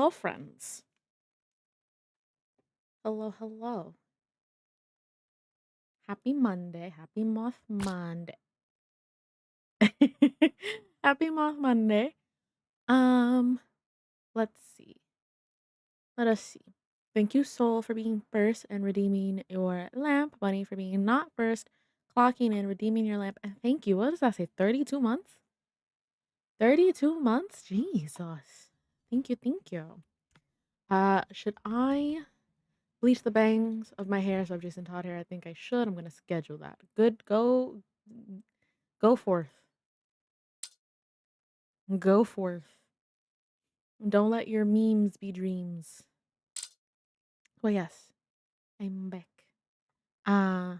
Hello, friends. Hello, hello. Happy Monday. Happy Moth Monday. Happy Moth Monday. Um, let's see. Let us see. Thank you, Soul, for being first and redeeming your lamp. Bunny for being not first, clocking and redeeming your lamp. And thank you. What does that say? 32 months? 32 months? Jesus. Thank you, thank you. Should I bleach the bangs of my hair so I've Jason Todd hair? I think I should. I'm gonna schedule that. Good. Go forth. Go forth. Don't let your memes be dreams. Well, yes, I'm back. Uh,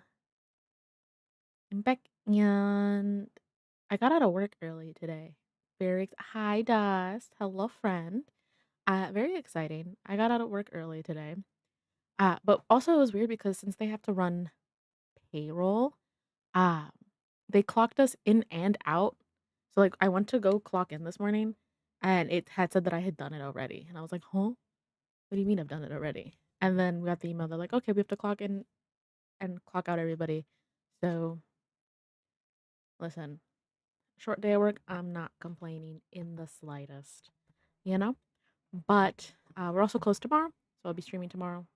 I'm back, and I got out of work early today. Hi, Dust. Hello, friend. Very exciting. I got out of work early today. But also it was weird because since they have to run payroll, um, they clocked us in and out. So like I went to go clock in this morning and it had said that I had done it already. And I was like, huh? What do you mean I've done it already? And then we got the email. They're like, okay, we have to clock in and clock out everybody. So listen, short day of work. I'm not complaining in the slightest, you know? But we're also closed tomorrow. So I'll be streaming tomorrow.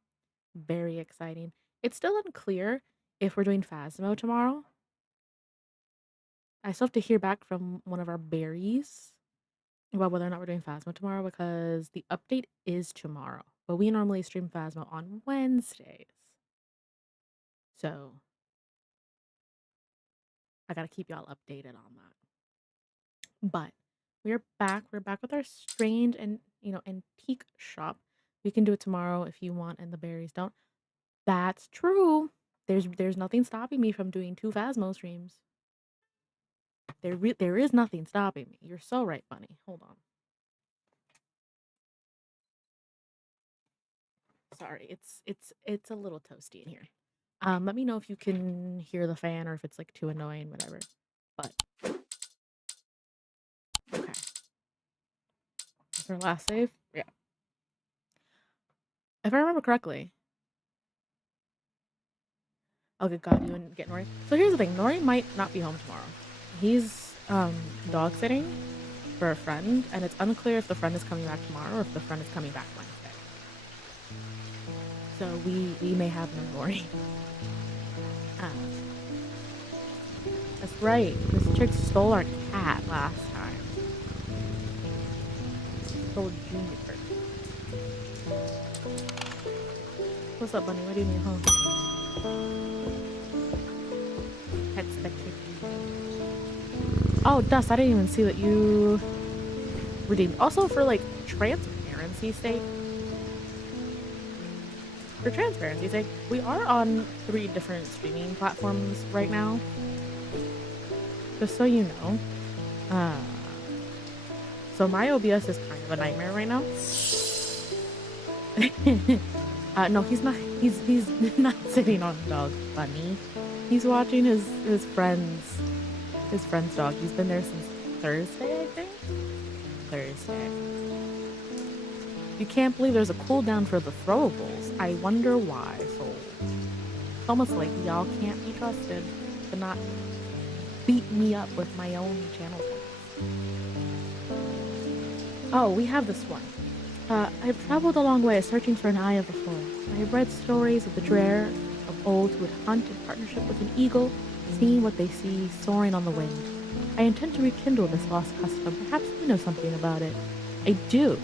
Very exciting. It's still unclear if we're doing Phasmo tomorrow. I still have to hear back from one of our berries about whether or not we're doing Phasmo tomorrow because the update is tomorrow. But we normally stream Phasmo on Wednesdays. So I gotta keep y'all updated on that. But we're back. We're back with our strange and antique shop. We can do it tomorrow if you want, and the berries don't. That's true. There's nothing stopping me from doing 2 Phasmo streams. There is nothing stopping me. You're so right, Bunny. Hold on. Sorry, it's a little toasty in here. Let me know if you can hear the fan or if it's like too annoying, whatever. But okay. Is our last save? Yeah. If I remember correctly. Okay, God, you and get Nori. So here's the thing, Nori might not be home tomorrow. He's dog sitting for a friend, and it's unclear if the friend is coming back tomorrow or if the friend is coming back Wednesday. So we may have no Nori. That's right. This chick stole our cat last time. Stole Juniper. What's up, Bunny? What do you need, huh? Pets that kick you. Oh, Dust, I didn't even see that you redeemed. Also, for like transparency's sake. For transparency's sake, we are on 3 different streaming platforms right now. Just so you know. So my OBS is kind of a nightmare right now. No, he's not. He's not sitting on dog Bunny. He's watching his friend's dog. He's been there since Thursday, I think. Thursday. You can't believe there's a cooldown for the throwables. I wonder why. So it's almost like y'all can't be trusted to not beat me up with my own channel points. Oh, we have this one. I've traveled a long way searching for an eye of the forest. I have read stories of the drear of old who would hunt in partnership with an eagle, seeing what they see soaring on the wind. I intend to rekindle this lost custom. Perhaps you know something about it. I do.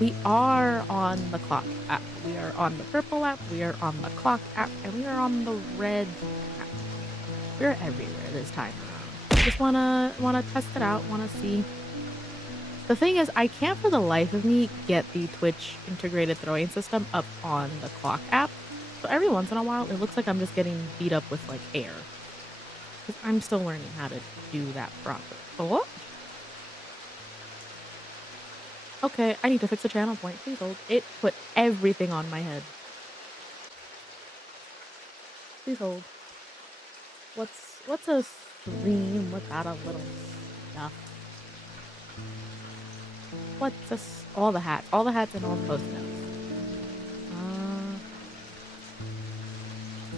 We are on the clock app. We are on the purple app. We are on the clock app. And we are on the red app. We're everywhere this time around. Just wanna test it out. Wanna see. The thing is, I can't for the life of me get the Twitch integrated throwing system up on the clock app. So every once in a while, it looks like I'm just getting beat up with like air. Because I'm still learning how to do that properly. Oh. Okay, I need to fix a channel point. Please hold. It put everything on my head. Please hold. What's a stream without a little stuff. What's this? All the hats. All the hats and all the post-notes.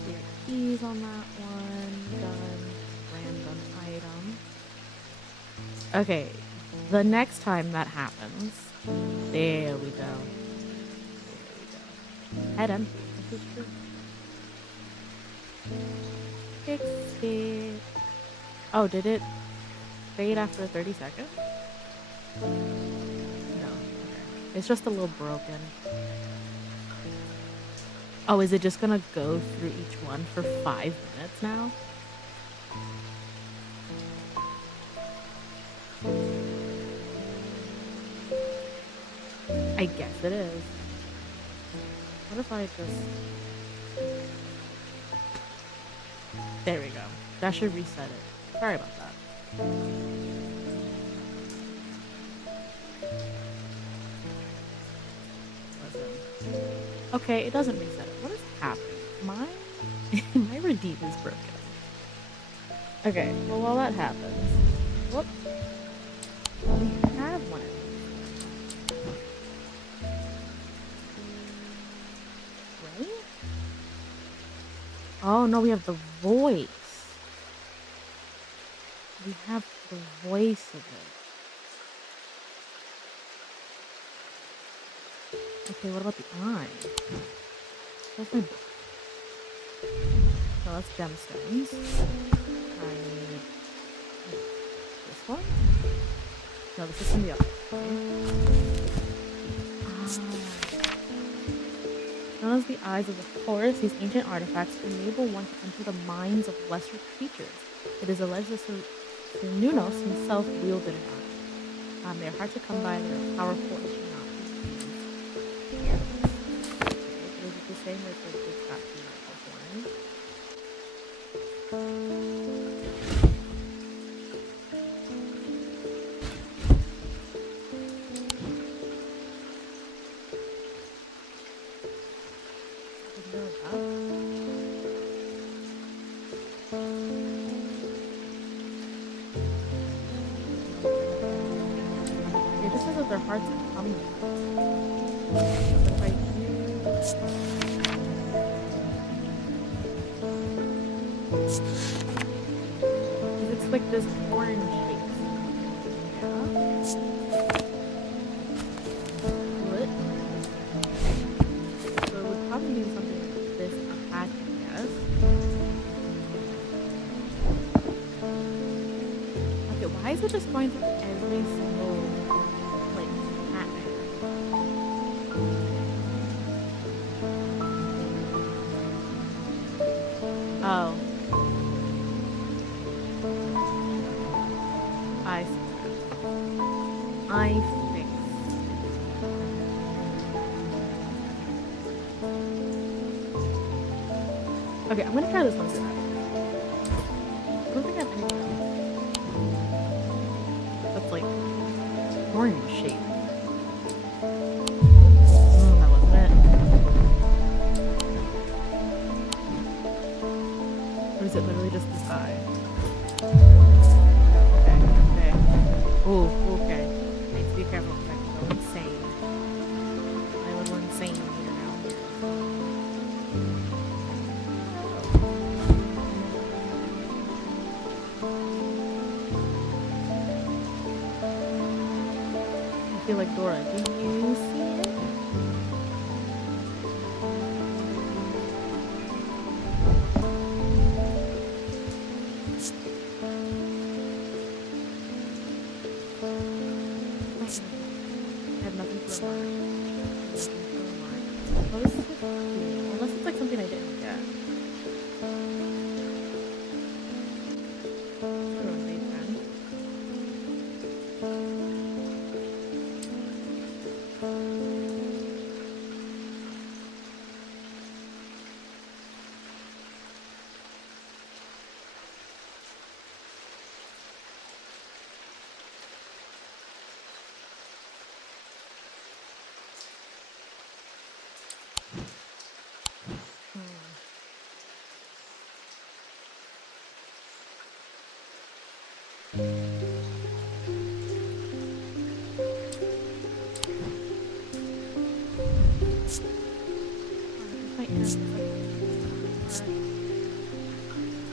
Clear keys on that one. Done. Random item. Okay. The next time that happens. There we go. Head empty. This is true. Fix it. Oh, did it fade after 30 seconds? No. Okay. It's just a little broken. Oh, is it just gonna go through each one for 5 minutes now? I guess it is. What if I just... There we go. That should reset it. Sorry about that. Okay, it doesn't reset it. What is happening? My redeem is broken. Okay, well while that happens... Whoops. We have one of these. Right? Oh no, we have the voice. We have the voice of it. Okay, what about the eye? Where's my book? So that's gemstones. I need this one? No, this is from the other one. Known as the eyes of the forest, these ancient artifacts enable one to enter the minds of lesser creatures. It is alleged that Nunos himself wielded an eye. They are hard to come by, they are powerful and cannot be used. Yeah. Okay, is it the same as like it's got the horns? Their hearts come but if I use it's like this orange shape. Yeah. What? So it would probably be something like this hat, yes. Okay, why is it just going through every single Oh. I see. I fixed. Okay, I'm gonna try this one too. I don't think I have anything else. That's like orange shape. That wasn't it. Or is it literally just this eye? Okay. Oh, okay. I need to be careful because I can go insane. I would go insane here now. I feel like Dora. Do you see it? I have nothing to remark. Oh, this is cool. Unless it's like something I didn't get. I don't think then. my ears. Alright.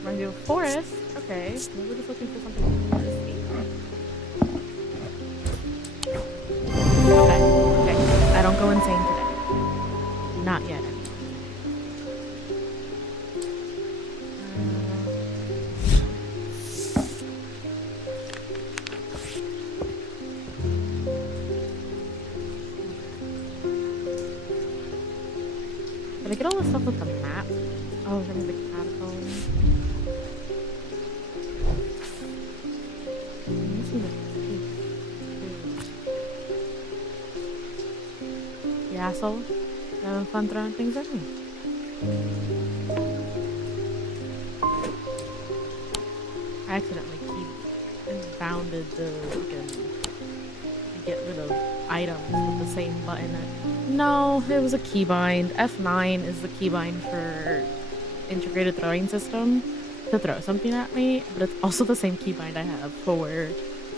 Run to a forest? Okay. Maybe we're just looking for something foresty. Okay. Okay. I don't go insane today. Not yet. Did I get all the stuff with the map? Oh, from the catacombs. I'm missing the cave. You asshole. You having fun throwing things at me? I accidentally bounded the get rid of items with the same button. No, it was a keybind. F9 is the keybind for integrated throwing system to throw something at me, but it's also the same keybind I have for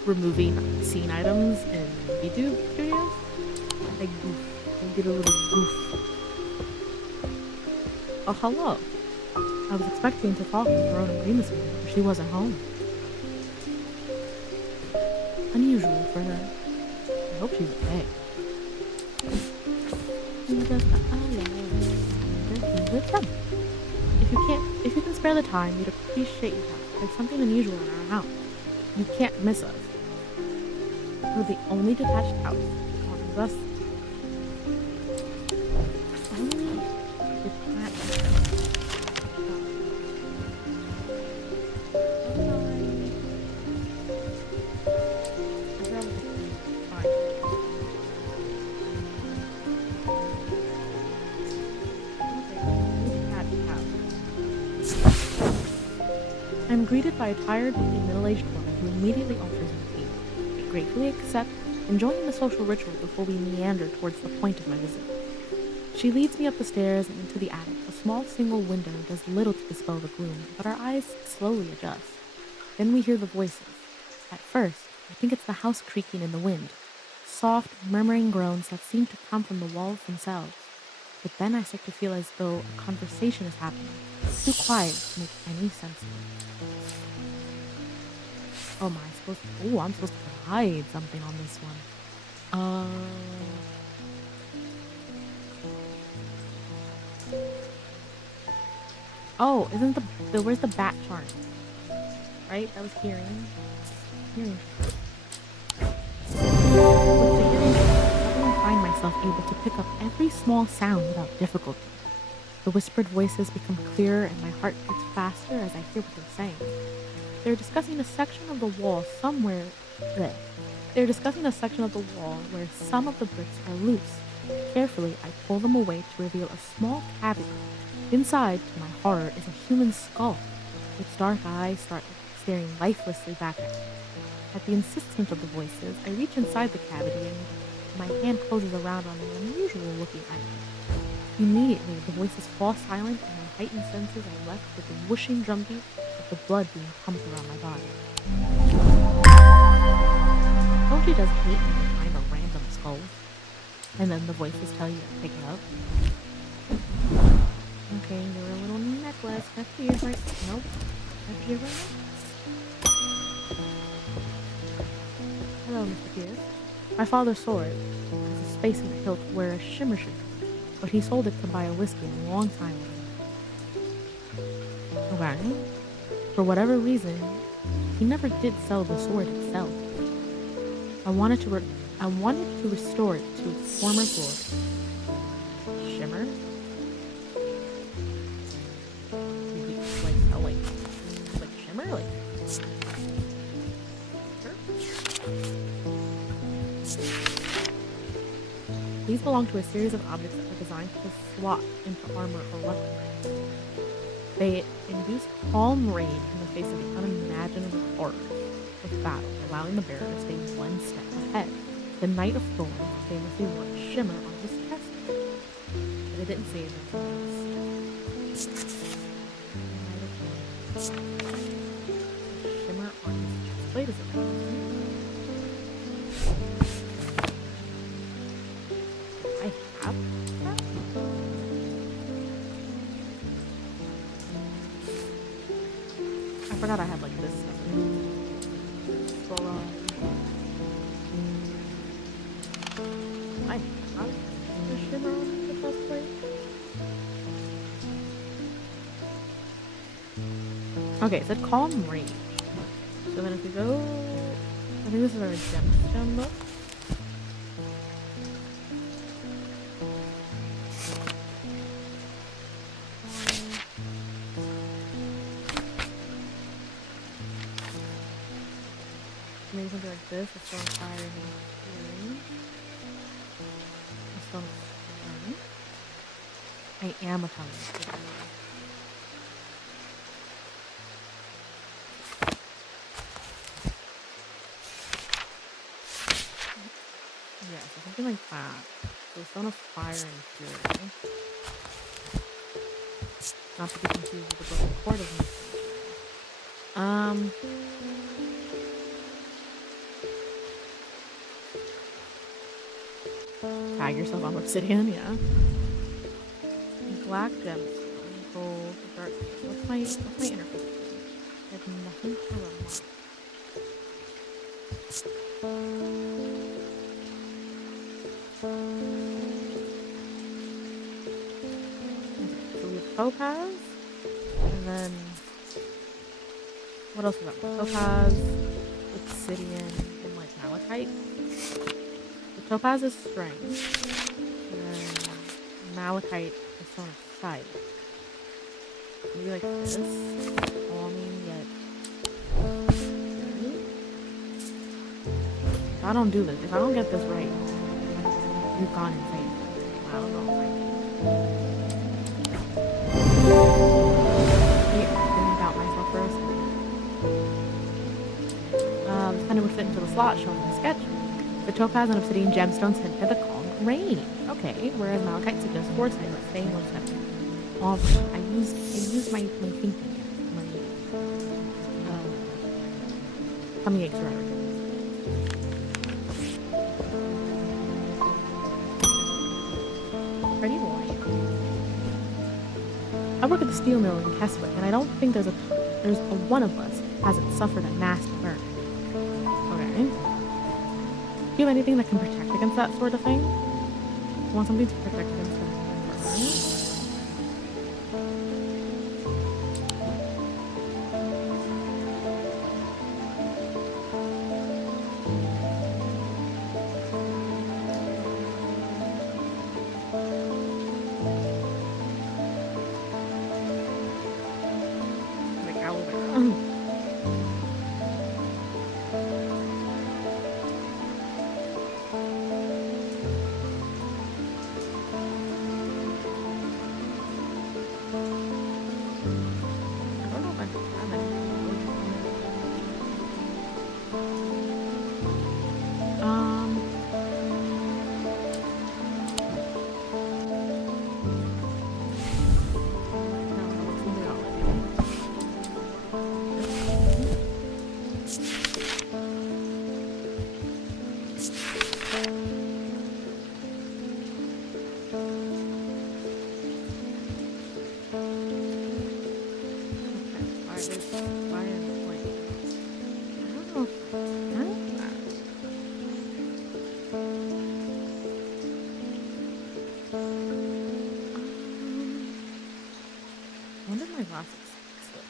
removing scene items in VTube studios. I goof. I did a little goof. Oh, hello. I was expecting to talk to Rona Green this morning, but she wasn't home. Unusual for her. I hope she's okay. With them. If you can spare the time, we'd appreciate your help. There's something unusual in our house. You can't miss us. We're the only detached house. Causes us. Only detached house. I'm greeted by a tired-looking middle-aged woman who immediately offers me tea. I gratefully accept, enjoying the social ritual before we meander towards the point of my visit. She leads me up the stairs and into the attic. A small single window does little to dispel the gloom, but our eyes slowly adjust. Then we hear the voices. At first, I think it's the house creaking in the wind. Soft, murmuring groans that seem to come from the walls themselves. But then I start to feel as though a conversation is happening. Too quiet to make any sense of it. Oh, am I supposed to? Oh, I'm supposed to hide something on this one. Oh, isn't the where's the bat charm? Right? That was hearing. Hearing. With the hearing, I find myself able to pick up every small sound without difficulty. The whispered voices become clearer and my heart beats faster as I hear what they're saying. They're discussing a section of the wall somewhere. Bleh. They're discussing a section of the wall where some of the bricks are loose. Carefully, I pull them away to reveal a small cavity. Inside, to my horror, is a human skull. Its dark eyes start staring lifelessly back at me. At the insistence of the voices, I reach inside the cavity and my hand closes around on an unusual-looking item. Immediately, the voices fall silent and my heightened senses are left with the whooshing drumbeat of the blood being pumped around my body. Poetry does hate when you find a random skull. And then the voices tell you to pick it up. Okay, you're a little necklace. That's here right. Nope. That's here right now. Hello, Mr. Pierce. My father's sword has a space in the hilt where a shimmer should be, but he sold it to buy a whiskey a long time ago. Okay. For whatever reason, he never did sell the sword itself. I wanted to restore it to its former glory. Shimmer? Like shimmer? Like... These belong to a series of objects that were designed to slot into armor or weapons. They induce calm rage in the face of the unimaginable horrors of battle, allowing the bearer to stay one step ahead. The Knight of Thorns famously wore a shimmer on his chest, but it didn't say anything else. Shimmer on his chest plate is it? I have that? forgot I had like this stuff. Scroll on. I have the shimmer on the best place. Okay, it said calm rage. So then if we go, I think this is our gemstone book. Maybe something like this, a stone of fire and fury. A stone of strength. I am a tongue. Yeah, so something like that. So a stone of fire and fury. Not to be confused with the book of Court of Mystery. Tag yourself on obsidian, yeah. Black gemstone, gold, dark. What's my interface? I have nothing to unlock. Okay, so we have topaz, and then what else we got? Topaz, obsidian, and like malachite. The topaz is strength, and then malachite is stone of sight. Maybe like this, calming yet. If I don't do this, if I don't get this right, you've gone insane. I don't know. I didn't doubt myself for a second. This kind of would fit into the slot shown in the sketch. The topaz and obsidian gemstones hint at the calm rain. Okay, whereas malachite suggests foresight, but staying one step. All right, I used my thinking, my tummy aches forever. Pretty boy. I work at the steel mill in Keswick, and I don't think there's a one of us hasn't suffered a nasty burn. Okay. Do you have anything that can protect against that sort of thing? I want something to protect against that. Like aloe vera. When did my glasses slip?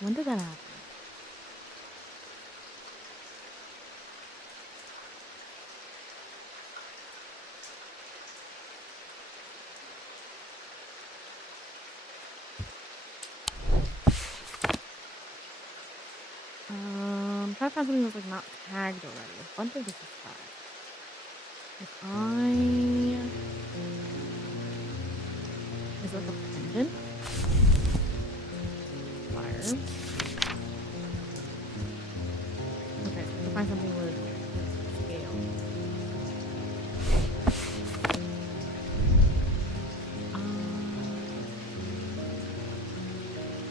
When did that happen? Try to find something that's like not tagged already. A bunch of this is tagged. If I is like a pendant. Fire. Okay, so I can find something with scale.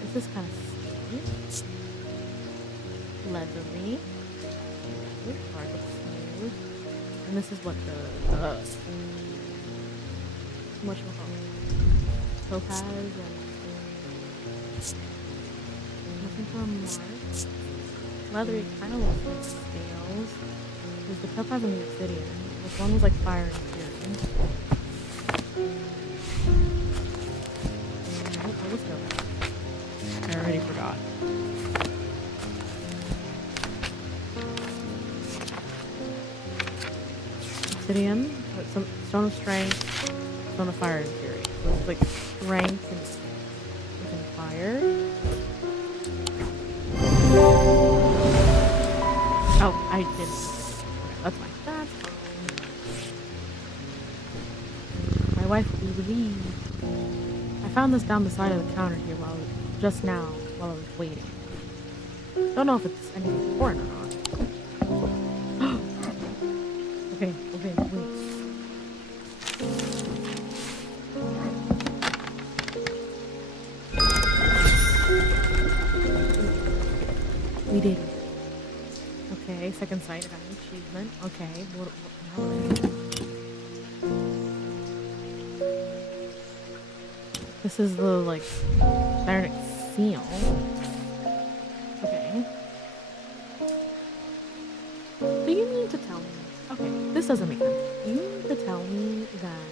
This is kind of scary. Leathery. Hard but smooth. And this is what the whatchamacallit, topaz and Listen to a mark. Leathery, kind of looks like scales. There's the topaz and the obsidian. This one was like fire and fury. What was it? I already forgot. Obsidian, some stone of strength, stone of fire and fury. So it's like strength and fire. Oh, I didn't. Okay, that's fine. That's fine. My wife will believe. I found this down the side of the counter here just now while I was waiting. Don't know if it's anything important or not. Okay, wait. We did it. Okay, second sight, I got an achievement. Okay, what now? This is the, like, Cybernetic seal. Okay. Do you mean to tell me? Okay, this doesn't make sense. Do you mean to tell me that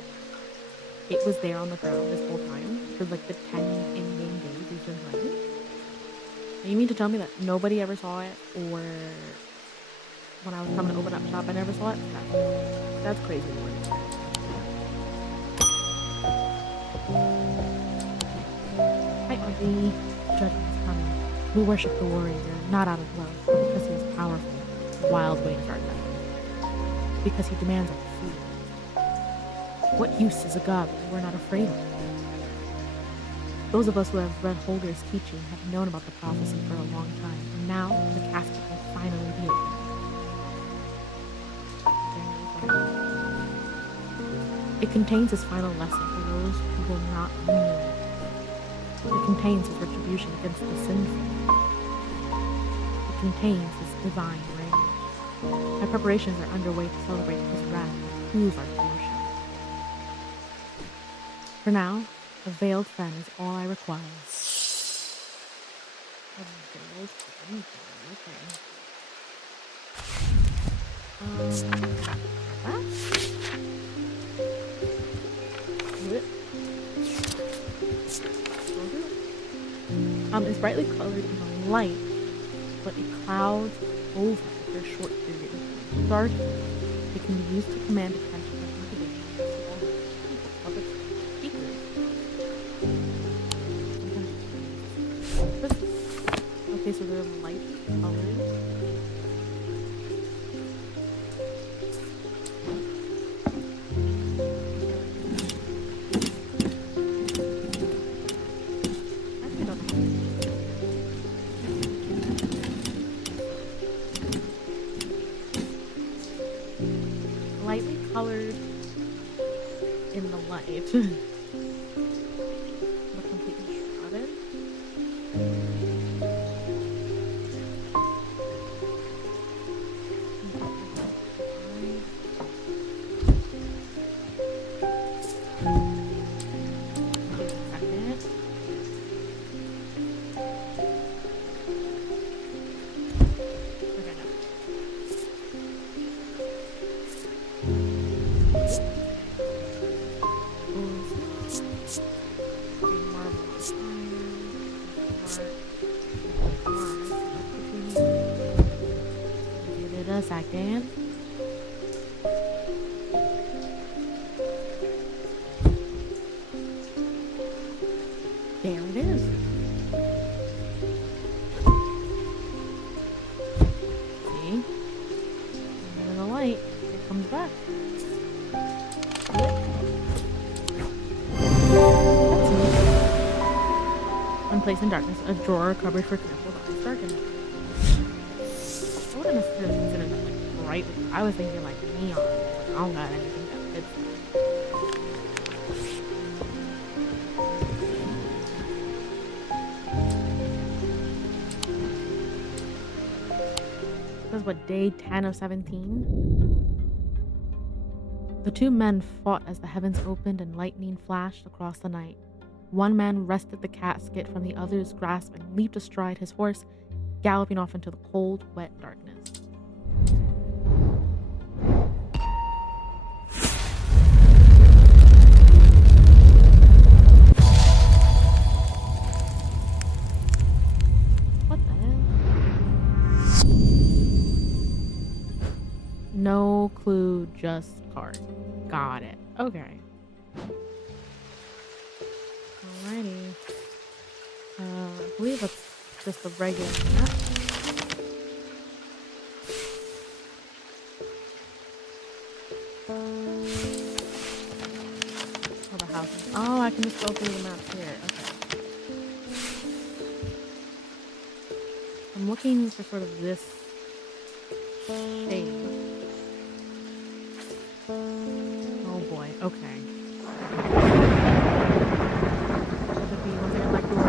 it was there on the ground this whole time? For, like, the 10 in-game days you've been playing? You mean to tell me that nobody ever saw it, or when I was coming to open up shop I never saw it? That's crazy. Hi, Audrey. Judgment's coming. We worship the warrior, not out of love, but because he is powerful. Wild ways are left. Because he demands our food. What use is a god that we're not afraid of? Those of us who have read Holger's teaching have known about the prophecy for a long time, and now the casket will finally be opened. It contains his final lesson for those who will not kneel. It contains his retribution against the sinful. It contains his divine rage. My preparations are underway to celebrate his wrath and prove our devotion. For now, a veiled friend is all I require. A veiled friend? It's brightly colored in the light, but it clouds over for a short period. Dark, it can be used to command attention of individuals, public speakers. Okay, so they're light colors. Lightly colored in the light, but completely shrouded. A second. There it is. See? And in the light, it comes back. One place in darkness, a drawer covered for careful eyes darkened. I wouldn't necessarily consider that like bright. I was thinking like neon. I don't got anything that fits that. This is what, day 10 of 17? The two men fought as the heavens opened and lightning flashed across the night. One man wrested the casket from the other's grasp and leaped astride his horse, galloping off into the cold, wet darkness. What the hell? No clue, just card. Got it. Okay. Alrighty. I believe that's just a regular map. Oh, the houses. Oh, I can just go through the map here. Okay. I'm looking for sort of this shade. Oh boy. Okay. Should it be one second like door?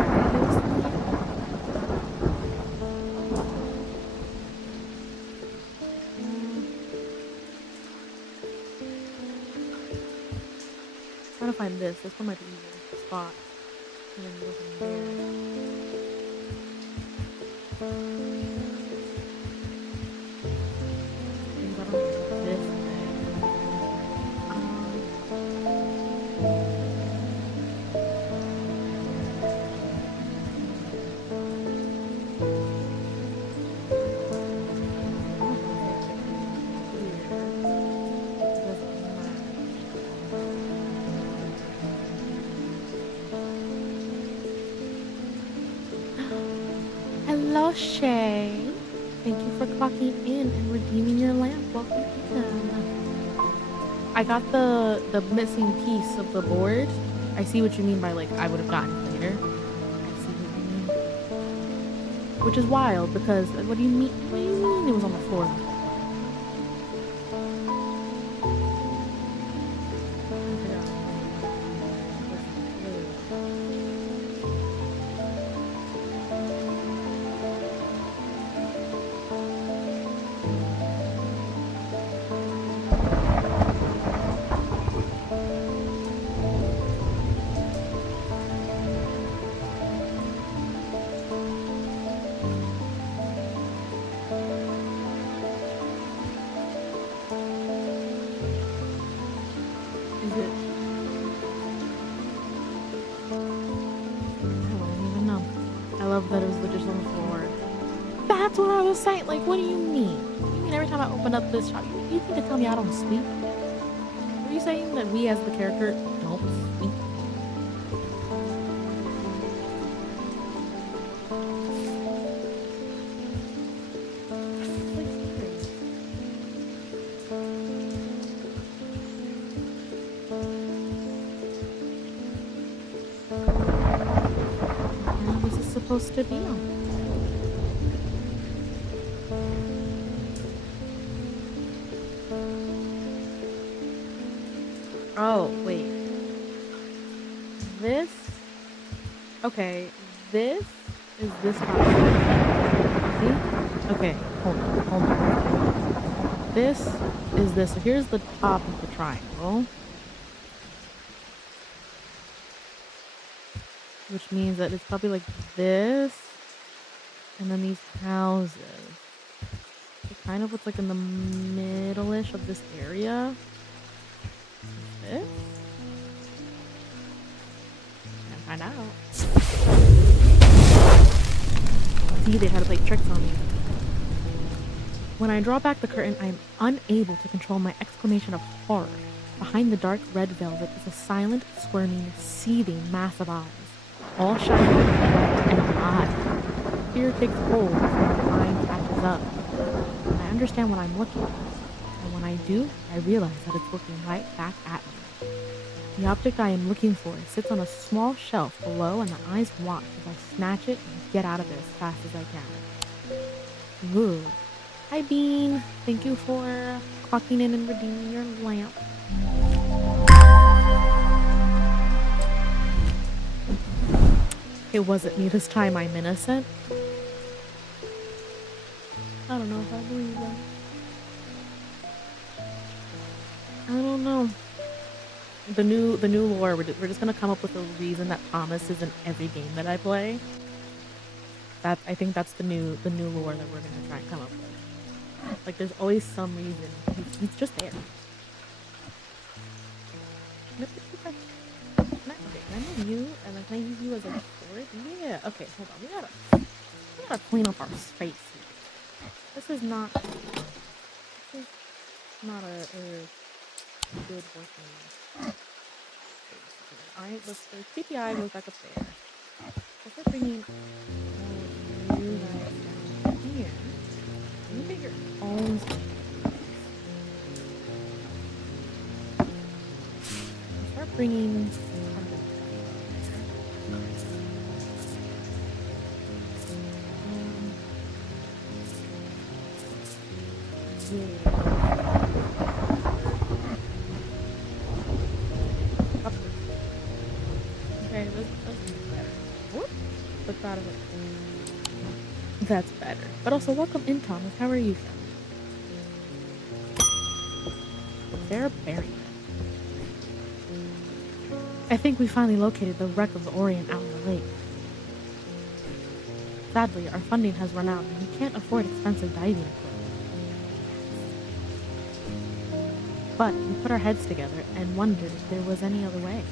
Trying to find this. This one might be easier spot. And then go from there. Things I don't know this thing. Hello, Shay. Thank you for clocking in and redeeming your lamp. Welcome in. I got the missing piece of the board. I see what you mean by like I would have gotten it later. I see what you mean. Which is wild because what do you mean? What do you mean it was on the floor? That it was the digital on the floor. That's what I was saying. Like, what do you mean? You mean every time I open up this shop, you think to tell me I don't sleep? Are you saying that we as the character don't sleep? Supposed to be on. Oh, wait. This? Okay, this is this top. See? Okay, hold on. This is this. So here's the top of the triangle. Which means that it's probably like this, and then these houses. So kind of what's like in the middle-ish of this area. Is this? Can't find out. See, they try to play tricks on me. When I draw back the curtain, I am unable to control my exclamation of horror. Behind the dark red velvet is a silent, squirming, seething mass of eyes. All shining, wet, and alive. Fear takes hold as my mind catches up. And I understand what I'm looking at. And when I do, I realize that it's looking right back at me. The object I am looking for sits on a small shelf below, and the eyes watch as I snatch it and get out of it as fast as I can. Ooh. Hi, Bean. Thank you for clocking in and redeeming your lamp. It wasn't me this time, I'm innocent. I don't know if I believe that. I don't know. the new lore. We're just gonna come up with a reason that Thomas is in every game that I play. I think that's the new lore that we're gonna try and come up with. Like, there's always some reason he's just there. Can I move you? And then can I use you as a sword? Yeah. Okay, hold on. We gotta clean up our space here. This is not a good working space. Alright, let's go. PPI goes back up there. Let's start bringing all of you guys down here. You get your own space. Start bringing. Okay, let's do better. Whoop! Click out of it. That's better. But also, welcome in, Thomas. How are you, friend? They're burying it. I think we finally located the wreck of the Orient out in the lake. Sadly, our funding has run out and we can't afford expensive diving equipment. But we put our heads together and wondered if there was any other way.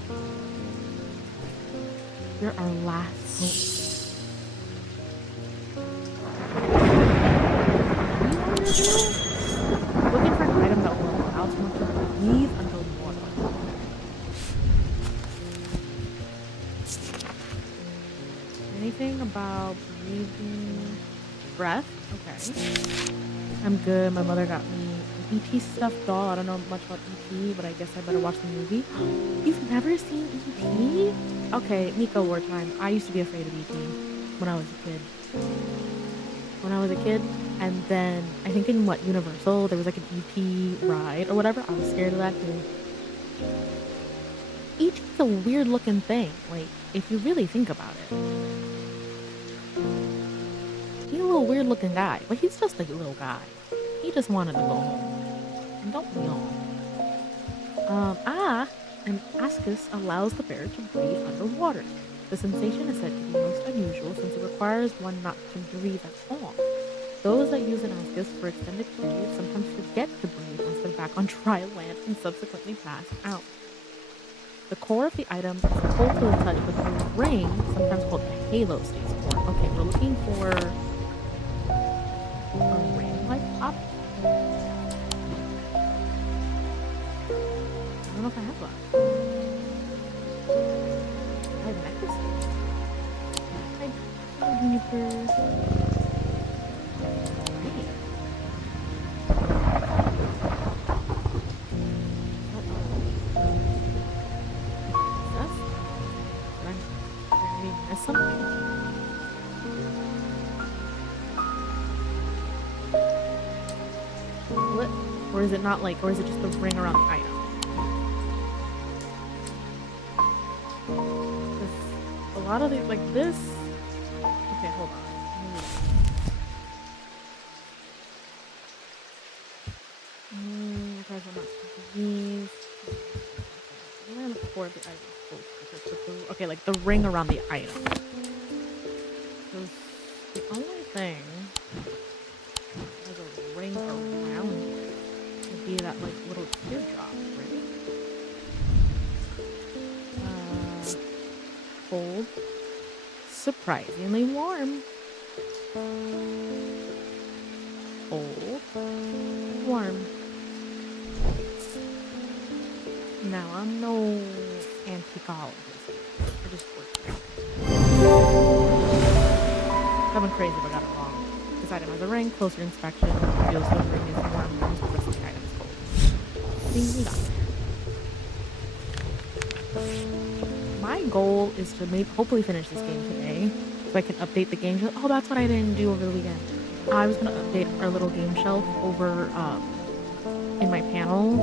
You're our last hope. Looking for an item that will allow someone to breathe until mortal. Anything about breathing? Breath? Okay. I'm good. My mother got me an E.T. stuffed doll. I don't know much about E.T., but I guess I better watch the movie. You've never seen E.T.? Okay, Miko wartime. I used to be afraid of E.T. when I was a kid. And then I think in Universal there was like an E.T. ride or whatever. I was scared of that too. E.T.'s a weird looking thing. Like, if you really think about it. He's a little weird looking guy, but he's just a little guy. He just wanted to go home. And don't we all? An ascus allows the bear to breathe underwater. The sensation is said to be most unusual since it requires one not to breathe at all. Those that use an ascus for extended periods sometimes forget to breathe once they're back on dry land and subsequently pass out. The core of the item is cold to the touch, but the ring, sometimes called a halo, stays warm. Okay, we're looking for a ring-like object. I don't know if I have one. I have a necklace. Hi, Juniper. Or is it not like, or is it just the ring around the item? A lot of these, like this. Okay, hold on. These. Where the core of the item? Okay, like the ring around the item. Because the only thing has a ring around it would be that like little teardrop, right? Cold. Surprisingly warm. Cold. Warm. Now I'm no anthropologist. I just work. I've been crazy if I got it wrong. This item has a ring, closer inspection, reveals the ring is warm, whereas the rest of the item is cold. Things we got there. My goal is to hopefully finish this game today, so I can update the game. Oh, that's what I didn't do over the weekend. I was going to update our little game shelf over in my panels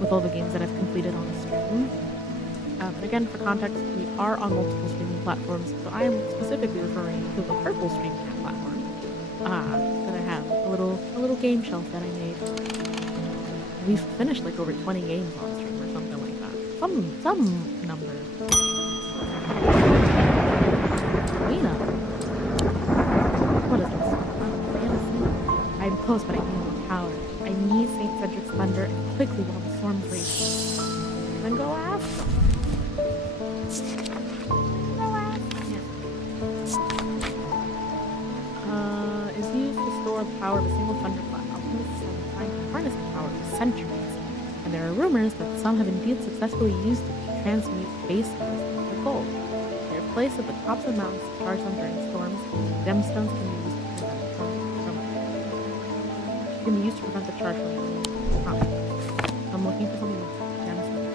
with all the games that I've completed on the stream. And again, for context, we are on multiple streaming platforms, so I am specifically referring to the purple streaming platform. That I have a little game shelf that I made. We've finished like over 20 games on stream or something like some number. Lena. What is this? Fantasy. I'm close, but I need more power. I need St. Cedric's thunder and quickly while the storm's raging. Then go ask them. Is used to store the power of a single thunderclap. Alchemists have been trying to harness the power for centuries, and there are rumors that some have indeed successfully used it to transmute base metals into gold. They are placed at the tops of mountains to charge them during storms. Gemstones can be used to prevent the charge from I'm looking for something with gemstones.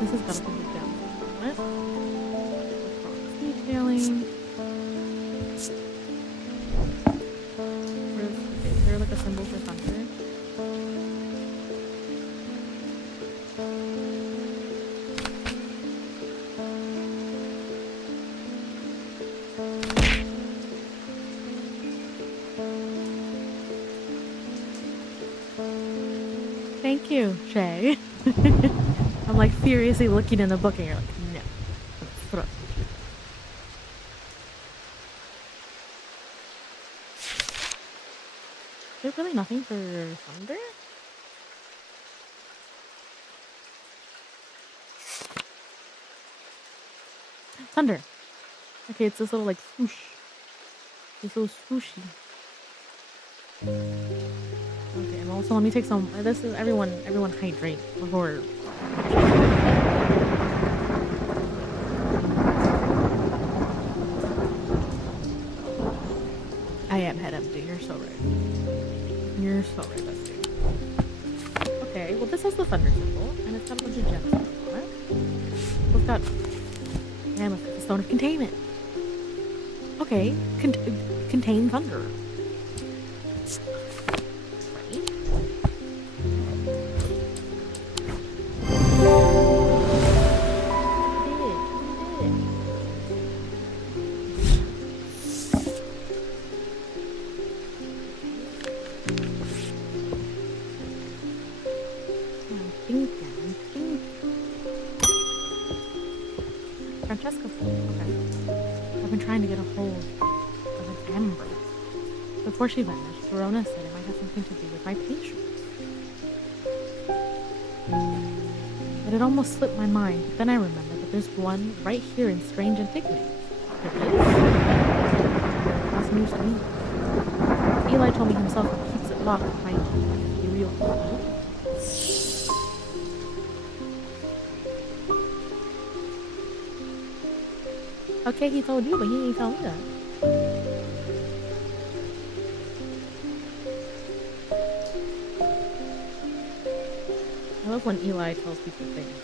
This has got to be down. What? Detailing. Is there like a symbol for thunder? Thank you, Shay. I'm like furiously looking in the book and you're like, no. Throw. Is there really nothing for thunder? Thunder. Okay, it's this little like swoosh. It's so swooshy. Okay, and also let me take some. This is everyone hydrate before. I am head empty. You're so right. You're so right, bestie. Okay, well this has the thunder symbol, and it's got a bunch of gems on it. We've got the stone of containment. Okay, contain thunder. Francesca's okay. I've been trying to get a hold of an ember. Before she vanished, Verona said it might have something to do with my patience. It had almost slipped my mind, but then I remembered that there's one right here in Strange Antiquities. There is? That's news to me. Eli told me himself he keeps it locked behind the real key. Okay, he told you, but he didn't tell me that. I love when Eli tells people things.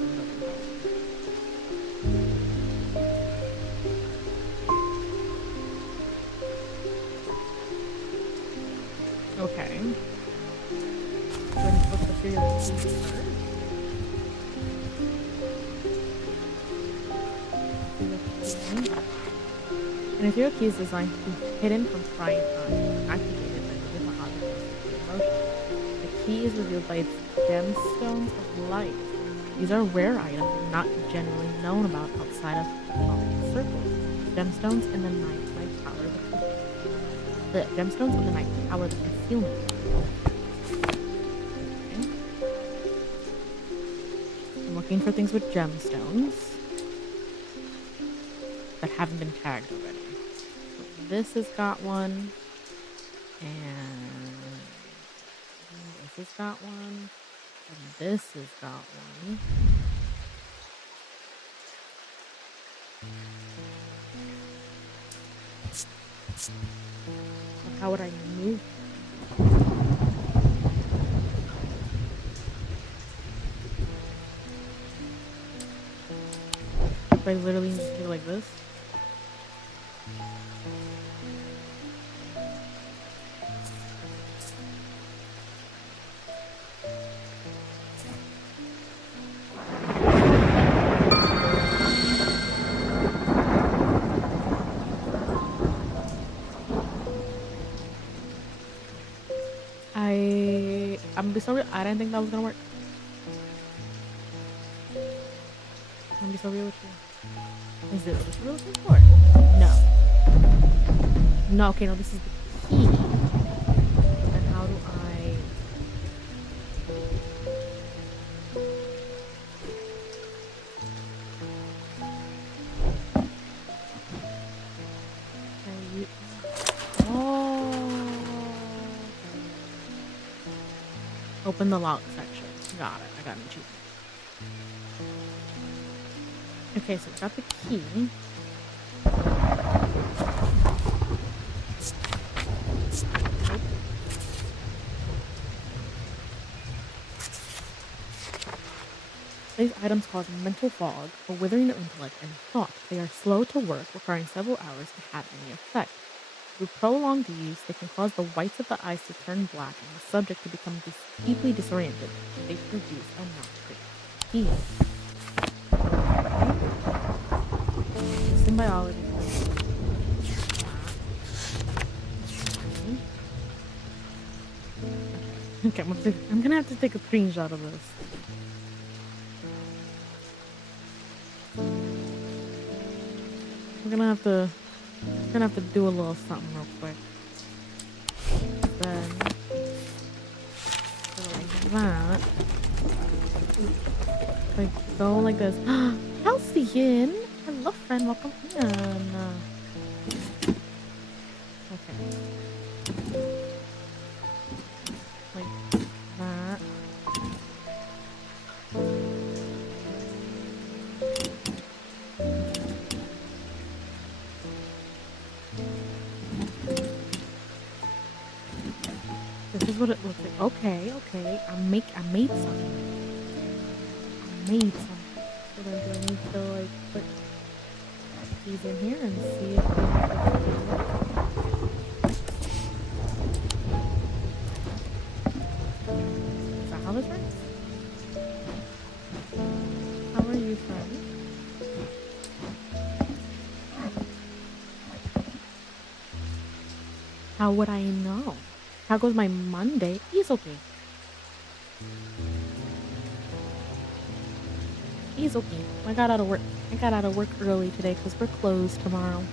Okay. So I need to look for serial keys first. And if your key is designed to be hidden from prying eyes, activated by the different objects in motion, the key is revealed by its gemstones of light. These are rare items not generally known about outside of common circles. Gemstones in the night might power the gemstones of the night power the concealment. Okay. I'm looking for things with gemstones that haven't been tagged already. So this has got one, and this has got one, and this has got one. But how would I move? Do I literally need to do like this? I'm be so real. I didn't think that was gonna work. I'm be so real with you. Is this what you're looking for? No. No, okay, no, this is the key. But then how do I... Can you... Oh. Open the lock section. Got it. I got an achievement. Okay, so we got the key. These items cause mental fog, a withering of intellect, and thought. They are slow to work, requiring several hours to have any effect. Through prolonged use, they can cause the whites of the eyes to turn black and the subject to become deeply disoriented. They produce a not clear feel. Symbiotic. Okay, I'm gonna have to take a screenshot of this. We're gonna have to do a little something real quick. Then like that. Like go like this. Halcyon! Hello friend, welcome in. Okay. Like that. This is what it looks like. Okay, okay. I made something. I made something. So then do I need to like put these in here and see if they work? Is that how this works? How are you, friend? How would I know? How goes my Monday? He's okay. He's okay. I got out of work early today because we're closed tomorrow.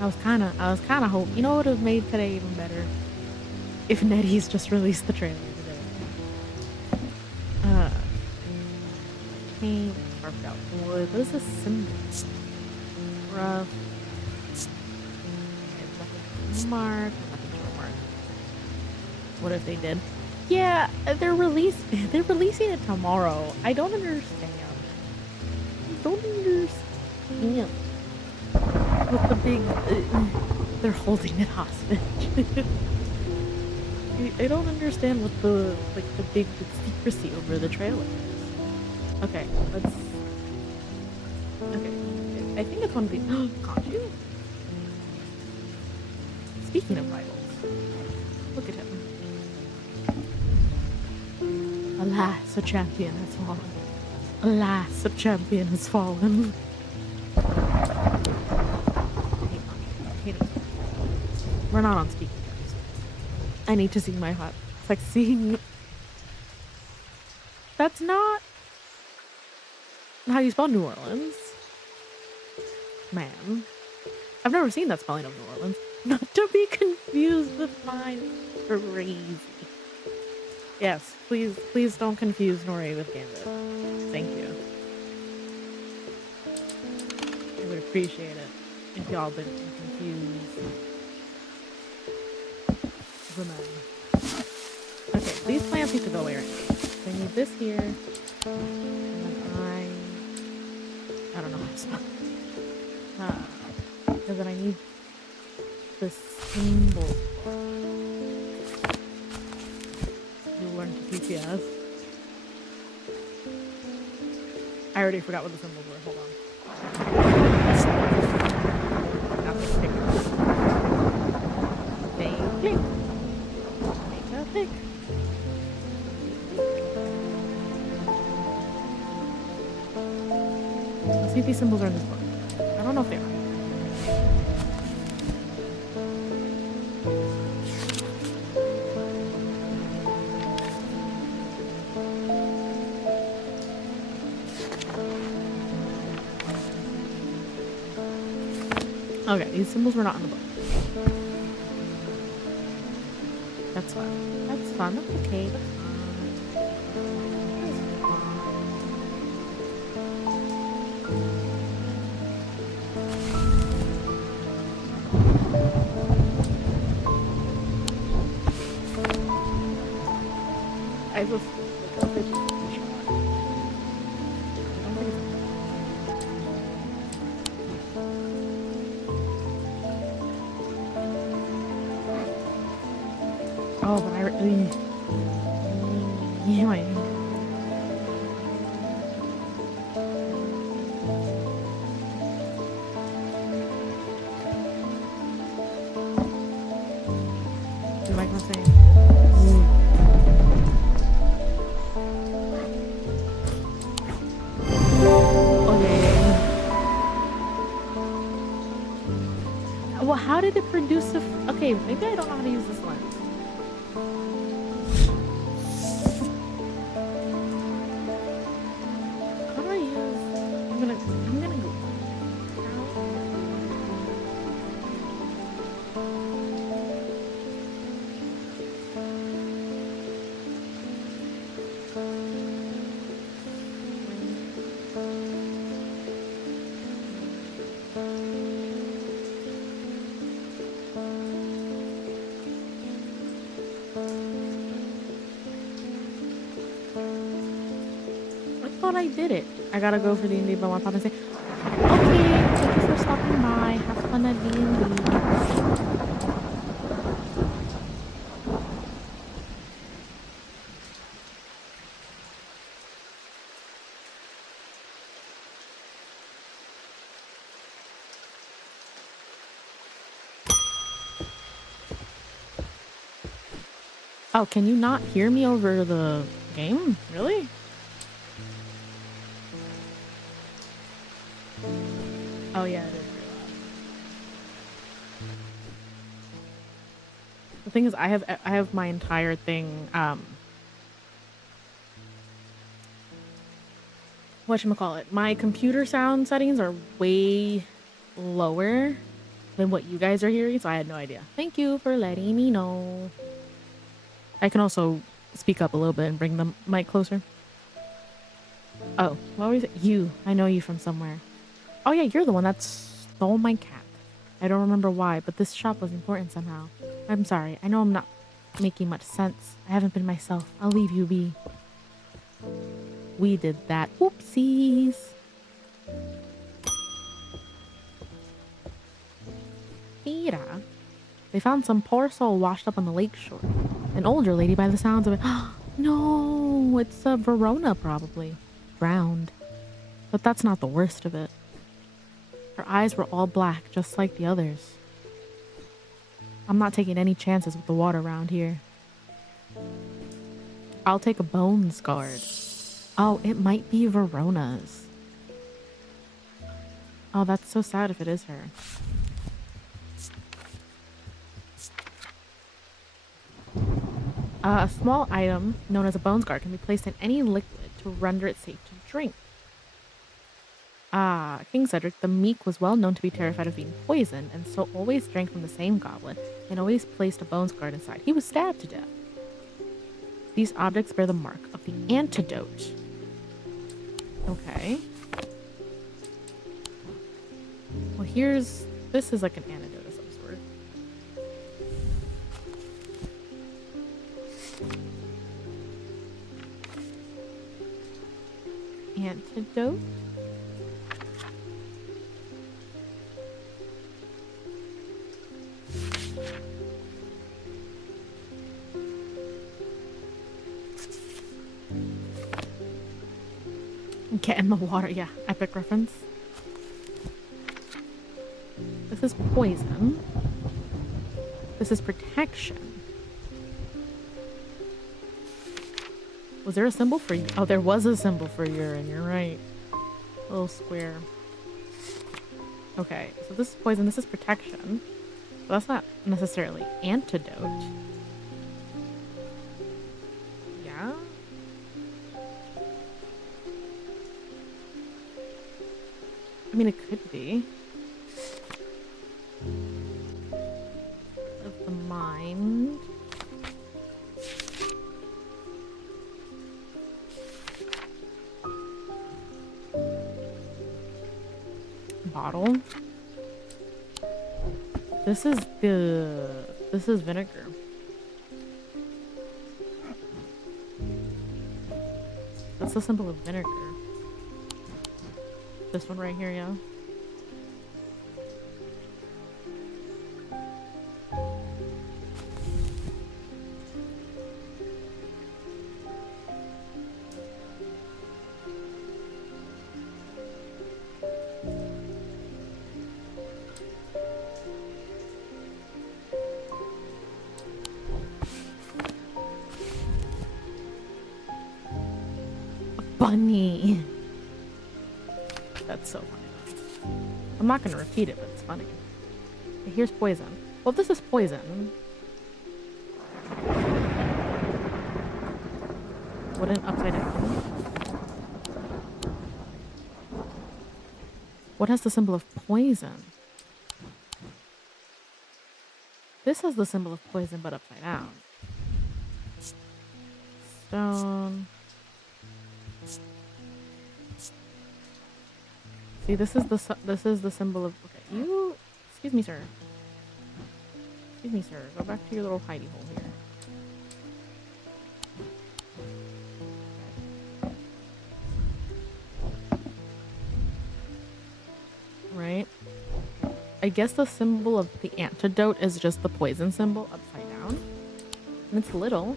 I was kinda hoping, you know what would have made today even better? If Nettie's just released the trailer today. Paint, carved out wood. What is this symbol? Rough. Mark. What if they did? Yeah, they're releasing it tomorrow. I don't understand. With the big, they're holding it hostage. I don't understand what the big secrecy over the trailer is. Okay, let's. Okay, I think it's one of these. Can't you? Speaking of rivals, look at him. Alas, a champion has fallen. Alas, a champion has fallen. I hate him. We're not on speaking terms. I need to see my hot sex scene. That's not how you spell New Orleans. Man. I've never seen that spelling of New Orleans. Not to be confused with mine. Crazy. Yes, please don't confuse Nori with Gambit. Thank you. I would appreciate it if y'all didn't confuse the men. Okay, these plants need to go away right now. So I need this here, and then I don't know how to spell it. Because then I need the symbol. You learn to PTS. I already forgot what the symbols were. Hold on. Nothing. They click. Make a click. Let's see if these symbols are in this book. I don't know if they are. Okay, these symbols were not in the book. That's fun. That's fun. That's okay. That's fun. I have a oh, but I really. Yeah, you like what I'm saying? Okay. Well, how did it produce the? Okay, maybe I don't know how to use this lens. How do I use? I'm gonna go. I thought I did it. I gotta go for D&D, but my papa say, okay, thank you for stopping by. Have fun at D&D. Oh, can you not hear me over the game? Really? Oh yeah, it is very loud. The thing is, I have my entire thing. Whatchamacallit? My computer sound settings are way lower than what you guys are hearing, so I had no idea. Thank you for letting me know. I can also speak up a little bit and bring the mic closer. Oh, what was it? You. I know you from somewhere. Oh yeah, you're the one that stole my cat. I don't remember why, but this shop was important somehow. I'm sorry. I know I'm not making much sense. I haven't been myself. I'll leave you be. We did that. Whoopsies. Mira. They found some poor soul washed up on the lake shore. An older lady by the sounds of it. No, it's Verona probably. Drowned. But that's not the worst of it. Her eyes were all black, just like the others. I'm not taking any chances with the water around here. I'll take a bones guard. Oh, it might be Verona's. Oh, that's so sad if it is her. A small item known as a bones guard can be placed in any liquid to render it safe to drink. King Cedric the Meek was well known to be terrified of being poisoned, and so always drank from the same goblet and always placed a bones guard inside. He was stabbed to death. These objects bear the mark of the antidote. Okay. Well, this is like an antidote of some sort. Antidote? Get in the water. Yeah, epic reference. This is poison. This is protection. Was there a symbol for you? Oh, there was a symbol for urine. You're right. A little square. Okay, so this is poison. This is protection. But that's not necessarily antidote. Yeah? I mean, it could be. Of the mind. Bottle. This is vinegar. That's the symbol of vinegar. This one right here, yeah. Bunny. That's so funny. I'm not gonna repeat it, but it's funny. Okay, here's poison. Well, if this is poison, wouldn't upside down? What has the symbol of poison? This has the symbol of poison, but upside down. Stone. See, this is the symbol of. Okay, you. Excuse me, sir. Excuse me, sir. Go back to your little hidey hole here. Right. I guess the symbol of the antidote is just the poison symbol upside down, and it's little.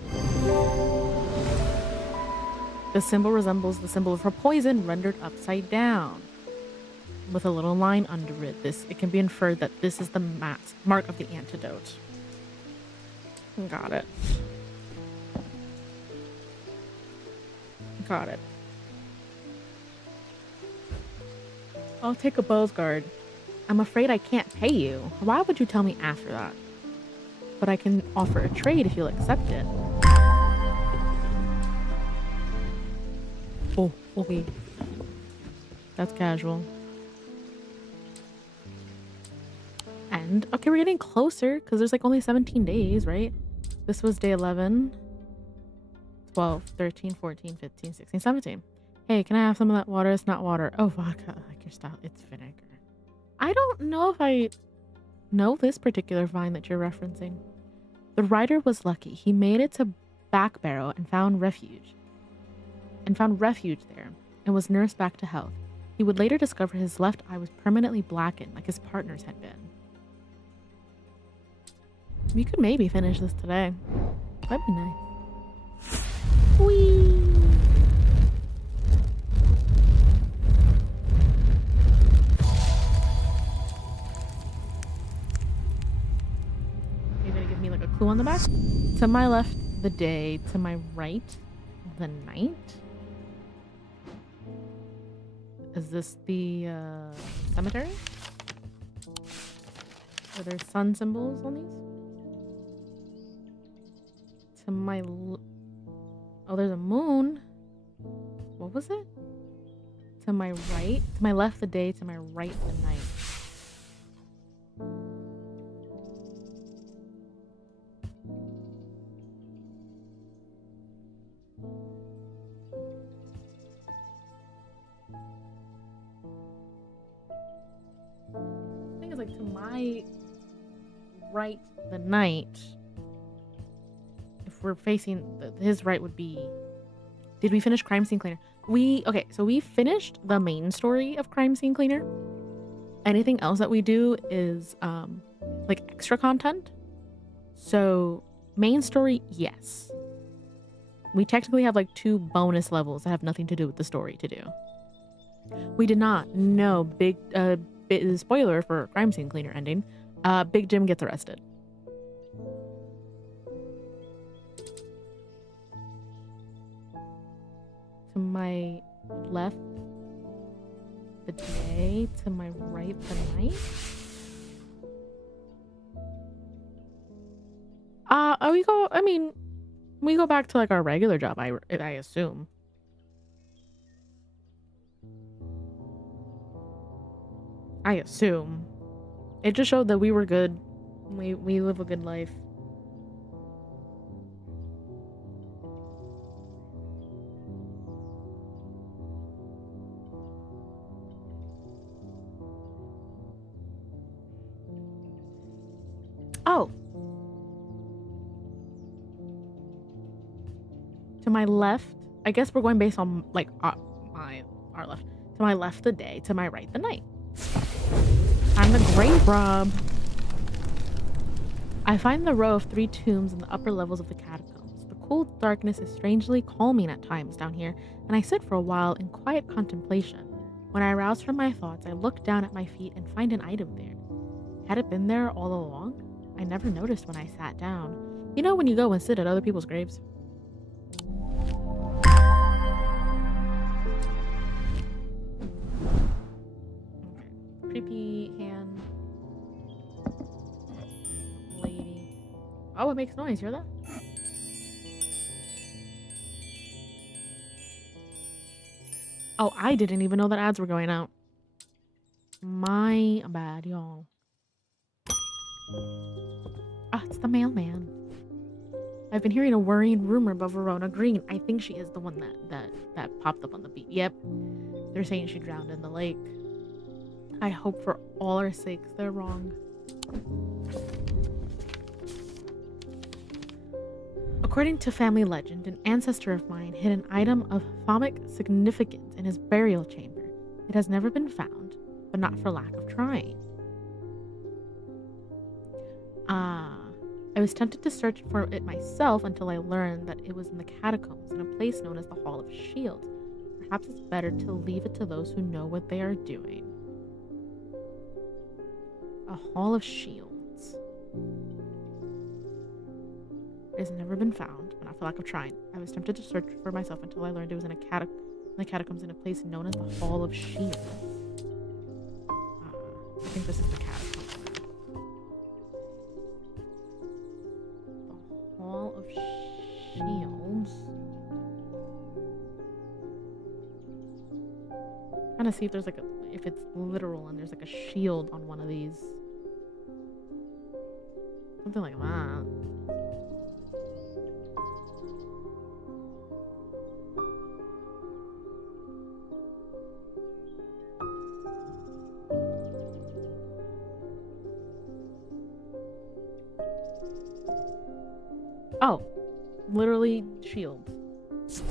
The symbol resembles the symbol for poison rendered upside down, with a little line under it. It can be inferred that this is the mark of the antidote. Got it. Got it. I'll take a bow's guard. I'm afraid I can't pay you. Why would you tell me after that? But I can offer a trade if you'll accept it. Oh, okay. That's casual. And, okay, we're getting closer because there's like only 17 days, right? This was day 11, 12, 13, 14, 15, 16, 17. Hey, can I have some of that water? It's not water. Oh, vodka. Like your style. It's vinegar. I don't know if I know this particular vine that you're referencing. The rider was lucky. He made it to Back Barrow and found refuge. There and was nursed back to health. He would later discover his left eye was permanently blackened like his partner's had been. We could maybe finish this today. That'd be nice. Whee! You're gonna give me like a clue on the back? To my left, the day. To my right, the night. Is this the cemetery? Are there sun symbols on these? To my oh, there's a moon. What was it? To my right, to my left the day, to my right the night. I think it's like to my right the night. If we're facing his right would be. Did we finish Crime Scene Cleaner? Okay, so we finished the main story of Crime Scene Cleaner. Anything else that we do is like extra content. So main story, yes. We technically have like 2 bonus levels that have nothing to do with the story to do. We did not. No, spoiler for crime scene cleaner ending. Big Jim gets arrested. To my left, the day. To my right, the night. We go back to like our regular job. I assume. I assume. It just showed that we were good. We live a good life. Oh. To my left, I guess we're going based on like our left. To my left, the day. To my right, the night. I'm the grave rob. I find the row of 3 tombs in the upper levels of the catacombs. The cool darkness is strangely calming at times down here, and I sit for a while in quiet contemplation. When I arouse from my thoughts, I look down at my feet and find an item there. Had it been there all along? I never noticed when I sat down. You know when you go and sit at other people's graves? Okay. Creepy hand lady. Oh, it makes noise. Hear that? Oh, I didn't even know that ads were going out. My bad, y'all. Ah, it's the mailman. I've been hearing a worrying rumor about Verona Green. I think she is the one that popped up on the beat. Yep. They're saying she drowned in the lake. I hope for all our sakes they're wrong. According to family legend, an ancestor of mine hid an item of thaumic significance in his burial chamber. It has never been found, but not for lack of trying. I was tempted to search for it myself until I learned that it was in the catacombs in a place known as the Hall of Shields. Perhaps it's better to leave it to those who know what they are doing. A Hall of Shields. It has never been found, but not for lack of trying. I was tempted to search for myself until I learned it was in the catacombs in a place known as the Hall of Shields. I think this is the catacombs. The Hall of Shields. Trying to see if there's like if it's literal and there's like a shield on one of these. Something like that. Oh, literally shields.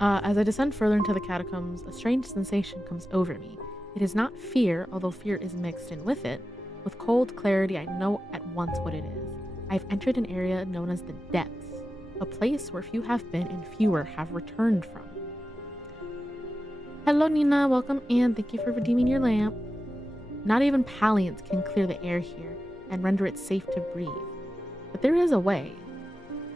As I descend further into the catacombs, a strange sensation comes over me. It is not fear, although fear is mixed in with it. With cold clarity, I know at once what it is. I've entered an area known as the Depths, a place where few have been and fewer have returned from. Hello, Nina. Welcome in. Thank you for redeeming your lamp. Not even Palians can clear the air here and render it safe to breathe. But there is a way.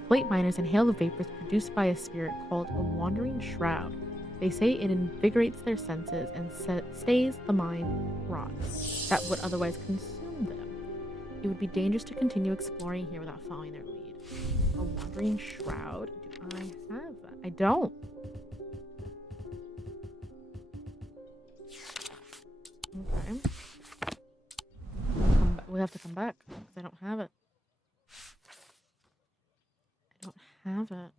Slate miners inhale the vapors produced by a spirit called a wandering shroud. They say it invigorates their senses and stays the mind rot that would otherwise consume them. It would be dangerous to continue exploring here without following their lead. A wandering shroud? Do I have that? I don't. Okay. We have to come back because I don't have it. I don't have it.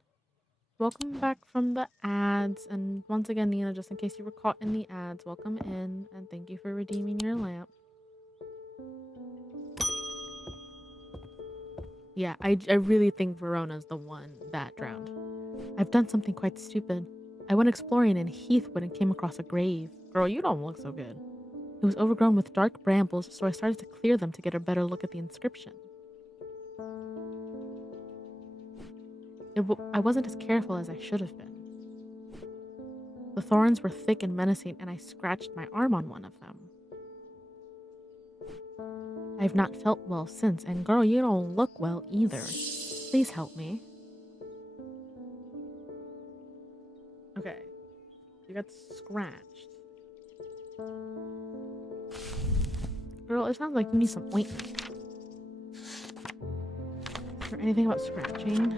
Welcome back from the ads. And once again, Nina, just in case you were caught in the ads, welcome in and thank you for redeeming your lamp. Yeah, I really think Verona's the one that drowned. I've done something quite stupid. I went exploring in Heathwood and came across a grave. Girl, you don't look so good. It was overgrown with dark brambles, so I started to clear them to get a better look at the inscription. I wasn't as careful as I should have been. The thorns were thick and menacing, and I scratched my arm on one of them. I've not felt well since, and girl, you don't look well either. Please help me. Okay. You got scratched. Girl, it sounds like you need some ointment. Is there anything about scratching?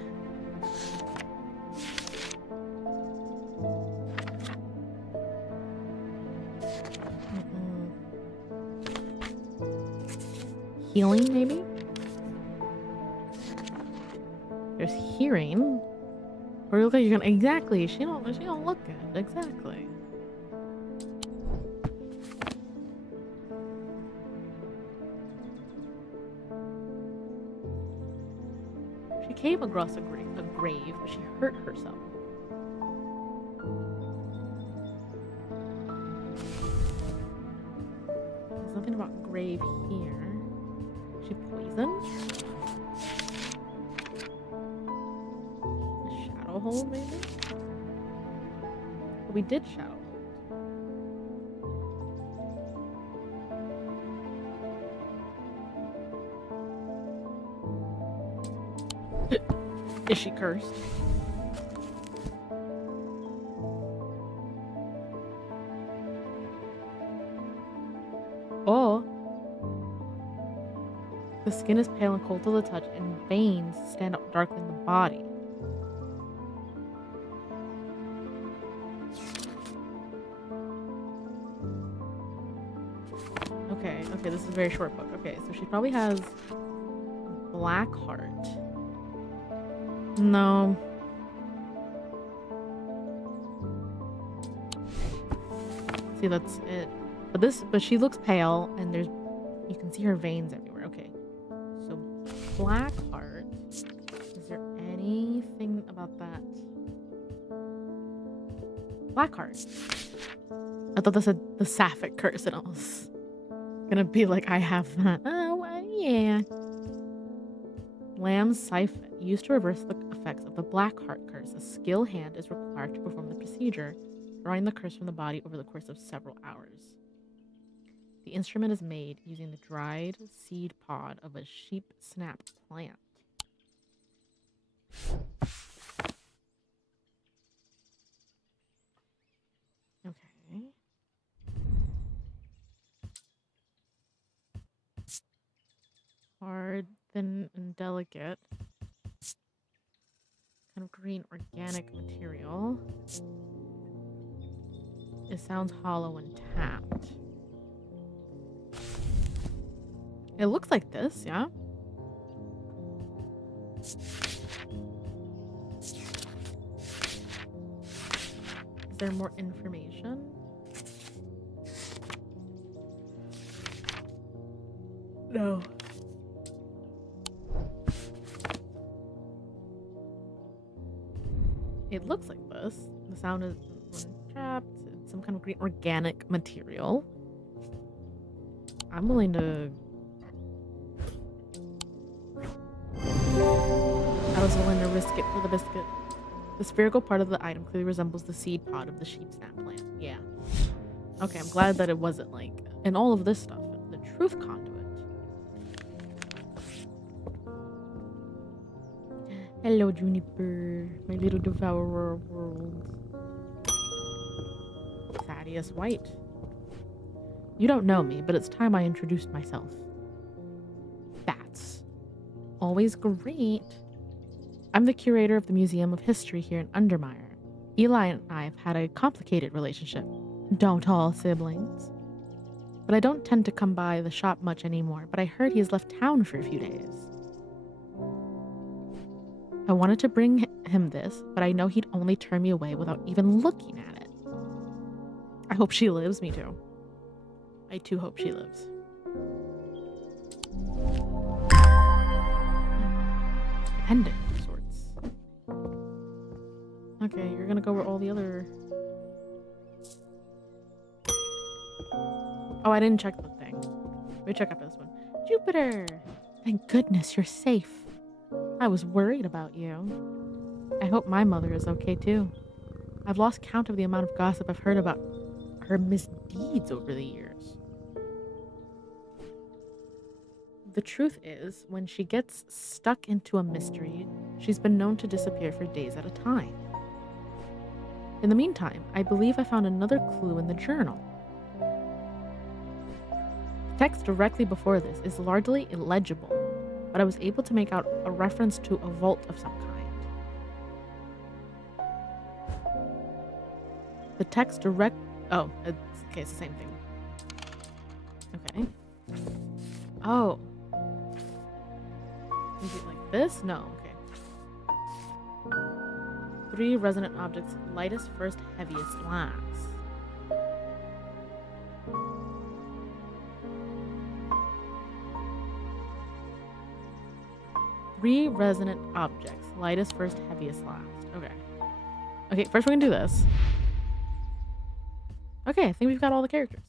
Healing, maybe? There's hearing. Or you look like you're gonna exactly. She don't look good. Exactly. She came across a grave, but she hurt herself. There's nothing about grave here. Is she poisoned? A shadow hold, maybe? But we did shadow hold. Is she cursed? Oh. The skin is pale and cold to the touch, and veins stand up darkly in the body. Okay, this is a very short book. Okay, so she probably has black heart. No. See, that's it. But she looks pale, and you can see her veins everywhere. Okay. So, black heart. Is there anything about that? Black heart. I thought that said the sapphic curse, and I was gonna be like, I have that. Oh, yeah. Lamb's siphon. Used to reverse the effects of the black heart curse. A skilled hand is required to perform the procedure, drawing the curse from the body over the course of several hours. The instrument is made using the dried seed pod of a sheep snap plant. Okay. Hard, thin, and delicate. Kind of green organic material. It sounds hollow when tapped. It looks like this, yeah? Is there more information? No. It looks like this. The sound is when trapped. It's some kind of green organic material. I'm willing to... I was willing to risk it for the biscuit. The spherical part of the item clearly resembles the seed pod of the sheep snap plant. Yeah. Okay, I'm glad that it wasn't like... And all of this stuff. The truth conduit. Hello, Juniper, my little devourer of worlds. Thaddeus White. You don't know me, but it's time I introduced myself. That's always great. I'm the curator of the Museum of History here in Undermire. Eli and I have had a complicated relationship. Don't all siblings? But I don't tend to come by the shop much anymore, but I heard he has left town for a few days. I wanted to bring him this, but I know he'd only turn me away without even looking at it. I hope she lives, me too. I too hope she lives. Pendant of sorts. Okay, you're gonna go where all the other... Oh, I didn't check the thing. Let me check after this one. Jupiter! Thank goodness you're safe. I was worried about you. I hope my mother is okay too. I've lost count of the amount of gossip I've heard about her misdeeds over the years. The truth is, when she gets stuck into a mystery, she's been known to disappear for days at a time. In the meantime, I believe I found another clue in the journal. The text directly before this is largely illegible, but I was able to make out a reference to a vault of some kind. The text direct... Oh, it's the same thing. Okay. Oh. Is it like this? No, okay. 3 resonant objects, lightest first, heaviest last. Three resonant objects, lightest first, heaviest last. Okay. Okay, first we're gonna do this. Okay, I think we've got all the characters.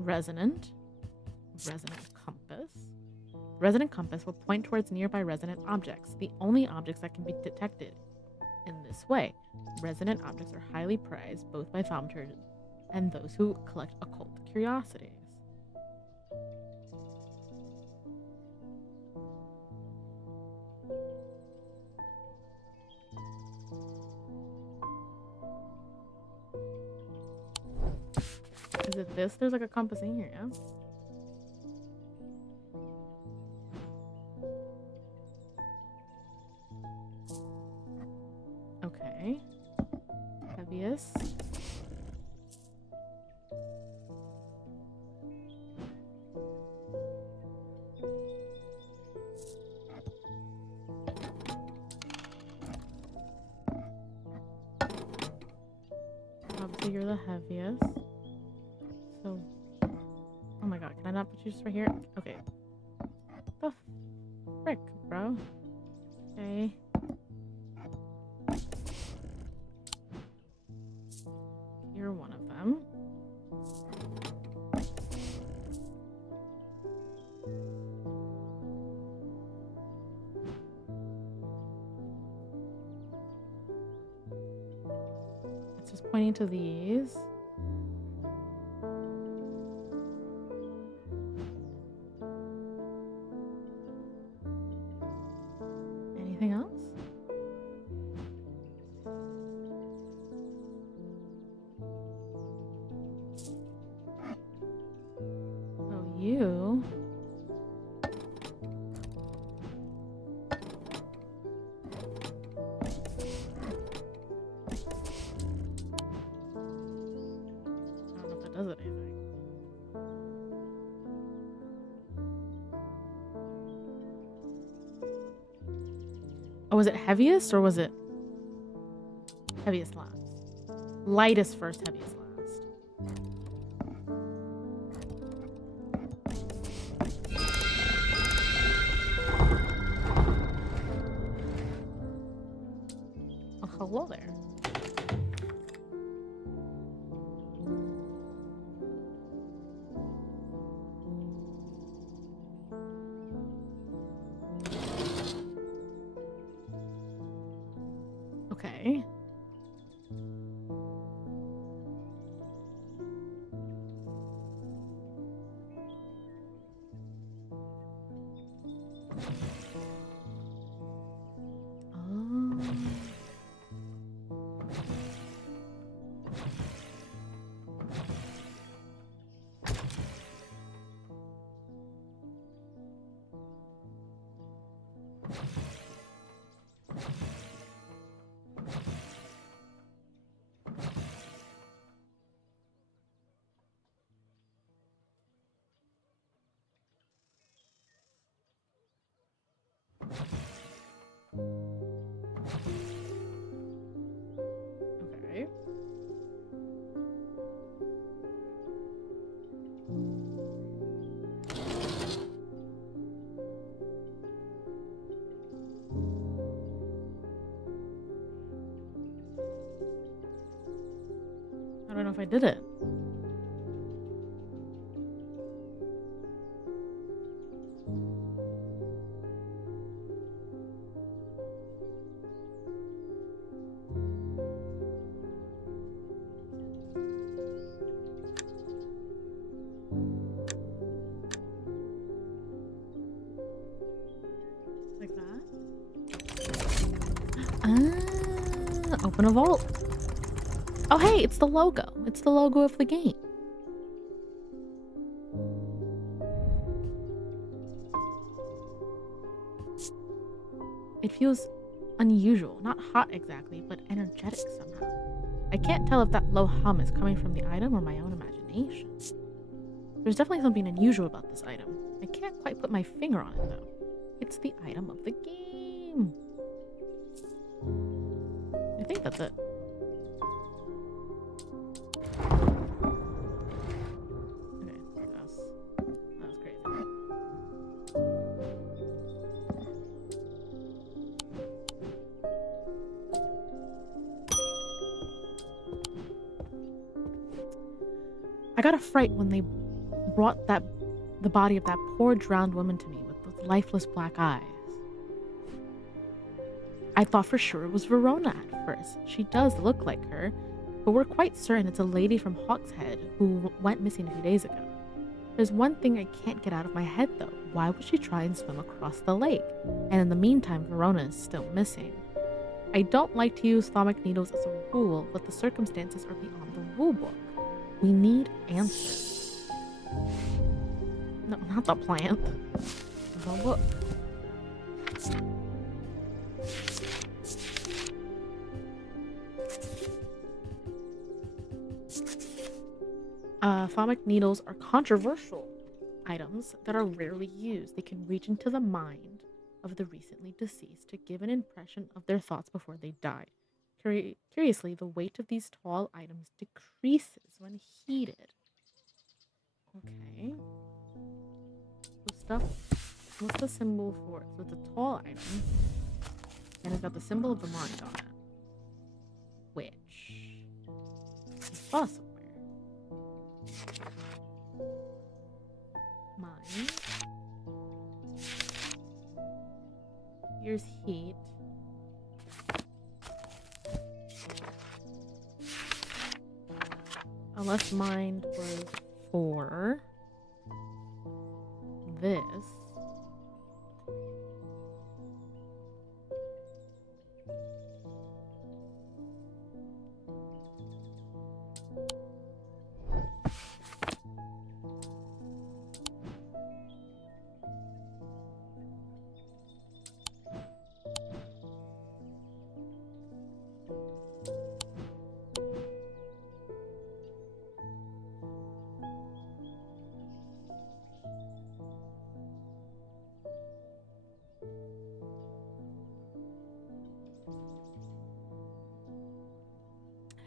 Resonant compass. Resonant compass will point towards nearby resonant objects, the only objects that can be detected in this way. Resonant objects are highly prized both by thaumaturges and those who collect occult curiosities. Is it this? There's like a compass in here, yeah? Okay. Heaviest. Obviously you're the heaviest. So, oh my god, can I not put you just right here? Okay. What the frick, bro? Okay. You're one of them. It's just pointing to these. Anything else? Oh, you. I don't know if that does anything. Oh, was it heaviest or was it heaviest last? Lightest first, heaviest last. Oh, hello there. Okay. Oh. Okay. I don't know if I did it. open a vault. Oh, hey, it's the logo. It's the logo of the game. It feels unusual, not hot exactly, but energetic somehow. I can't tell if that low hum is coming from the item or my own imagination. There's definitely something unusual about this item. I can't quite put my finger on it though. It's the item of the game. I think that's it. Okay, that was crazy. I got a fright when they brought the body of that poor drowned woman to me with those lifeless black eyes. I thought for sure it was Verona at first. She does look like her, but we're quite certain it's a lady from Hawkshead who went missing a few days ago. There's one thing I can't get out of my head though. Why would she try and swim across the lake? And in the meantime, Verona is still missing. I don't like to use thermic needles as a rule, but the circumstances are beyond the rulebook. We need answers. No, not the plant. The book. Thermic needles are controversial items that are rarely used. They can reach into the mind of the recently deceased to give an impression of their thoughts before they died. Curiously, the weight of these tall items decreases when heated. Okay. So stuff. What's the symbol for it? So it's a tall item, and it's got the symbol of the mind on it, which I saw somewhere. Mind. Here's heat. Unless mind was for this.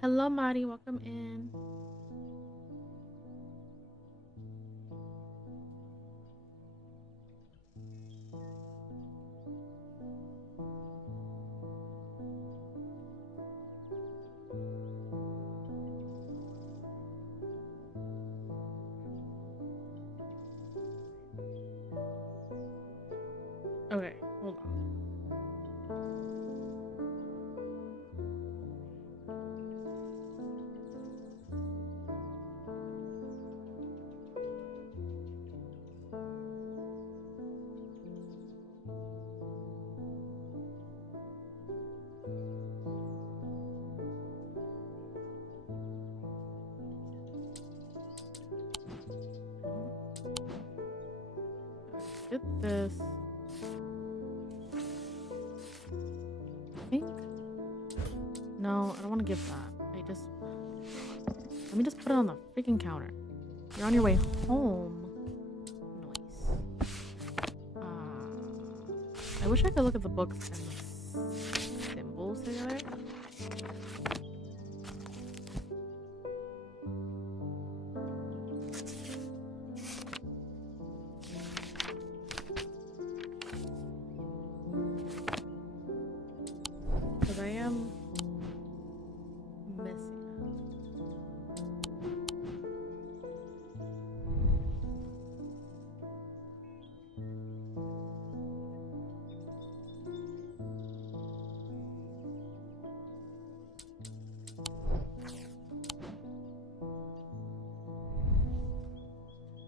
Hello, Mari. Welcome in. Okay, hold on. Get this. I think. No, I don't want to give that. Let me just put it on the freaking counter. You're on your way home. Nice. I wish I could look at the books and the symbols together. Because I am missing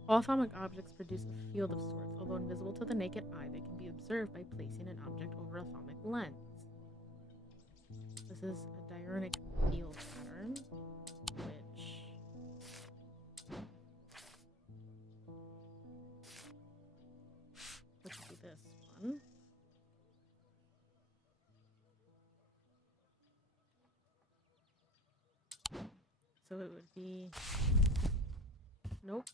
All atomic objects produce a field of sorts. Although invisible to the naked eye, they can be observed by placing an object over a atomic lens. This is a diurnal field pattern, which would be this one. So it would be, nope.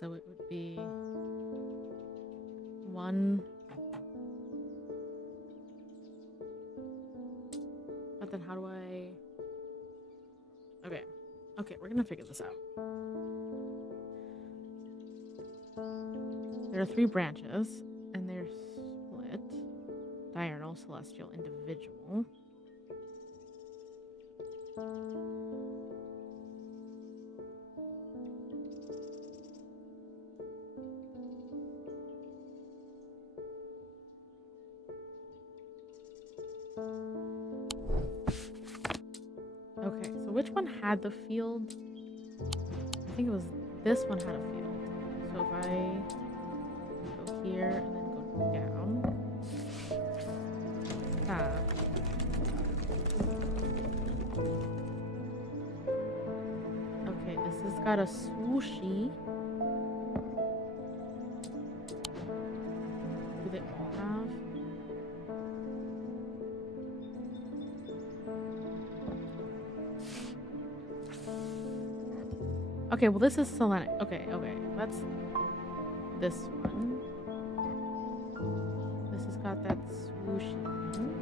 So it would be one, but then how do I, okay, we're gonna figure this out. There are 3 branches, and they're split, diurnal, celestial, individual. Okay, so which one had the field? I think it was this one had a field. So if I go here and then go down, that. Okay, this has got a swooshy. Do they all have? Okay, well this is Selenic. Okay, that's this one. This has got that swooshy one.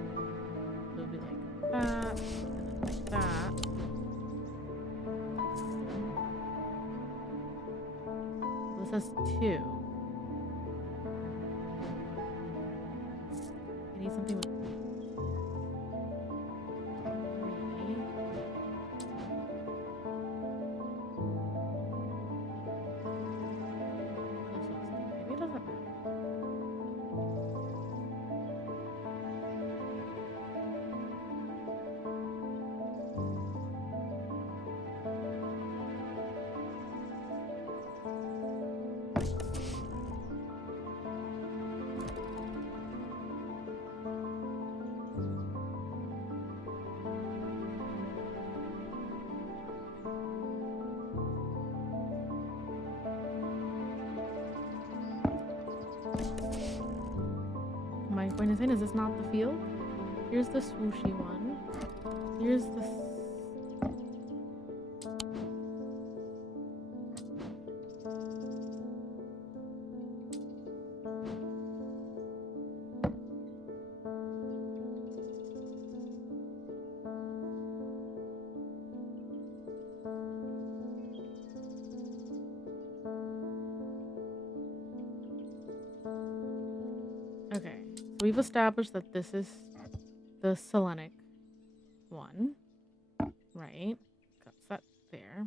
It'll be like that, and then like that. This has 2. I need something with 3. Maybe it doesn't matter. Am I going insane? Is this not the field? Here's the swooshy one. Here's the... Okay, so we've established that this is the Selenic one, right? Got that there.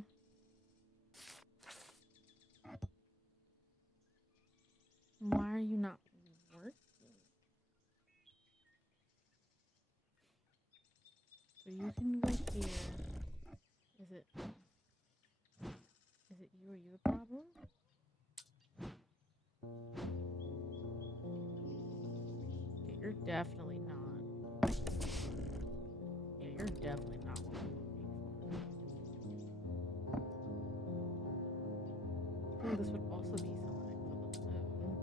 Why are you not working? So you can go here. Is it you or you the problem? Yeah, you're definitely not. Yeah, you're definitely not what we're looking for. I think this would also be Selenic for the moon.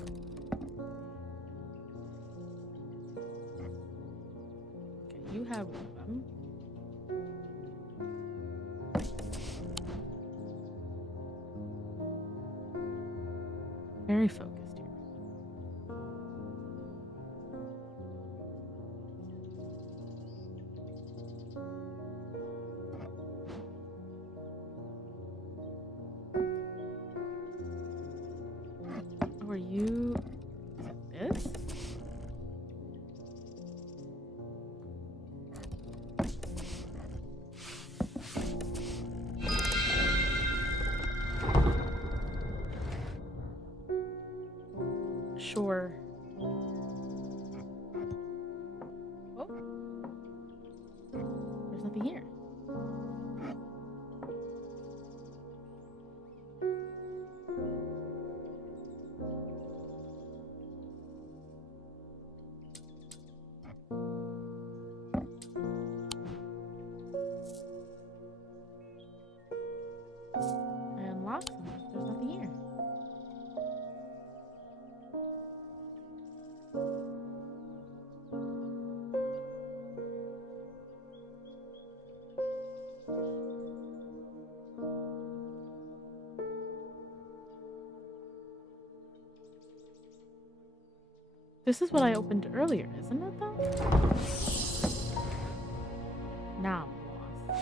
Okay, you have one of them. Very focused here. you... Is it this? Sure. Oh. There's nothing here. I unlocked them. There's nothing here. This is what I opened earlier, isn't it, though? Now, Moth.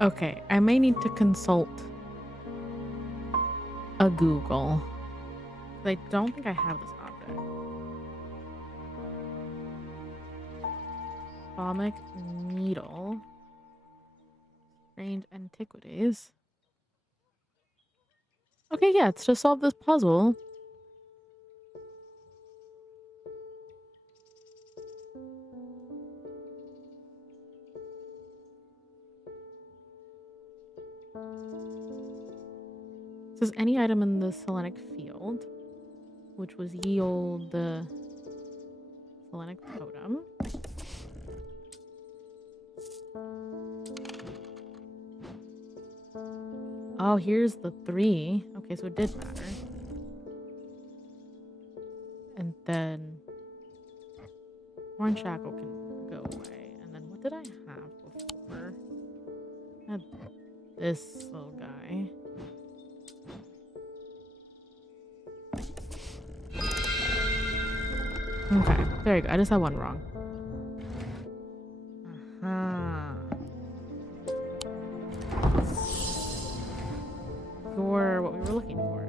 Okay, I may need to consult a Google. I don't think I have this object. Balmic needle. Strange antiquities. Okay, yeah, it's to solve this puzzle. It says any item in the Selenic field, which was yield the Selenic totem. Oh, here's the 3. Okay, so it did matter. And then Horn Shackle can go away. And then what did I have before? I had this little guy. Okay, there you go. I just had one wrong. You're what we were looking for.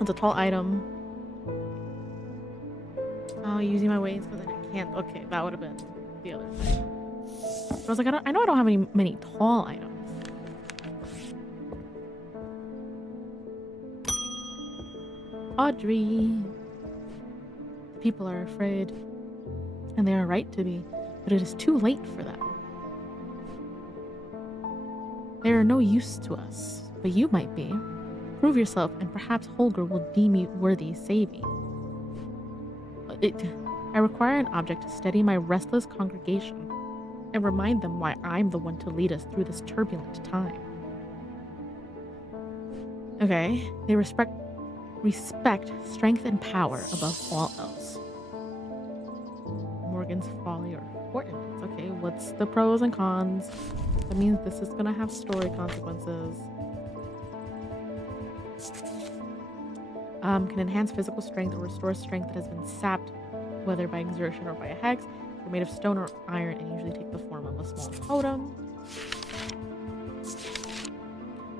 It's a tall item. Oh, using my weights because I can't. Okay, that would have been the other thing. But I was like, I know I don't have many tall items. Audrey. People are afraid, and they are right to be, but it is too late for them. They are no use to us, but you might be. Prove yourself, and perhaps Holger will deem you worthy saving. I require an object to steady my restless congregation, and remind them why I'm the one to lead us through this turbulent time. Okay, they respect strength and power above all else. Morgan's folly or ordinance. Okay, what's the pros and cons? That means this is gonna have story consequences. Can enhance physical strength or restore strength that has been sapped, whether by exertion or by a hex. They're made of stone or iron and usually take the form of a small totem.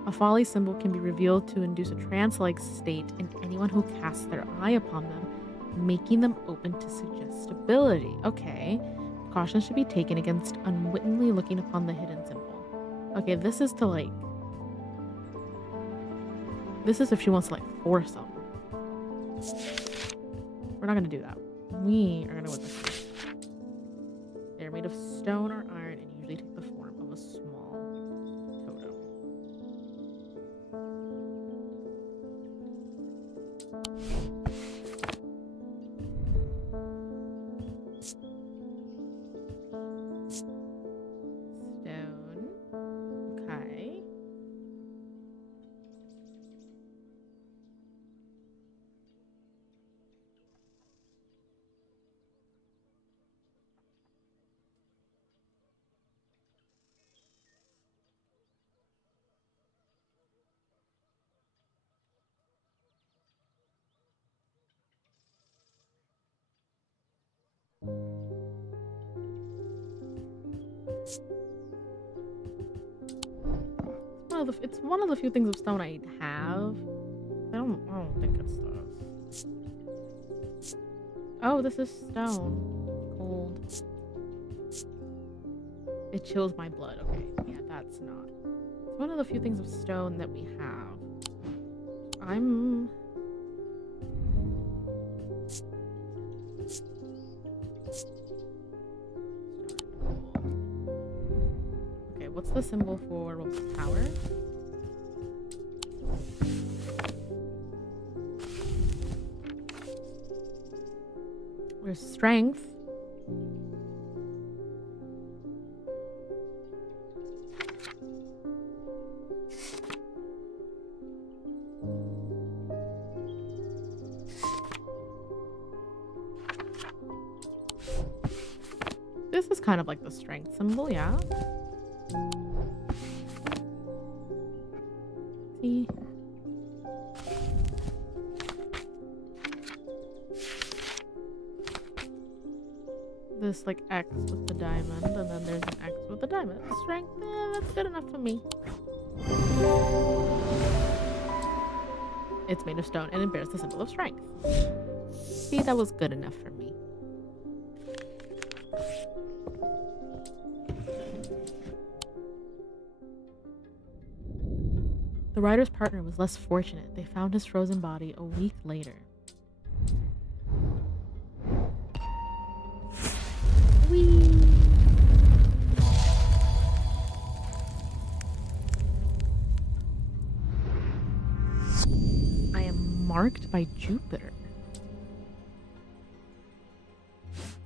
A folly symbol can be revealed to induce a trance-like state in anyone who casts their eye upon them, making them open to suggestibility. Okay. Caution should be taken against unwittingly looking upon the hidden symbol. Okay, this is to like... This is if she wants to like force them. We're not gonna do that. We are gonna go with this. They're made of stone or iron and usually take the form of a small totem. Stone. Okay. it's one of the few things of stone I have. I don't think it's this. Oh, this is stone. Cold. It chills my blood. Okay, yeah, that's not. It's one of the few things of stone that we have. Okay, what's the symbol for power? There's strength. This is kind of like the strength symbol, yeah. See? This like X with the diamond, and then there's an X with the diamond. Strength, that's good enough for me. It's made of stone and it bears the symbol of strength. See, that was good enough for me. The rider's partner was less fortunate. They found his frozen body a week later. Whee! I am marked by Jupiter.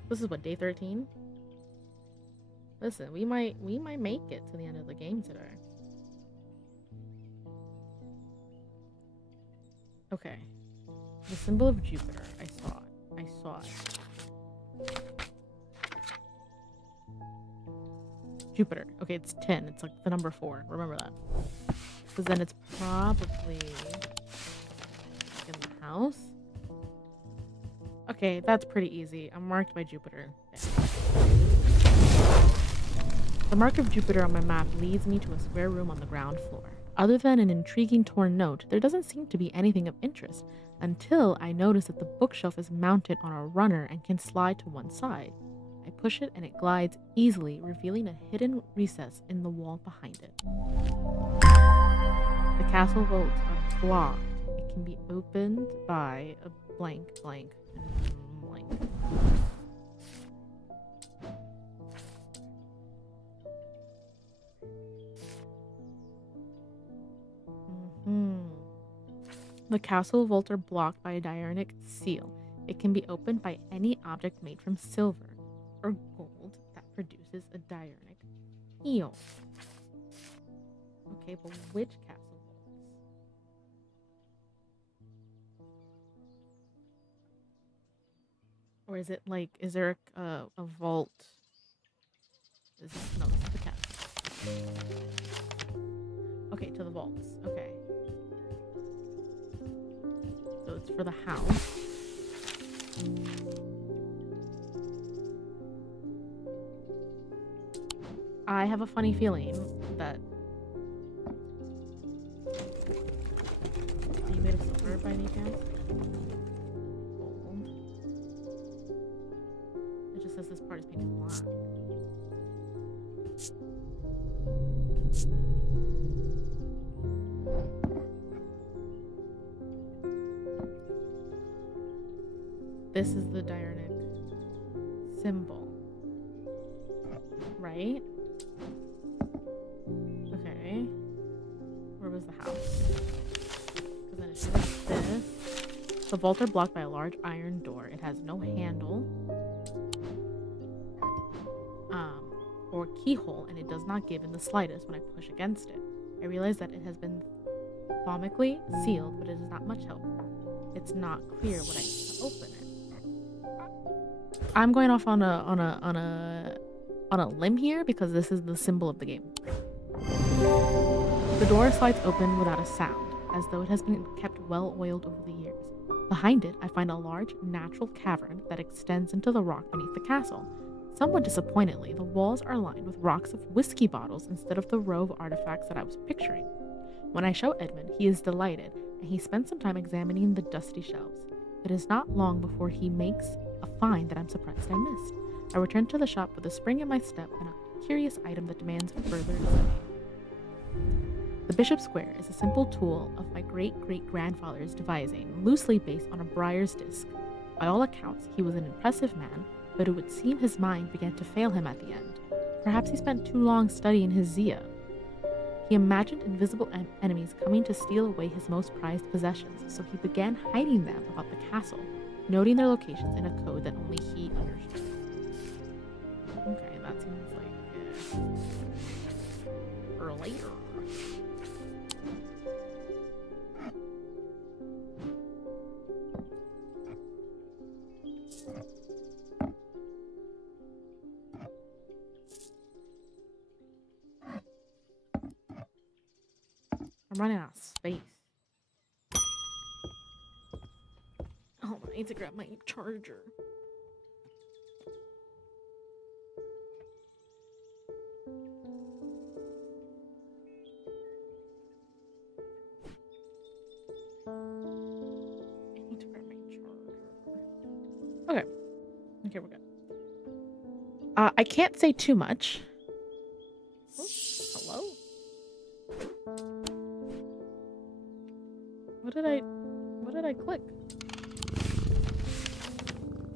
This is what, day 13? Listen, we might make it to the end of the game today. Okay. The symbol of Jupiter. I saw it. Jupiter. Okay, it's 10. It's like the number 4. Remember that. Because then it's probably in the house. Okay, that's pretty easy. I'm marked by Jupiter. Yeah. The mark of Jupiter on my map leads me to a square room on the ground floor. Other than an intriguing torn note, there doesn't seem to be anything of interest until I notice that the bookshelf is mounted on a runner and can slide to one side. I push it and it glides easily, revealing a hidden recess in the wall behind it. The castle vaults are blocked. It can be opened by a blank, blank, blank. The castle vaults are blocked by a diurnal seal. It can be opened by any object made from silver or gold that produces a diurnal eel. Okay, but which castle vaults? Or is it like, is there a vault? No, it's the castle. Okay, to the vaults. Okay. So it's for the house. I have a funny feeling that... Are you made of silver by any chance? Gold. It just says this part is painted black. This is the diurnal symbol, right? Okay. Where was the house? Because then it's just this. The vaults are blocked by a large iron door. It has no handle or keyhole, and it does not give in the slightest when I push against it. I realize that it has been thaumatically sealed, but it is not much help. It's not clear what I need to open it. I'm going off on a limb here because this is the symbol of the game. The door slides open without a sound, as though it has been kept well oiled over the years. Behind it, I find a large natural cavern that extends into the rock beneath the castle. Somewhat disappointingly, the walls are lined with rocks of whiskey bottles instead of the row of artifacts that I was picturing. When I show Edmund, he is delighted, and he spends some time examining the dusty shelves. It is not long before he makes a find that I'm surprised I missed. I return to the shop with a spring in my step and a curious item that demands further study. The Bishop's Square is a simple tool of my great-great-grandfather's devising, loosely based on a briar's disc. By all accounts, he was an impressive man, but it would seem his mind began to fail him at the end. Perhaps he spent too long studying his Zia. He imagined invisible enemies coming to steal away his most prized possessions, so he began hiding them about the castle, noting their locations in a code that only he understood. Okay, that seems like for later. I'm running out of space. Hold on, I need to grab my charger. Okay. Okay, we're good. I can't say too much. Oh, hello? What did I click?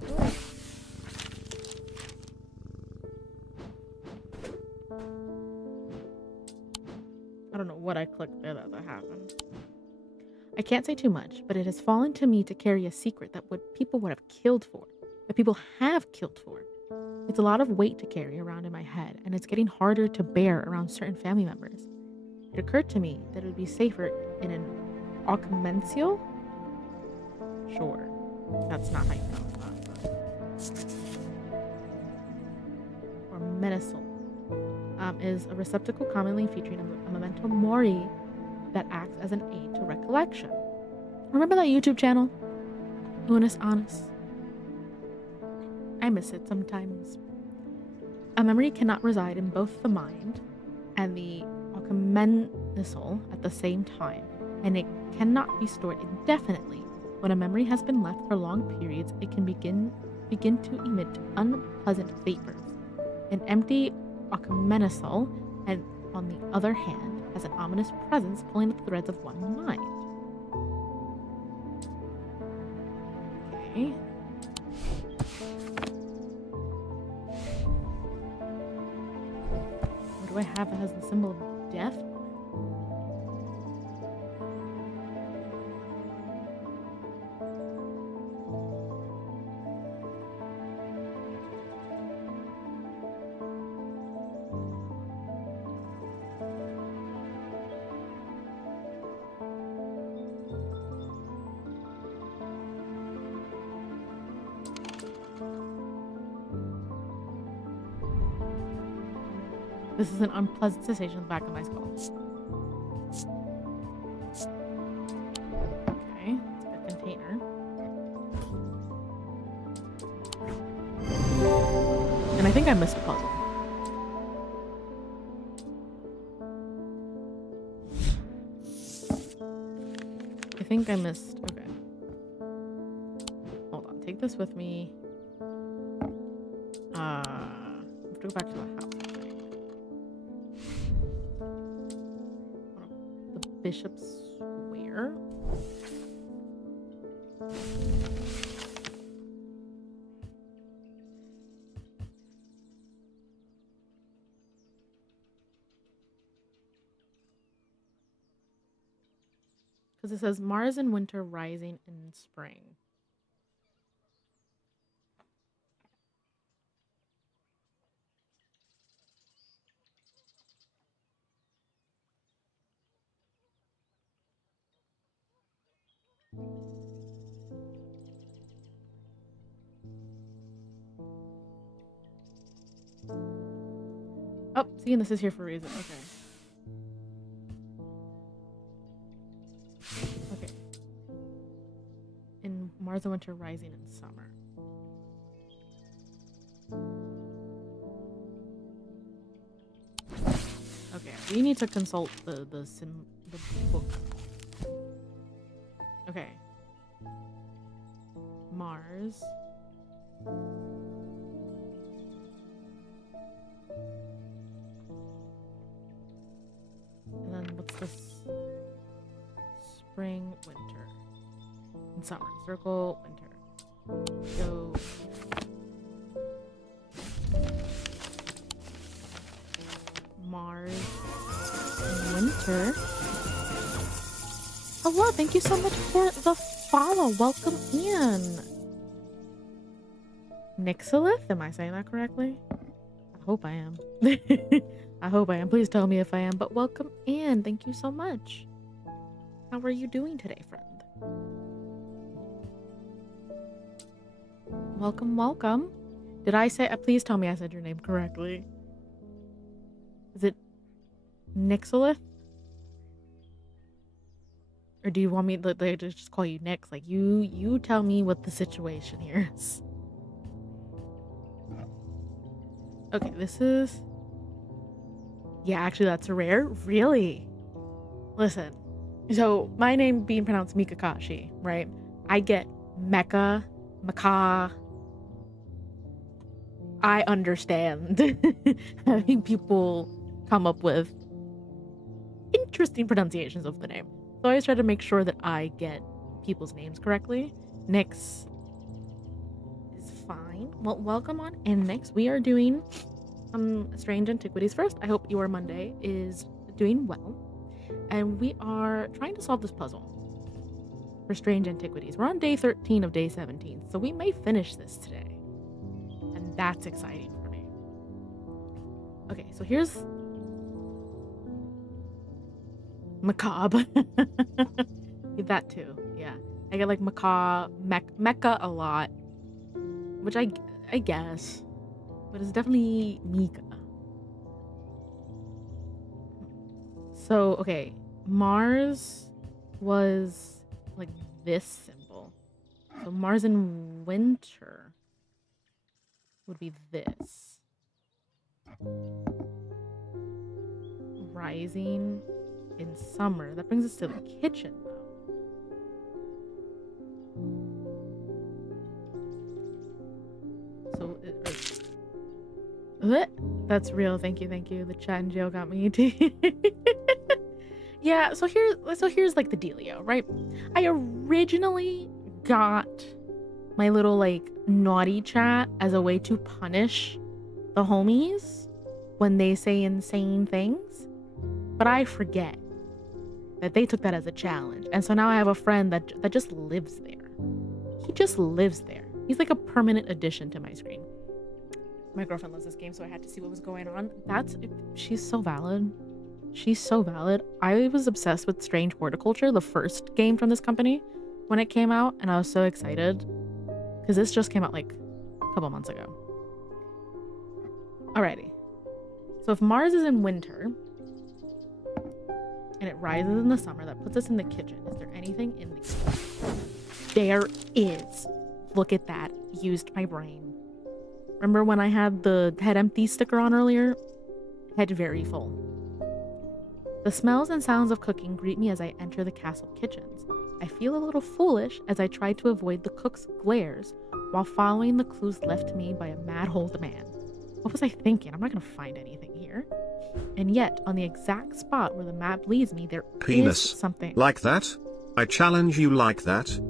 Oh. I don't know what I clicked there that happened. I can't say too much, but it has fallen to me to carry a secret that people would have killed for. That people have killed for. It's a lot of weight to carry around in my head, and it's getting harder to bear around certain family members. It occurred to me that it would be safer in an augmentio? Sure. That's not how you pronounce that. Or menisal. Is a receptacle commonly featuring a memento mori that acts as an aid to recollection. Remember that YouTube channel? Unis Honest. I miss it sometimes. A memory cannot reside in both the mind and the augmentisal at the same time, and it cannot be stored indefinitely. When a memory has been left for long periods, it can begin to emit unpleasant vapors. An empty augmentisal, and on the other hand, has an ominous presence pulling at the threads of one mind. Okay. What do I have that has the symbol of death? This is an unpleasant sensation in the back of my skull. Okay, it's a container. And I think I missed a puzzle. I think I missed. Okay. Hold on. Take this with me. I have to go back to the house. The Bishop's Square. Because it says Mars in winter, rising in spring. Oh, see, and this is here for a reason. Okay. Okay. In Mars and winter, rising in summer. Okay, we need to consult the the book. Okay. Mars. And then what's this? Spring, winter, and summer. Circle, winter. So Mars and winter. Hello, thank you so much for the follow. Welcome in. Nixolith? Am I saying that correctly? I hope I am. I hope I am. Please tell me if I am. But welcome in. Thank you so much. How are you doing today, friend? Welcome, welcome. Did I say... please tell me I said your name correctly. Is it Nixolith? Or do you want me to just call you Nix? Like, you tell me what the situation here is. Okay, this is... Yeah, actually, that's rare. Really? Listen. So, my name being pronounced Mikakashi, right? I get Mecha, Maka. I understand having people come up with interesting pronunciations of the name. So I always try to make sure that I get people's names correctly. Nix is fine. Well, welcome on in, Nix. We are doing Strange Antiquities first. I hope your Monday is doing well. And we are trying to solve this puzzle for Strange Antiquities. We're on day 13 of day 17, so we may finish this today. And that's exciting for me. Okay, so here's macabre. That too, yeah. I get like macabre, mecha a lot, which I guess, but it's definitely Mika. So, okay, Mars was like this symbol. So Mars in winter would be this. Rising in summer. That brings us to the kitchen, though. So, that's real. Thank you. The chat and jail got me. Yeah. So here's like the dealio, right? I originally got my little like naughty chat as a way to punish the homies when they say insane things, but I forget that they took that as a challenge, and so now I have a friend that just lives there. He just lives there. He's like a permanent addition to my screen. My girlfriend loves this game, so I had to see what was going on. She's so valid. She's so valid. I was obsessed with Strange Horticulture, the first game from this company, when it came out, and I was so excited because this just came out like a couple months ago. Alrighty. So if Mars is in winter and it rises in the summer, that puts us in the kitchen. Is there anything in the kitchen? There is. Look at that. Used my brain. Remember when I had the head empty sticker on earlier? Head very full. The smells and sounds of cooking greet me as I enter the castle kitchens. I feel a little foolish as I try to avoid the cook's glares while following the clues left to me by a mad old man. What was I thinking? I'm not going to find anything here. And yet, on the exact spot where the map leads me, there is something. Like that? I challenge you like that?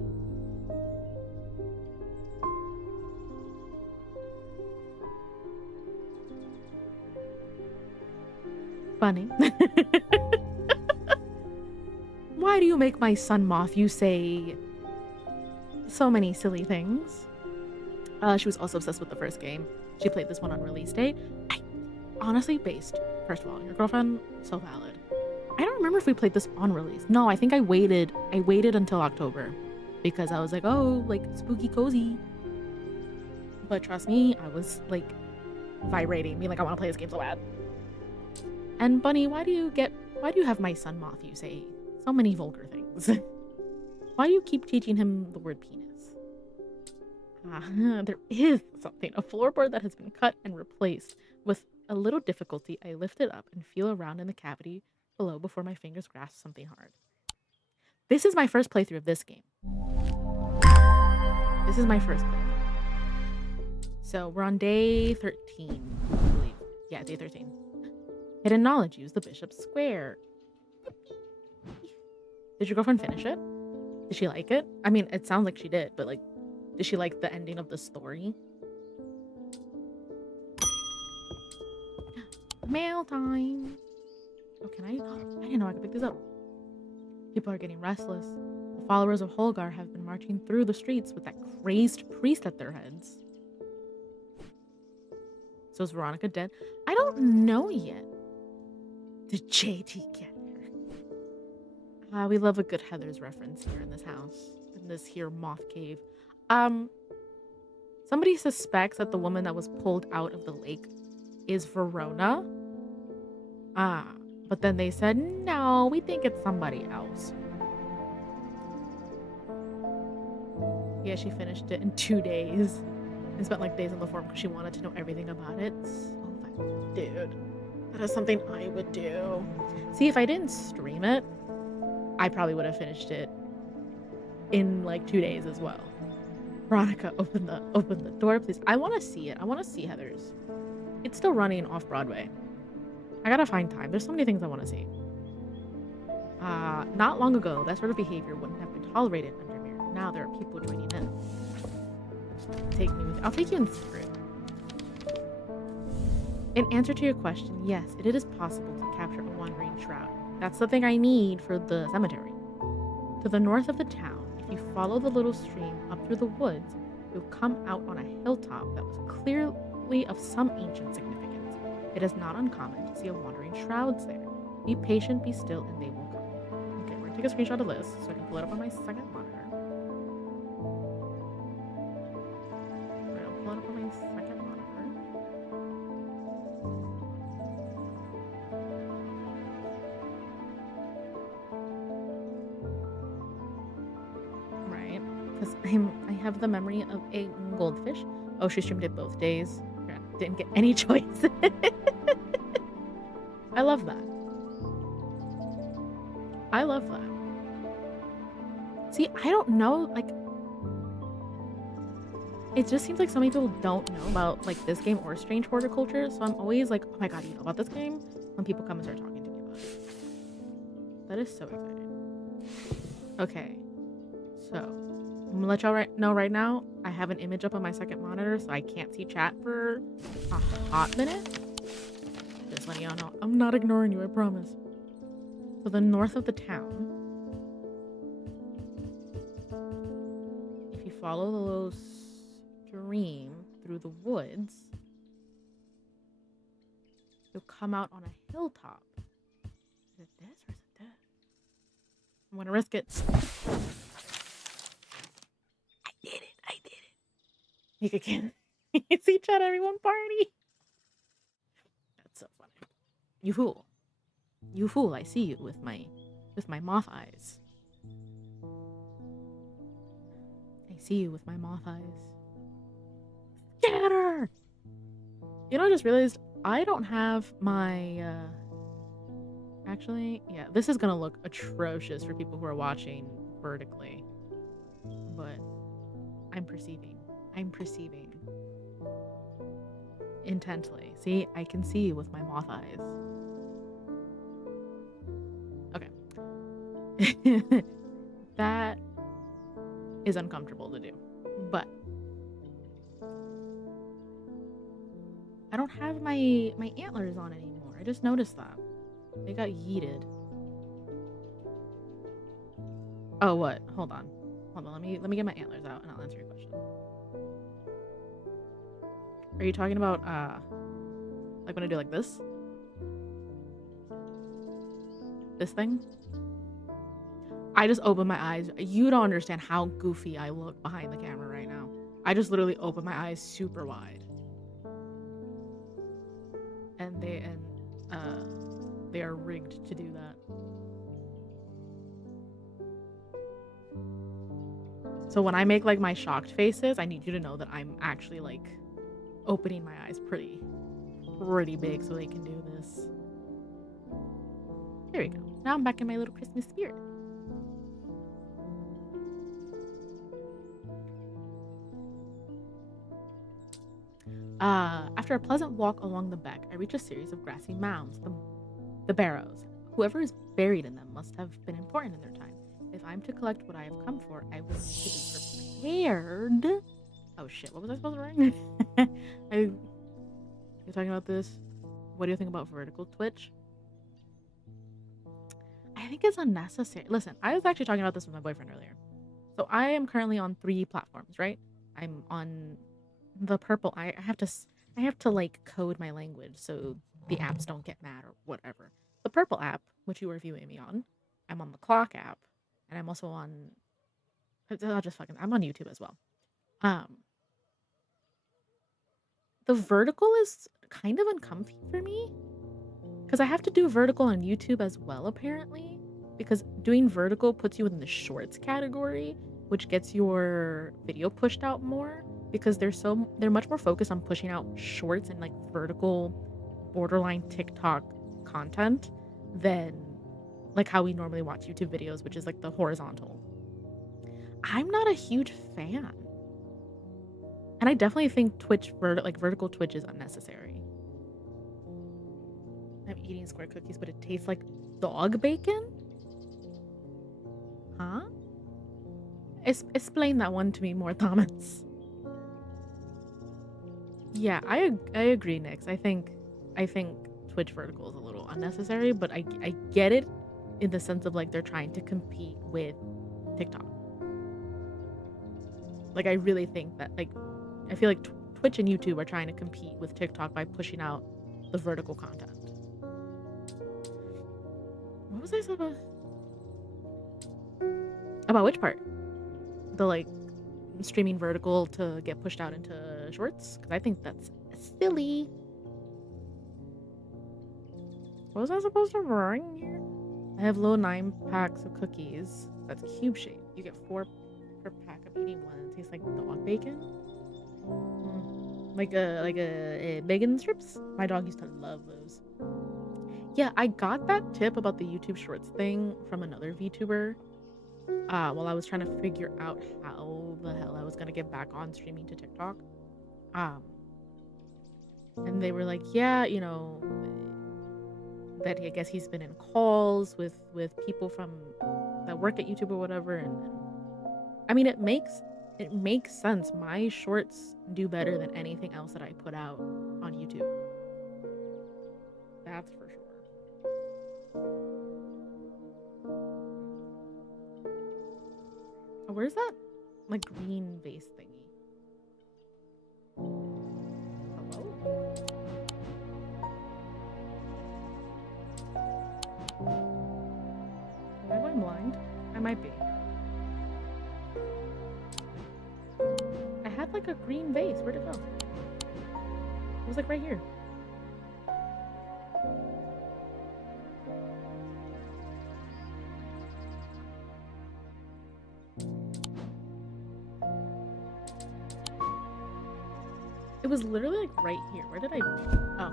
Funny. Why do you make my son Moth? You say so many silly things. She was also obsessed with the first game. She played this one on release date. Honestly, first of all, your girlfriend, so valid. I don't remember if we played this on release. No, I think I waited until October because I was like, oh, like spooky cozy. But trust me, I was like vibrating, being like, I want to play this game so bad. And Bunny, why do you have my son Moth? You say so many vulgar things. Why do you keep teaching him the word penis? There is something, a floorboard that has been cut and replaced. With a little difficulty, I lift it up and feel around in the cavity below before my fingers grasp something hard. This is my first playthrough of this game. This is my first playthrough. So we're on day 13, I believe. Yeah, day 13. Hidden knowledge. Use the bishop's square. Did your girlfriend finish it? Did she like it? I mean, it sounds like she did, but like, did she like the ending of the story? Mail time. Oh, can I? I didn't know I could pick this up. People are getting restless. The followers of Holgar have been marching through the streets with that crazed priest at their heads. So is Veronica dead? I don't know yet. Did JD get her? We love a good Heather's reference here in this house, in this here moth cave. Somebody suspects that the woman that was pulled out of the lake is Verona. But then they said, no, we think it's somebody else. Yeah, she finished it in 2 days and spent like days on the forum because she wanted to know everything about it. So, dude, that is something I would do. See, if I didn't stream it, I probably would have finished it in like 2 days as well. Veronica, open the door, please. I want to see it. I want to see Heather's. It's still running off Broadway. I gotta find time. There's so many things I want to see. Not long ago, that sort of behavior wouldn't have been tolerated under Mir. Now there are people joining in. Take me with you. I'll take you in secret. In answer to your question, yes, it is possible to capture a wandering shroud. That's the thing I need for the cemetery. To the north of the town, if you follow the little stream up through the woods, you'll come out on a hilltop that was clearly of some ancient significance. It is not uncommon to see a wandering shrouds there. Be patient, be still, and they will come. Okay, we're gonna take a screenshot of this so I can pull it up on my second monitor. We're gonna pull it up on my second monitor. Right, because I have the memory of a goldfish. Oh, she streamed it both days. Didn't get any choice. I love that. I love that. See, I don't know, like, it just seems like so many people don't know about like this game or strange horticulture, so I'm always like, oh my god, you know about this game? When people come and start talking to me about it. That is so exciting. Okay, so I'm gonna let y'all know right now, I have an image up on my second monitor, so I can't see chat for a hot minute. Just letting y'all know, I'm not ignoring you, I promise. So the north of the town, if you follow the little stream through the woods, you'll come out on a hilltop. Is it this or is it this? I'm gonna risk it. I did it. Make again. See chat, everyone, party. That's so funny. You fool. You fool, I see you with my moth eyes. I see you with my moth eyes. Get her! You know, I just realized I don't have my, actually, yeah, this is gonna look atrocious for people who are watching vertically. But I'm perceiving intently. See, I can see you with my moth eyes. Okay. That is uncomfortable to do, but I don't have my antlers on anymore. I just noticed that. They got yeeted. Oh, what? Hold on. Let me get my antlers out and I'll answer your question. Are you talking about like when I do like this? This thing? I just opened my eyes. You don't understand how goofy I look behind the camera right now. I just literally opened my eyes super wide. And they are rigged to do that. So when I make like my shocked faces, I need you to know that I'm actually like opening my eyes pretty big so they can do this. There we go. Now I'm back in my little Christmas spirit. After a pleasant walk along the beck, I reach a series of grassy mounds, the barrows. Whoever is buried in them must have been important in their time. If I'm to collect what I have come for, I will need to be prepared. Oh shit, what was I supposed to write? You're talking about this? What do you think about vertical twitch? I think it's unnecessary. Listen, I was actually talking about this with my boyfriend earlier. So I am currently on 3 platforms, right? I'm on the purple. I have to like code my language so the apps don't get mad or whatever. The purple app, which you were viewing me on, I'm on the clock app, and I'm also on. I'm on YouTube as well. Um, the vertical is kind of uncomfy for me because I have to do vertical on YouTube as well, apparently. Because doing vertical puts you in the shorts category, which gets your video pushed out more. Because they're much more focused on pushing out shorts and like vertical, borderline TikTok content than like how we normally watch YouTube videos, which is like the horizontal. I'm not a huge fan, and I definitely think vertical Twitch is unnecessary. I'm eating square cookies, but it tastes like dog bacon? Huh? Explain that one to me more, Thomas. Yeah, I agree, Nix. I think Twitch vertical is a little unnecessary, but I get it in the sense of like they're trying to compete with TikTok. Like I really think that like I feel like Twitch and YouTube are trying to compete with TikTok by pushing out the vertical content. What was I supposed about which part? The like streaming vertical to get pushed out into shorts? Because I think that's silly. What was I supposed to bring here? I have low 9 packs of cookies. That's cube shape. You get 4 per pack. I'm eating one. It tastes like dog bacon. Like a bacon strips. My dog used to love those. Yeah, I got that tip about the YouTube Shorts thing from another VTuber. While I was trying to figure out how the hell I was gonna get back on streaming to TikTok. And they were like, yeah, you know, that I guess he's been in calls with people from that work at YouTube or whatever, and I mean it makes sense. My shorts do better than anything else that I put out on YouTube. That's for sure. Oh, where's that like green vase thingy? Hello? Am I going blind? I might be. I had like a green vase. Where'd it go? It was like right here. It was literally like right here. Where did I? Oh.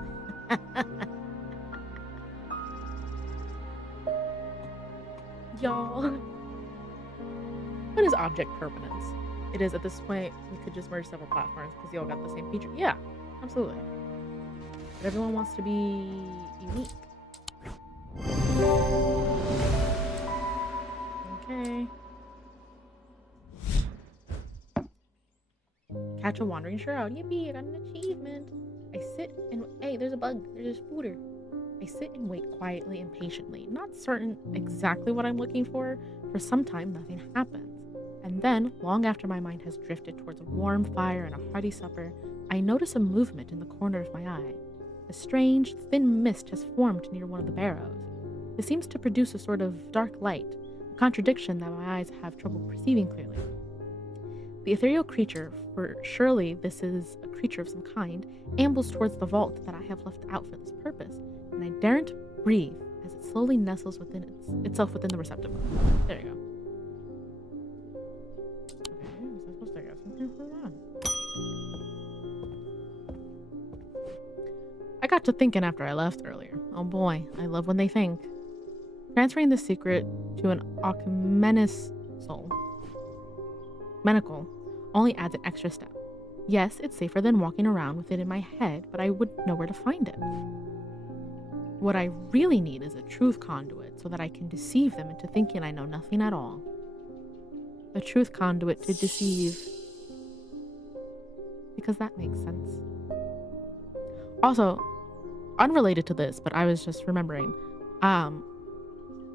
Y'all. What is object permanence? It is at this point we could just merge several platforms because you all got the same feature. Yeah, absolutely. But everyone wants to be unique. Okay. Catch a wandering shroud. Yippee, I got an achievement. I sit and hey, there's a bug. There's a spooter. I sit and wait quietly and patiently, not certain exactly what I'm looking for. For some time, nothing happens. And then, long after my mind has drifted towards a warm fire and a hearty supper, I notice a movement in the corner of my eye. A strange, thin mist has formed near one of the barrows. It seems to produce a sort of dark light, a contradiction that my eyes have trouble perceiving clearly. The ethereal creature, for surely this is a creature of some kind, ambles towards the vault that I have left out for this purpose, and I daren't breathe as it slowly nestles within itself within the receptacle. There you go. Okay, was I supposed to get something for that? I got to thinking after I left earlier. Oh boy, I love when they think. Transferring the secret to an Ocumenus soul, Menical, only adds an extra step. Yes, it's safer than walking around with it in my head, but I wouldn't know where to find it. What I really need is a truth conduit so that I can deceive them into thinking I know nothing at all. A truth conduit to deceive. Because that makes sense. Also, unrelated to this, but I was just remembering,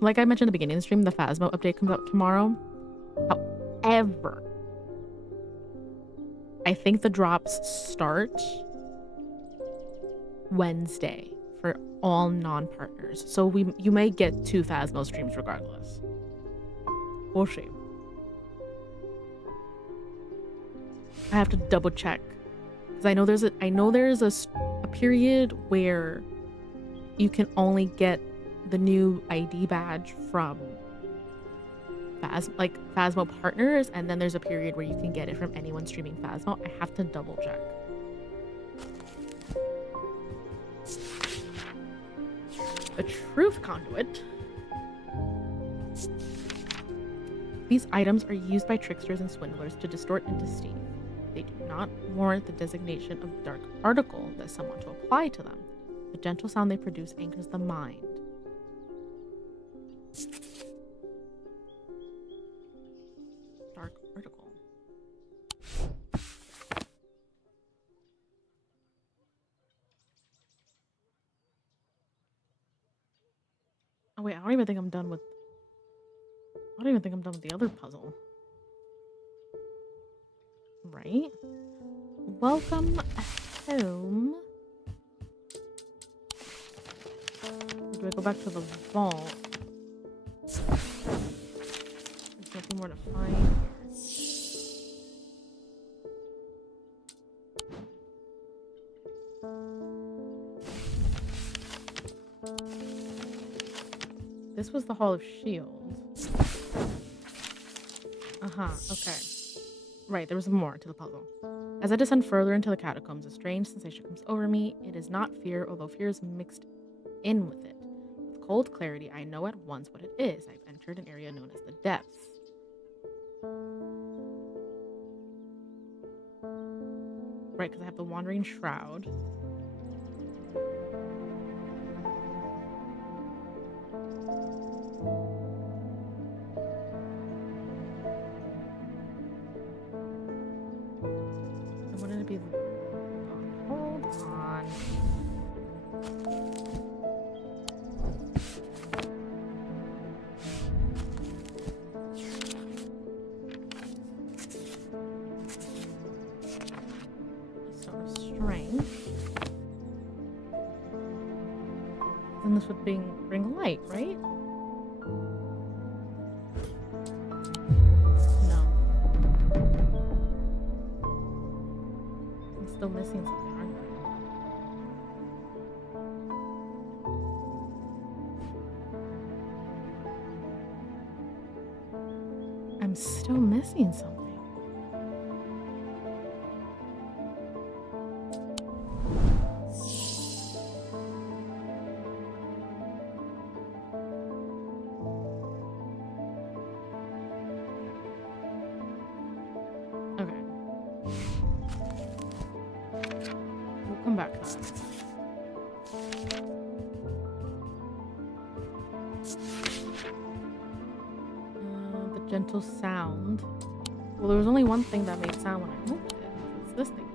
like I mentioned at the beginning of the stream, the Phasmo update comes out tomorrow. However, I think the drops start Wednesday for all non-partners. So you may get 2 Phasmo streams regardless. We'll see. I have to double check because I know there's a period where you can only get the new ID badge from Phasmo partners, and then there's a period where you can get it from anyone streaming Phasmo. I have to double check. A truth conduit. These items are used by tricksters and swindlers to distort and deceive. They do not warrant the designation of dark article that some want to apply to them. The gentle sound they produce anchors the mind. Dark article. Oh wait, I don't even think I'm done with the other puzzle. Right? Welcome home. Or do I go back to the vault? There's nothing more to find here. This was the Hall of Shields. Okay. Right, there was more to the puzzle. As I descend further into the catacombs, a strange sensation comes over me. It is not fear, although fear is mixed in with it. With cold clarity, I know at once what it is. I've entered an area known as the depths. Right, because I have the Wandering Shroud. I wanted to be the... Hold on. Stone of Strength. Then this would bring light, right? No. I'm still missing something, aren't I? I'm still missing something. Okay. We'll come back to that. The gentle sound. Well, there was only one thing that made sound when I moved it. It's this thing.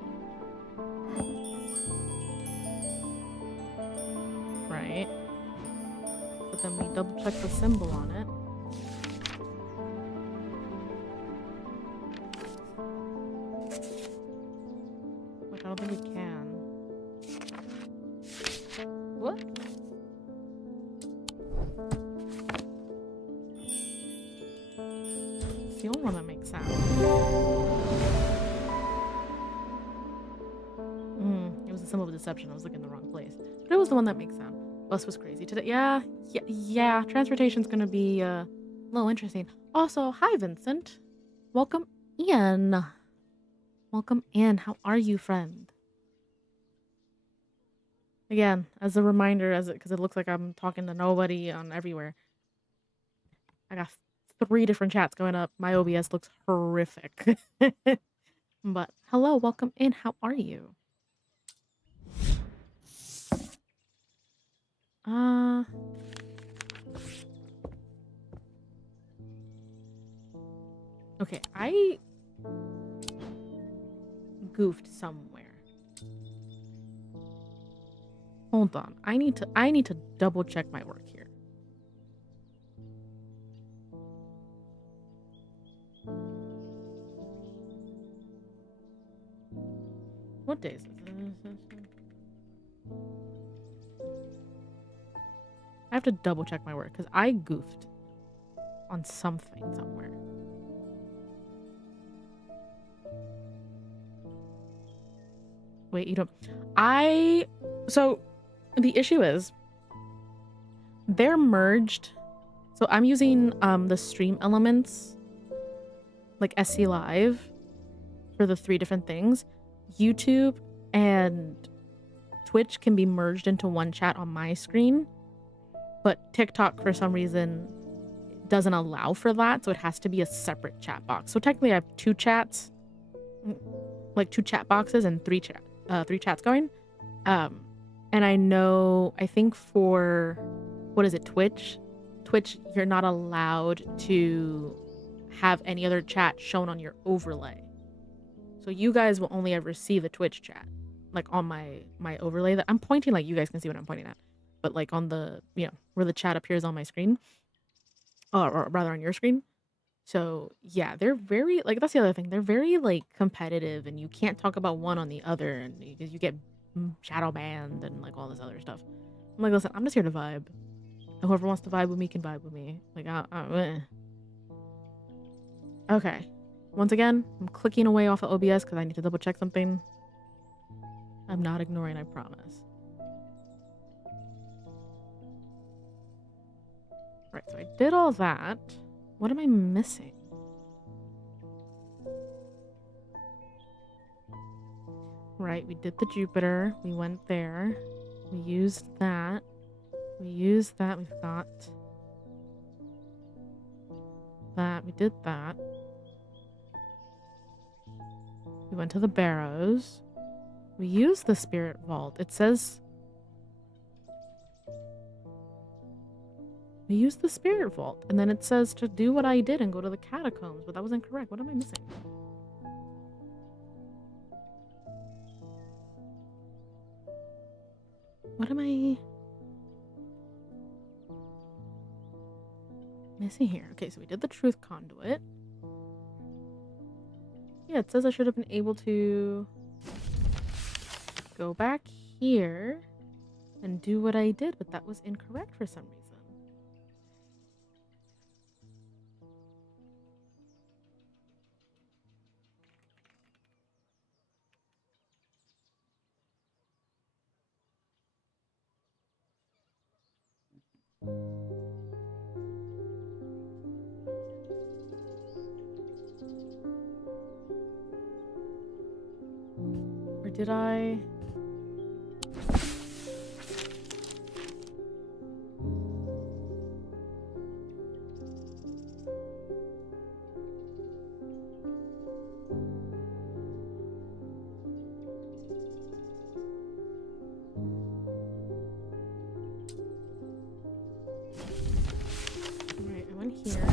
Right. But then we double check the symbol on it. Which I don't think we can. What? It's the only one that makes sound. It was a symbol of deception. I was looking in the wrong place. But it was the one that makes sound. Bus was crazy today. Yeah. Transportation's gonna be a little interesting. Also, hi Vincent. Welcome in. Welcome in. How are you, friend? Again, as a reminder, because it looks like I'm talking to nobody on everywhere. I got 3 different chats going up. My OBS looks horrific. But hello, welcome in. How are you? Uh, okay, I goofed somewhere. Hold on. I need to double check my work here. What day is this? I have to double check my work because I goofed on something somewhere. Wait, you don't. So the issue is they're merged. So I'm using the stream elements like SC Live for the 3 different things. YouTube and Twitch can be merged into one chat on my screen, but TikTok for some reason doesn't allow for that, so it has to be a separate chat box. So technically I have 2 chats, like 2 chat boxes and 3 chats going. And I think for what is it, Twitch, you're not allowed to have any other chat shown on your overlay. So you guys will only ever see the Twitch chat, like on my overlay that I'm pointing, like you guys can see what I'm pointing at, but like on the, where the chat appears on my screen, or rather on your screen. So yeah, they're very, like, that's the other thing. They're very like competitive, and you can't talk about one on the other, and because you get shadow banned and like all this other stuff. I'm like, listen, I'm just here to vibe. And whoever wants to vibe with me can vibe with me. Like, okay. Once again, I'm clicking away off of OBS because I need to double check something. I'm not ignoring, I promise. Right, so I did all that. What am I missing? Right, we did the Jupiter. We went there. We used that. We've got that. We did that. We went to the Barrows. We used the Spirit Vault. It says we used the Spirit Vault, and then it says to do what I did and go to the Catacombs, but that was incorrect. What am I missing? What am I missing here? Okay, so we did the Truth Conduit. Yeah, it says I should have been able to go back here and do what I did, but that was incorrect for some reason. Or did I? Alright, I went here.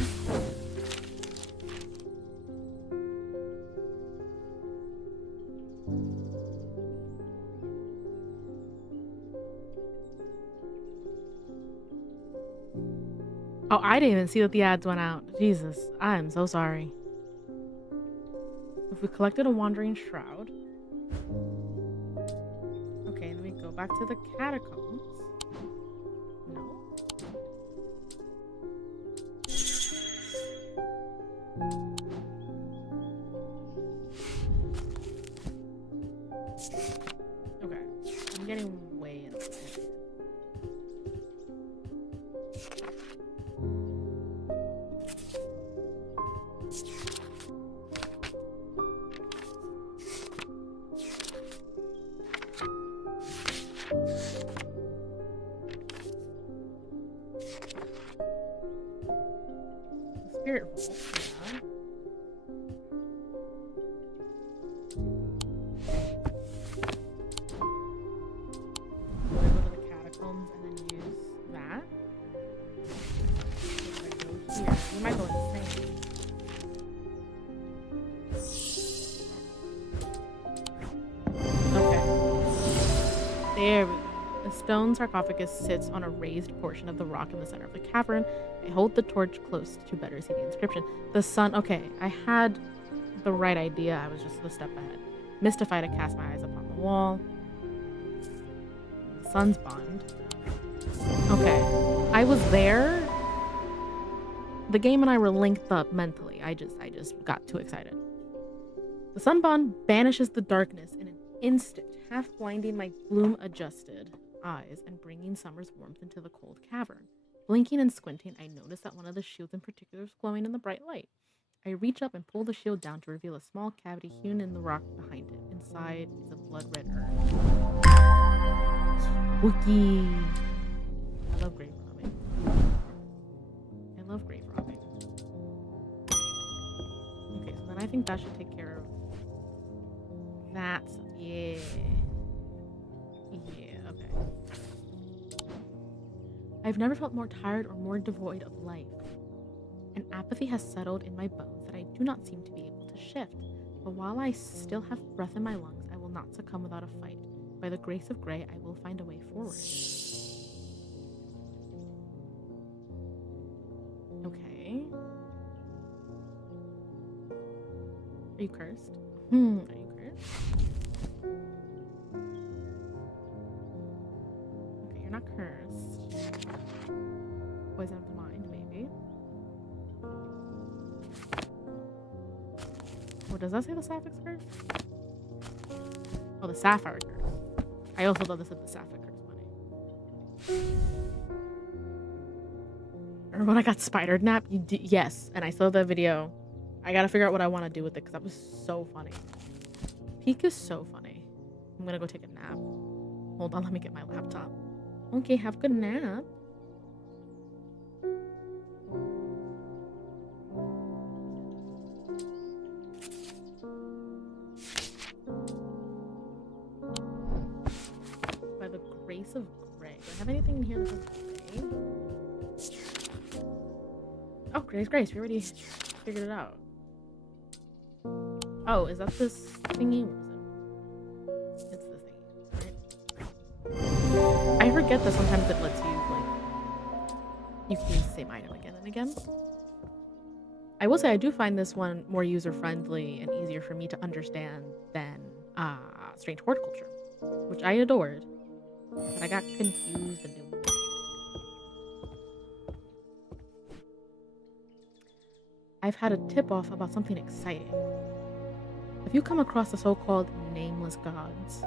Oh, I didn't even see that the ads went out. Jesus, I am so sorry. If we collected a Wandering Shroud. Okay, then we go back to the Catacombs. No. Okay, I'm getting way in. There we go. The stone sarcophagus sits on a raised portion of the rock in the center of the cavern. I hold the torch close to better see the inscription. The sun. Okay, I had the right idea. I was just a step ahead. Mystified, I cast my eyes upon the wall. The sun's bond. Okay, I was there. The game and I were linked up mentally. I just got too excited. The sun bond banishes the darkness in an instant, half blinding my gloom-adjusted eyes and bringing summer's warmth into the cold cavern. Blinking and squinting, I notice that one of the shields in particular is glowing in the bright light. I reach up and pull the shield down to reveal a small cavity hewn in the rock behind it. Inside is a blood-red urn. Spooky. I love grave robbing. I love grave robbing. Okay, so then I think that should take care of that. Yeah. Yeah, okay. I've never felt more tired or more devoid of life. An apathy has settled in my bones that I do not seem to be able to shift. But while I still have breath in my lungs, I will not succumb without a fight. By the grace of Grey, I will find a way forward. Okay. Are you cursed? Are you cursed? Okay, you're not cursed. Poison of the mind, maybe. Oh, does that say the Sapphic curse? Oh, the Sapphire curse. I also thought this said the Sapphic curse. Or when I got spidered nap, yes, and I saw the video. I gotta figure out what I want to do with it because that was so funny. Peak is so funny. I'm gonna go take a nap. Hold on, let me get my laptop. Okay, have a good nap. By the grace of Grey. Do I have anything in here that says Grey? Oh, Grey's Grace. We already figured it out. Oh, is that this thingy? Or is it? It's the thingy, right? I forget that sometimes it lets you, like, you can use the same item again and again. I will say I do find this one more user-friendly and easier for me to understand than Strange Horticulture, which I adored, but I got confused and didn't. I've had a tip-off about something exciting. Have you come across the so-called nameless gods?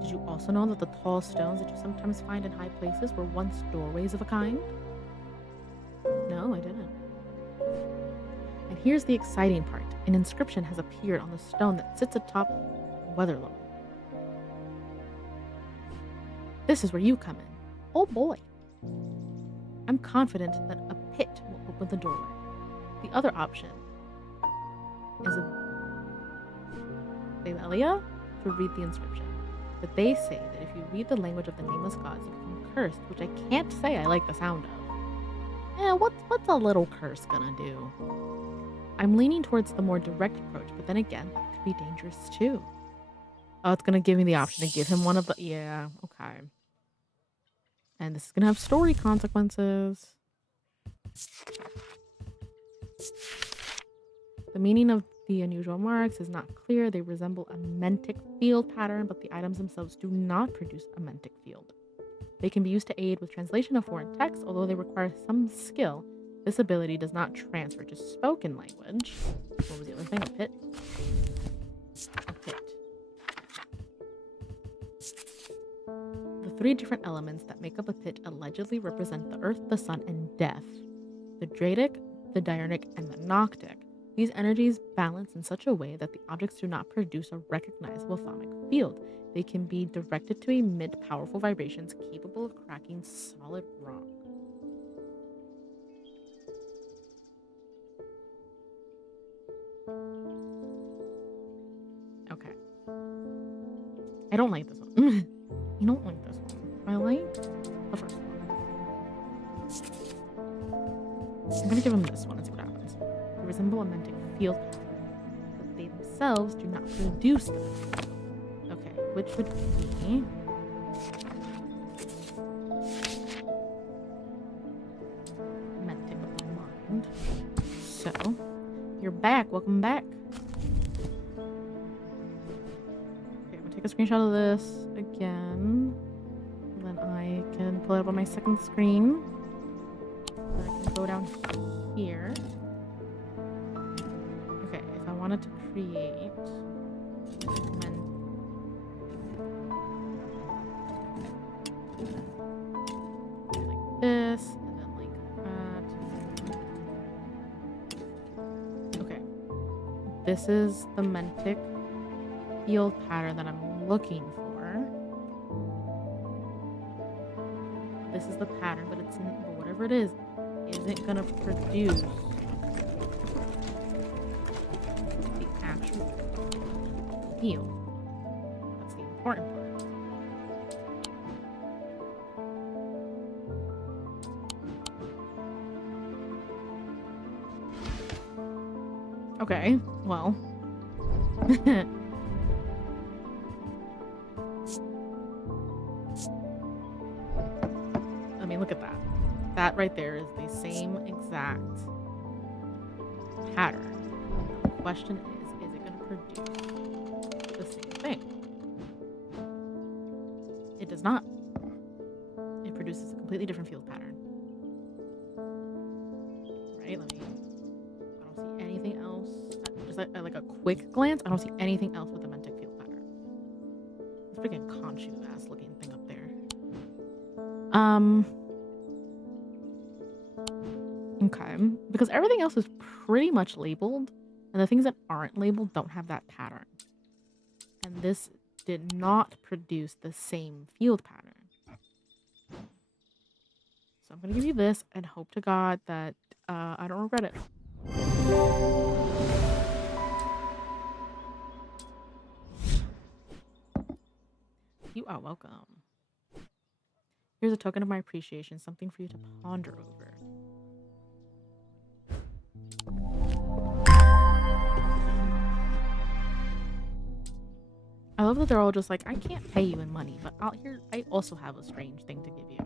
Did you also know that the tall stones that you sometimes find in high places were once doorways of a kind? No, I didn't. And here's the exciting part. An inscription has appeared on the stone that sits atop Weatherlow. This is where you come in. Oh boy. I'm confident that a pit will open the doorway. The other option is a Balelia to read the inscription. But they say that if you read the language of the nameless gods, you become cursed, which I can't say I like the sound of. What's a little curse gonna do? I'm leaning towards the more direct approach, but then again, that could be dangerous too. Oh, it's gonna give me the option to give him one of the... Yeah, okay. And this is gonna have story consequences. The meaning of the unusual marks is not clear. They resemble a mentic field pattern, but the items themselves do not produce a mentic field. They can be used to aid with translation of foreign texts, although they require some skill. This ability does not transfer to spoken language. What was the other thing? A pit? A pit. The three different elements that make up a pit allegedly represent the earth, the sun, and death. The Dradic, the Diurnic, and the Noctic. These energies balance in such a way that the objects do not produce a recognizable thaumic field. They can be directed to emit powerful vibrations capable of cracking solid rock. Okay. I don't like this one. I don't like this one. I like the first one. I'm gonna give him this one and see what happens. They resemble a mentic field pattern, but they themselves do not produce them. Okay, which would be back. Welcome back. Okay, I'm gonna take a screenshot of this again. Then I can pull it up on my second screen. Then I can go down here. Okay, if I wanted to create like this, and then like that. Okay. This is the Mentic field pattern that I'm looking for. This is the pattern, but it's but whatever it is, isn't gonna produce the actual field. That's the important part. Okay, well. I mean, look at that. That right there is the same exact pattern. The question is it going to produce the same thing? It does not. It produces a completely different field pattern. Right? I don't see anything else. Just like a quick glance, I don't see anything else with the Mentic field pattern. This freaking Khonshu ass looking thing up there. Okay, because everything else is pretty much labeled, and the things that aren't labeled don't have that pattern. And this did not produce the same field pattern. So I'm gonna give you this and hope to God that I don't regret it. You are welcome. Here's a token of my appreciation, something for you to ponder over. I love that they're all just like, I can't pay you in money, but I also have a strange thing to give you.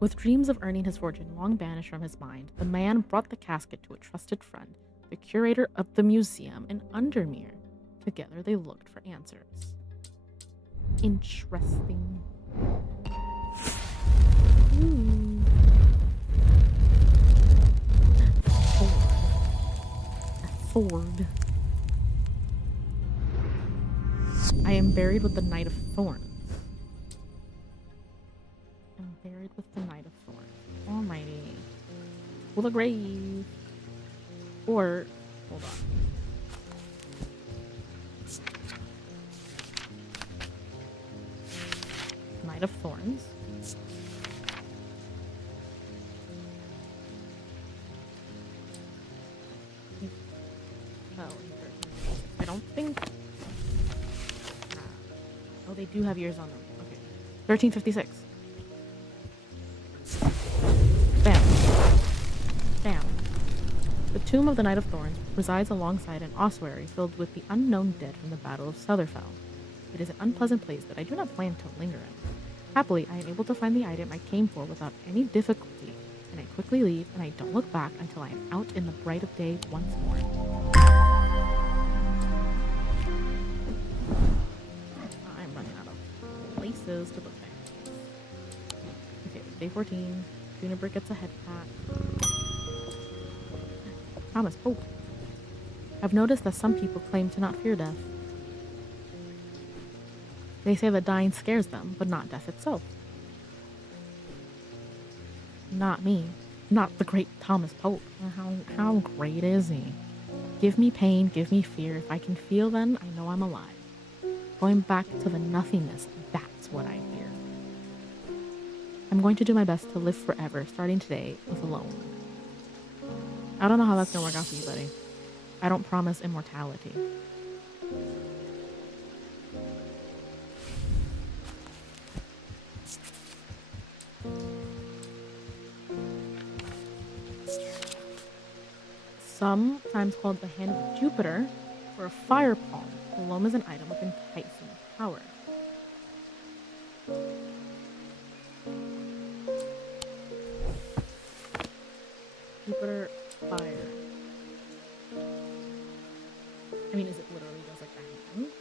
With dreams of earning his fortune long banished from his mind, the man brought the casket to a trusted friend, the curator of the museum in Undermere. Together they looked for answers. Interesting. Ooh. A sword. I am buried with the Knight of Thorns. I'm buried with the Knight of Thorns. Almighty. Will the grave. Or, hold on. Knight of Thorns. I don't think. Oh, they do have years on them. Okay. 1356. Bam. Bam. The tomb of the Knight of Thorns resides alongside an ossuary filled with the unknown dead from the Battle of Sutherfell. It is an unpleasant place that I do not plan to linger in. Happily, I am able to find the item I came for without any difficulty, and I quickly leave, and I don't look back until I am out in the bright of day once more. I'm running out of places to put things. Okay, day 14. Juniper gets a head pat. Thomas Pope. I've noticed that some people claim to not fear death. They say that dying scares them, but not death itself. Not me. Not the great Thomas Pope. How great is he? Give me pain, give me fear. If I can feel then, I know I'm alive. Going back to the nothingness, that's what I fear. I'm going to do my best to live forever, starting today with alone. I don't know how that's gonna work out for you, buddy. I don't promise immortality. Sometimes called the Hand of Jupiter, or a fire palm. The loam is an item with enticing power. Jupiter, fire. I mean, is it literally just like the hand?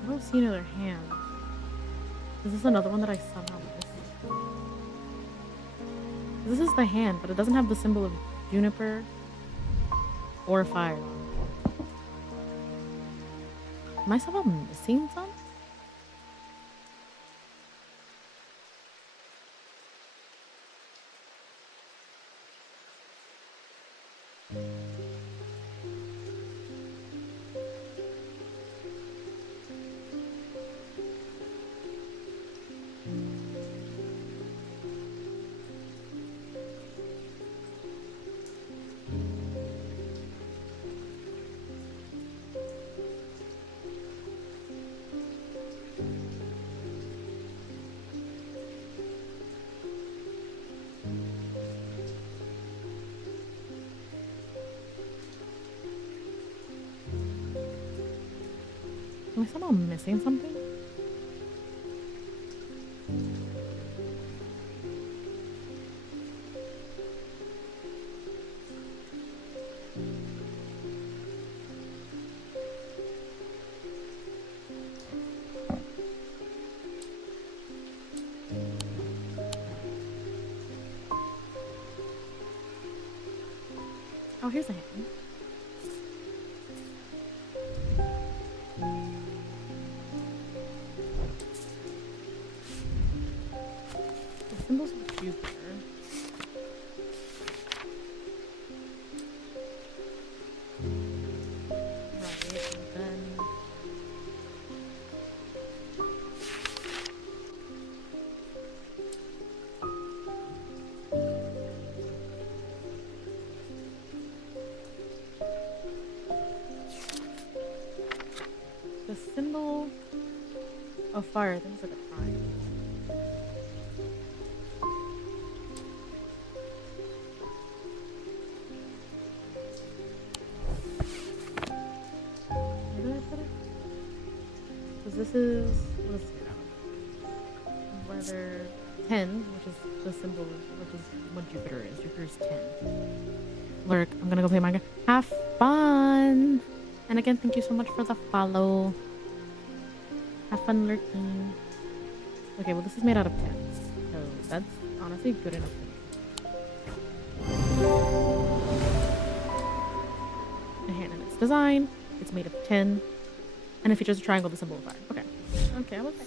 I don't see another hand. Is this another one that I somehow missed? This is the hand, but it doesn't have the symbol of juniper or fire on it. Am I somehow missing some? Am I somehow missing something? Oh, here's a hand. The symbols of Jupiter. Right, and then the symbol of fire. I think it's like a triangle. Where did I put it? Because this is what is this made out of? Whether 10, which is the symbol, which is what Jupiter is. Jupiter's 10. Lurk, I'm gonna go play Minecraft. Have fun! And again, thank you so much for the follow. Have fun lurking. Okay, well, this is made out of 10. So that's honestly good enough for me. A hand in its design. It's made of 10. And it features a triangle, the symbol of fire. Okay. Okay, I was right.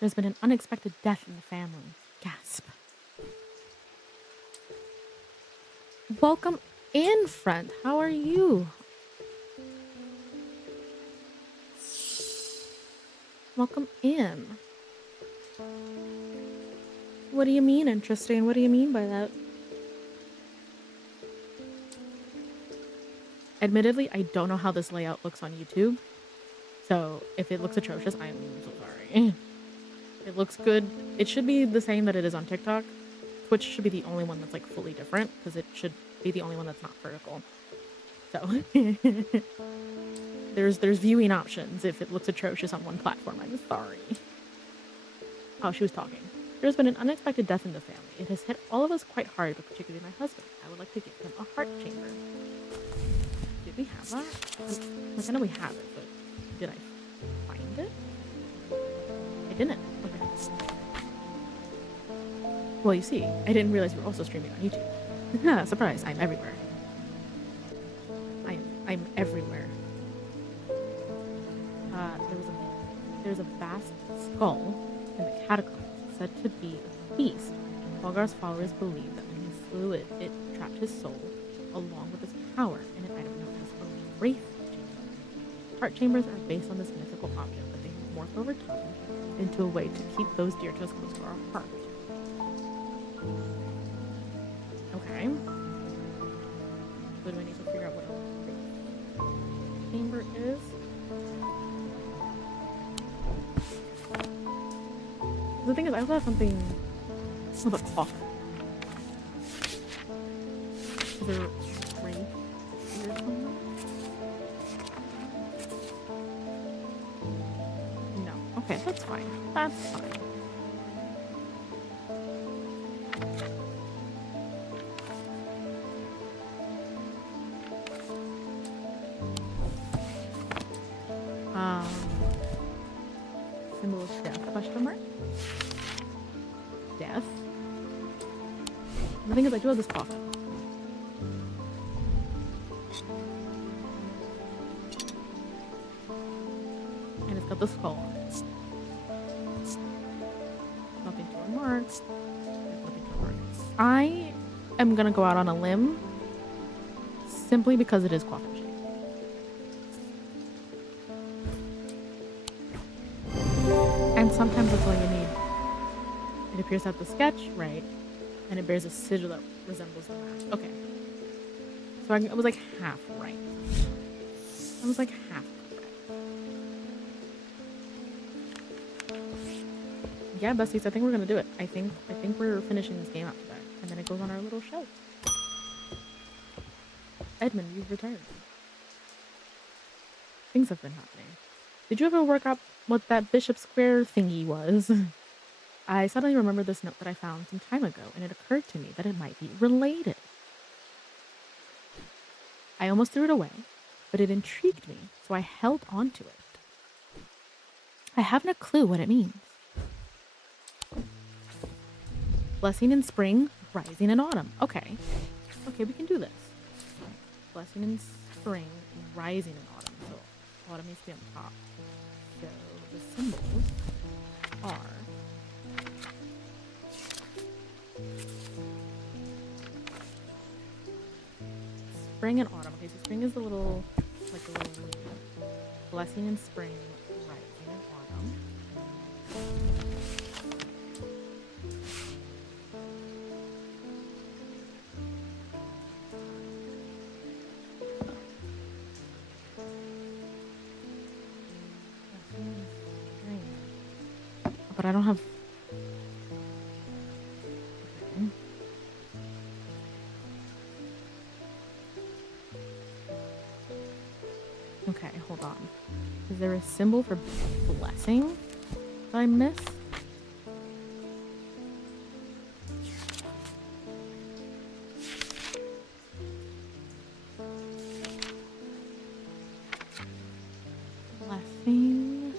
There's been an unexpected death in the family. Gasp. Welcome in, friend. How are you? Welcome in. What do you mean interesting? What do you mean by that? Admittedly, I don't know how this layout looks on YouTube. So if it looks atrocious, I'm so sorry. It looks good. It should be the same that it is on TikTok. Twitch should be the only one that's like fully different because it should be the only one that's not vertical. So there's viewing options if it looks atrocious on one platform. I'm sorry. Oh, she was talking. There's been an unexpected death in the family. It has hit all of us quite hard, but particularly my husband. I would like to give him a heart chamber. Did we have that? Like, I know we have it, but did I find it? I didn't. Okay. Well, you see, I didn't realize you were also streaming on YouTube. Surprise, I'm everywhere. I'm everywhere. There's a vast skull in the catacombs said to be a beast. Bulgar's followers believe that when clue, it trapped his soul along with his power in an item known as a wraith chamber. Heart chambers are based on this mythical object, but they morph over time into a way to keep those dear to us close to our heart. Okay. So do I need to figure out what a wraith chamber is? The thing is, I also have something with a coffin. Is there a wraith here somewhere? No. Okay, that's fine. That's fine. Symbol of death, question mark? Death. The thing is, I do have this coffin. And it's got the skull on it. Nothing to remark. There's nothing to remark. I am gonna go out on a limb simply because it is coffin shaped. And sometimes that's all you need. It appears to have the sketch, right? And it bears a sigil that resembles the map. Okay. So I was like half right. I was like half correct. Yeah, besties, I think we're gonna do it. I think we're finishing this game up today. And then it goes on our little show. Edmund, you've returned. Things have been happening. Did you ever work out what that Bishop Square thingy was? I suddenly remembered this note that I found some time ago, and it occurred to me that it might be related. I almost threw it away, but it intrigued me, so I held on to it. I haven't a clue what it means. Blessing in spring, rising in autumn. Okay. Okay, we can do this. Blessing in spring, rising in autumn. So autumn needs to be on top. So the symbols are spring and autumn. Okay, so spring is the little, like a little moon. Blessing in spring, rising in autumn. But I don't have. Okay, hold on. Is there a symbol for blessing that I missed? Blessing.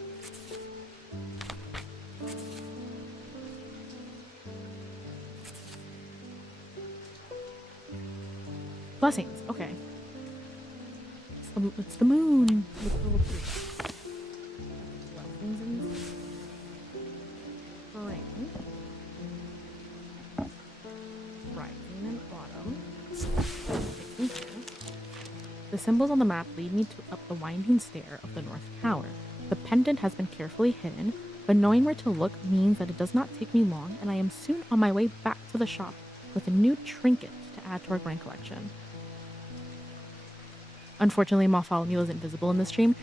Blessings, okay. It's the moon with the little tree. Blessings in spring. Rising in autumn. Taking care. The symbols on the map lead me up the winding stair of the North Tower. The pendant has been carefully hidden, but knowing where to look means that it does not take me long, and I am soon on my way back to the shop with a new trinket to add to our grand collection. Unfortunately, Moth isn't visible in this stream.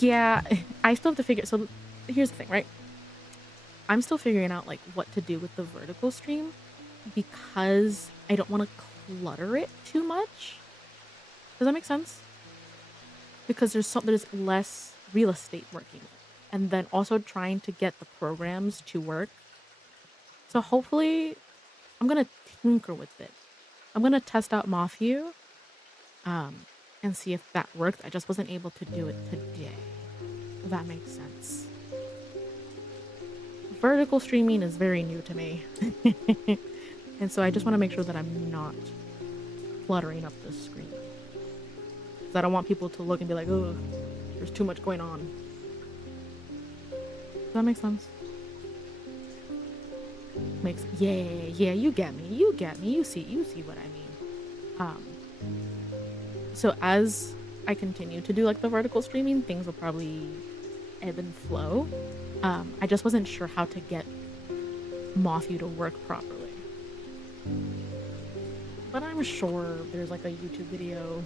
Yeah, I still have to figure. So here's the thing, right? I'm still figuring out like what to do with the vertical stream because I don't want to clutter it too much. Does that make sense? Because there's less real estate working, and then also trying to get the programs to work. So hopefully, I'm gonna tinker with it. I'm gonna test out Moth and see if that worked. I just wasn't able to do it today. If that makes sense. Vertical streaming is very new to me. And so I just want to make sure that I'm not cluttering up the screen. Because I don't want people to look and be like, oh, there's too much going on. Does that make sense? Makes yeah, you get me. You get me. You see what I mean. Um so as I continue to do like the vertical streaming, things will probably ebb and flow. I just wasn't sure how to get Moth to work properly. But I'm sure there's like a YouTube video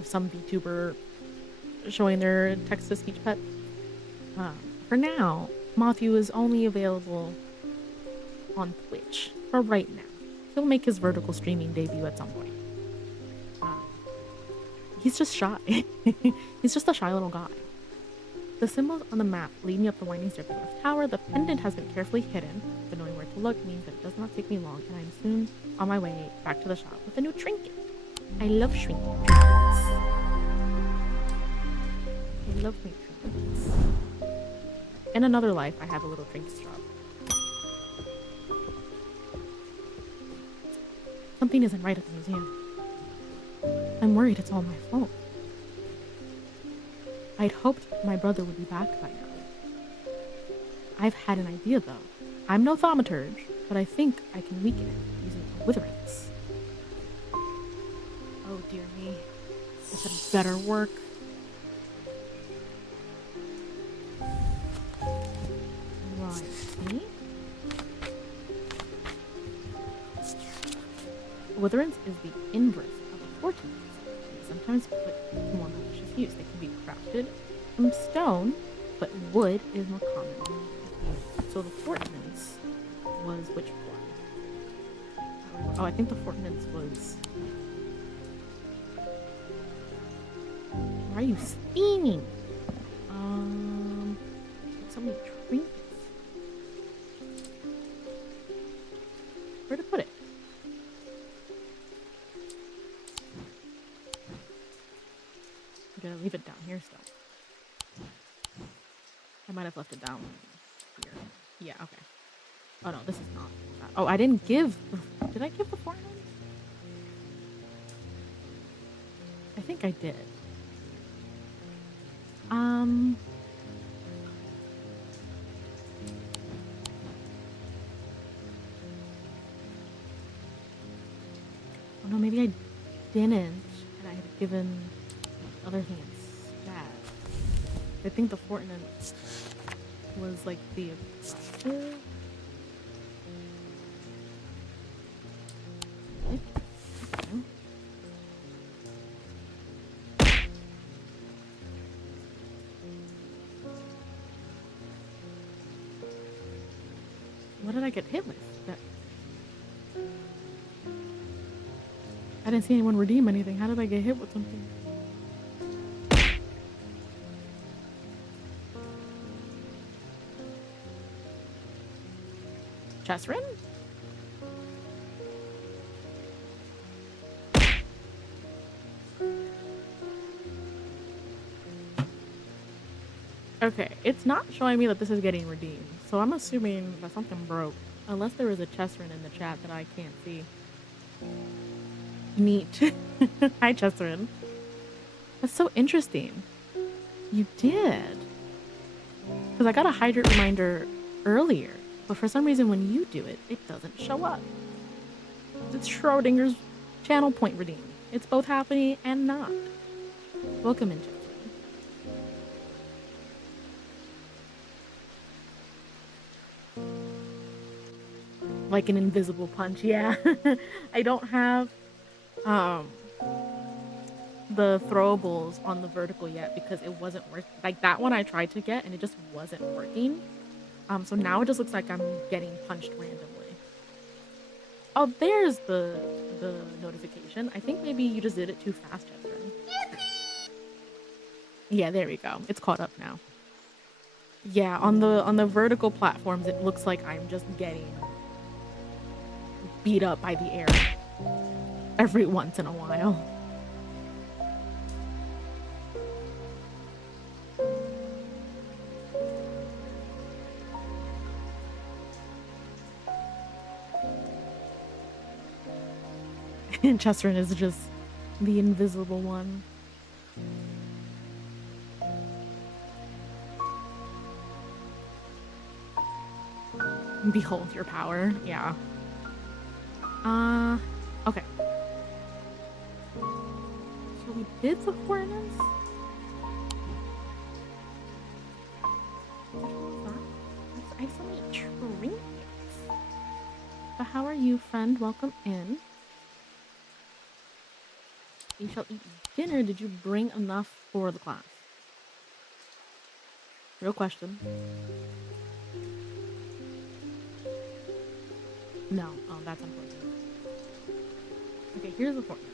of some VTuber showing their text to speech pet. For now, Matthew is only available on Twitch for right now. He'll make his vertical streaming debut at some point. Um, he's just shy. He's just a shy little guy. The symbols on the map lead me up the winding stair to the left tower. The pendant has been carefully hidden, but knowing where to look means that it does not take me long, and I am soon on my way back to the shop with a new trinket. I love shrinking trinkets. I love my trinkets. In another life, I have a little trinket shop. Something isn't right at the museum. I'm worried it's all my fault. I'd hoped my brother would be back by now. I've had an idea, though. I'm no thaumaturge, but I think I can weaken it using a witherance. Oh dear me. This had better work. Righty. Witherance is the inverse of a fortune. Sometimes put to more malicious use. They can be crafted from stone, but wood is more common. So the Fortnance was which one? Oh, I think the Fortnance was. Why are you steaming? So many trinkets. Where to put it? I'm gonna leave it down here still. I might have left it down here. Yeah, okay. Oh no, this is not that. Oh, I didn't give. Did I give the Fortnite? I think I did. Oh no, maybe I didn't, and I had given other things instead. I think the Fortnite was like the aggressive. What did I get hit with? I didn't see anyone redeem anything. How did I get hit with something? Chessrin? Okay, it's not showing me that this is getting redeemed, so I'm assuming that something broke. Unless there is a Chessrin in the chat that I can't see. Neat. Hi, Chessrin. That's so interesting. You did. Because I got a hydrate reminder earlier, but for some reason when you do it, it doesn't show up. It's Schrodinger's channel point redeem. It's both happening and not. Welcome in, Chessrin. Like an invisible punch, yeah. I don't have the throwables on the vertical yet because it wasn't working. Like that one I tried to get and it just wasn't working. So now it just looks like I'm getting punched randomly. Oh, there's the notification. I think maybe you just did it too fast, Jeffrey. Yeah, there we go. It's caught up now. Yeah, on the vertical platforms, it looks like I'm just getting beat up by the air every once in a while. And Chestrin is just the invisible one. Behold your power. Yeah. Uh, okay. So we did the hornets. Which one was that? I have so many trinkets. But how are you, friend? Welcome in. You shall eat dinner. Did you bring enough for the class? Real question. No. Oh, that's unfortunate. Okay, here's the hornets.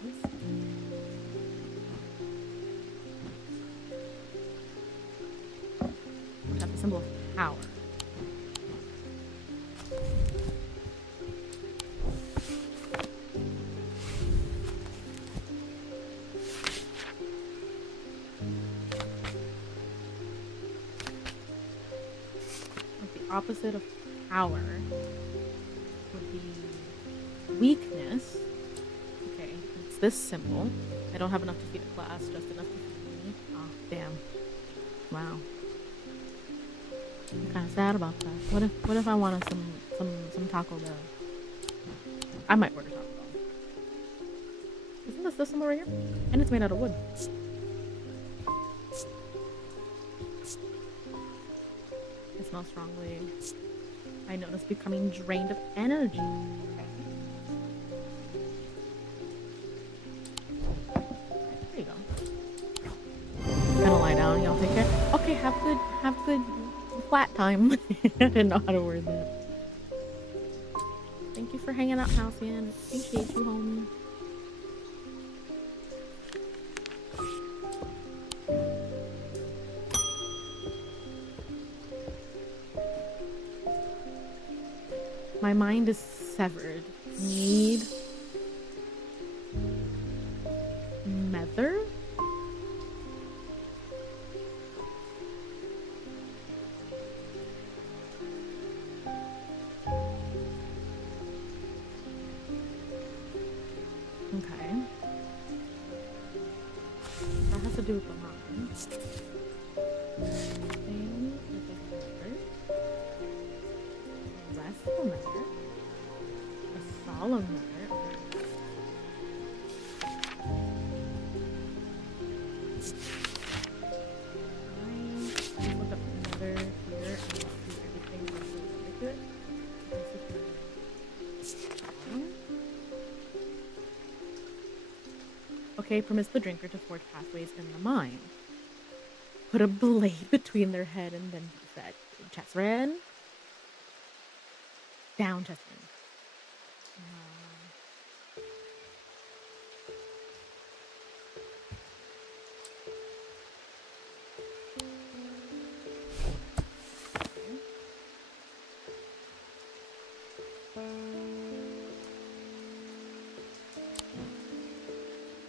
We got the symbol of power. The opposite of power would be weakness. Okay, it's this symbol. I don't have enough to feed a class, just enough to feed me. Oh, damn. Wow. I'm kind of sad about that. What if I wanted some Taco Bell? I might order Taco Bell. Isn't this symbol right here? And it's made out of wood. It smells strongly. I notice becoming drained of energy. There you go. I'm gonna lie down. Y'all take care. Okay, have good flat time. I didn't know how to word that. Thank you for hanging out, Halcyon. Appreciate you, homie. My mind is severed. Need Mether? Okay. That has to do with the mind. Thing, it doesn't matter. Restful matter. A solemn matter. I look up another here and see everything related to it. Okay, permits the drinker to forge pathways in the mind. Put a blade between their head and then use that. Chessren. Down, Chessren.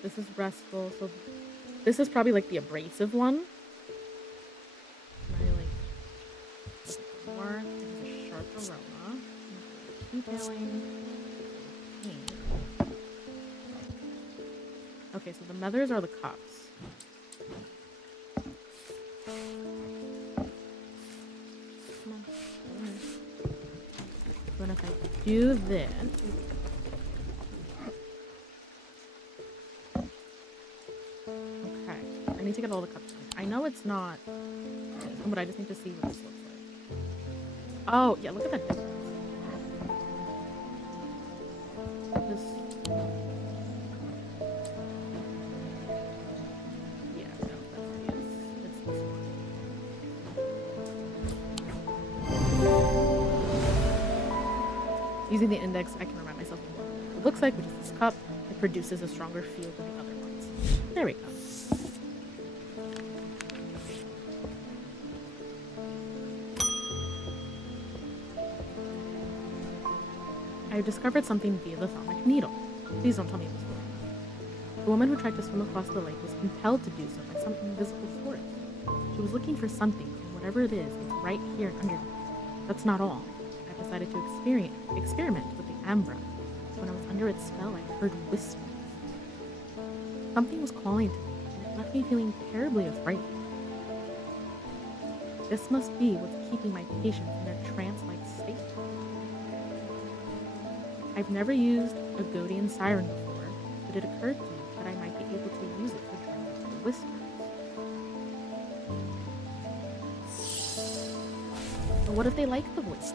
This is restful, so this is probably like the abrasive one. And I like more. It has a sharp aroma. Detailing. Okay, so the mothers are the cups. Come on. Then if I do this. Okay. I need to get all the cups. I know it's not, but I just need to see what this looks like. Oh, yeah, look at that difference. This. Yeah, no, that's it's this one. Using the index, I can remind myself of what it looks like, which is this cup. It produces a stronger feel than the other ones. There we go. I discovered something via the thaumic needle. Please don't tell me it was wrong. The woman who tried to swim across the lake was compelled to do so by some invisible force. She was looking for something, and whatever it is, it's right here under me. That's not all. I decided to experiment with the ambra. When I was under its spell, I heard whispers. Something was calling to me, and it left me feeling terribly afraid. This must be what's keeping my patients in their trance-like state. I've never used a Godian siren before, but it occurred to me that I might be able to use it to drown out the whispers. But what if they like the voices?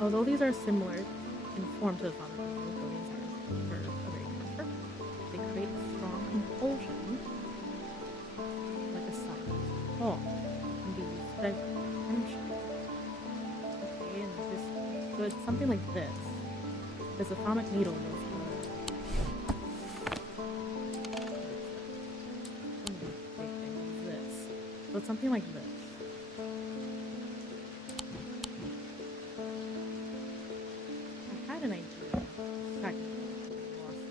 Although these are similar in form to the fun of Godian sirens for a very different purpose, they create a strong compulsion, like a silent call, and be used to divert attention. Okay, and this good something like this. This atomic needle was this. So it's something like this. I had an idea. Technically, I lost it.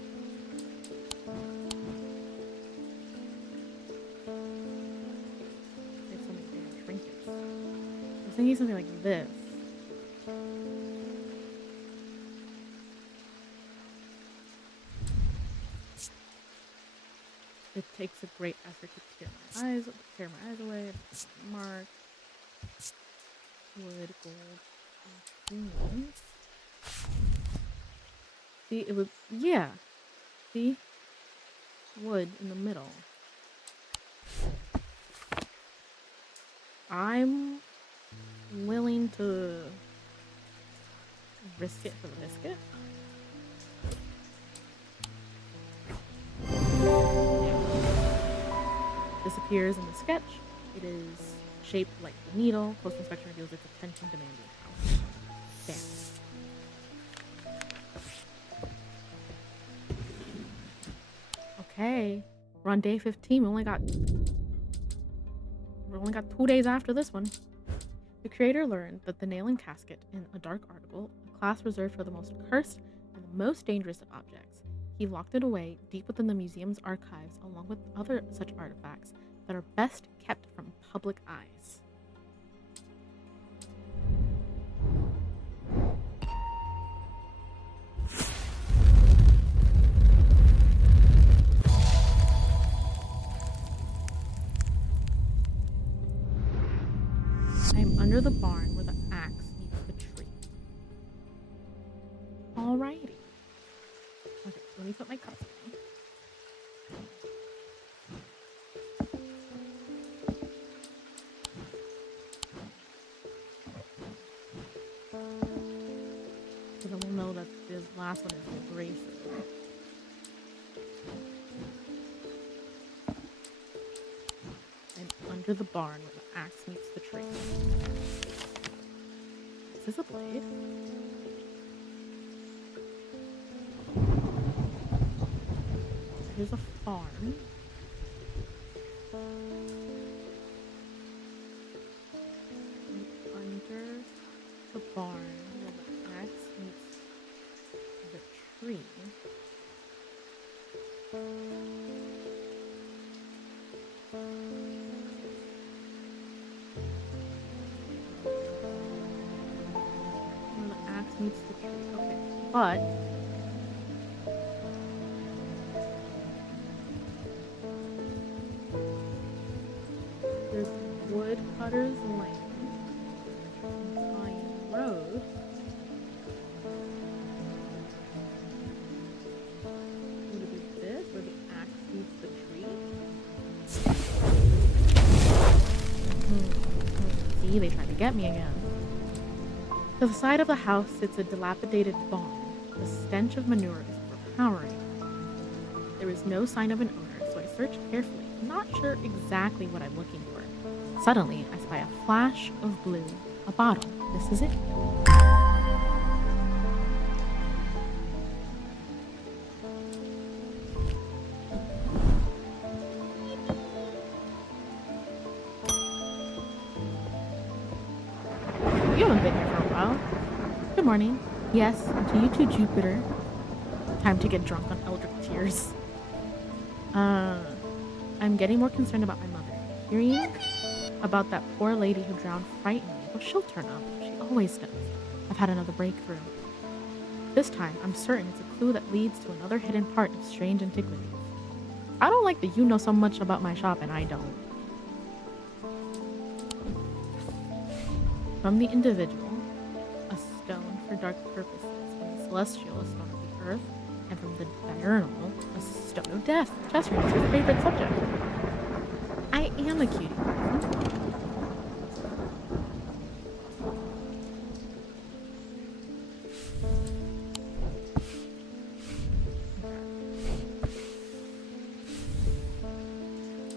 They have so many damn trinkets. I was thinking something like this. It takes a great effort to tear my eyes away, mark, wood, gold, and green. See, it was, yeah. See? Wood in the middle. I'm willing to risk it for the biscuit. This appears in the sketch. It is shaped like a needle. Close inspection reveals its attention demanding power. Bam. Okay. We're on day 15. We only got 2 days after this one. The creator learned that the nail and casket in a dark article, a class reserved for the most cursed and the most dangerous of objects. He locked it away deep within the museum's archives along with other such artifacts that are best kept from public eyes. I am under the barn where the axe meets the tree. Alrighty. Okay, let me put my cups away. So then we'll know that this last one is abrasive. I'm under the barn where the axe meets the tree. Is this a blade? Here's a farm. And under the barn where the axe meets the tree. Where the axe meets the tree. Okay, but there's Woodcutter's Lane and Pine Road. Would it be this where the axe meets the tree? See, they tried to get me again. To the side of the house sits a dilapidated barn. The stench of manure is overpowering. There is no sign of an owner, so I search carefully, not sure exactly what I'm looking for. Suddenly, I spy a flash of blue. A bottle. This is it. You haven't been here for a while. Good morning. Yes, and to you too, Jupiter. Time to get drunk on eldritch tears. I'm getting more concerned about my mother. Hearing about that poor lady who drowned frightened me, but she'll turn up. She always does. I've had another breakthrough. This time, I'm certain it's a clue that leads to another hidden part of strange antiquities. I don't like that you know so much about my shop and I don't. From the individual, for dark purposes, from the celestial, a stone of the earth, and from the diurnal, a stone of death. Chester, it's your favorite subject. I am a cutie.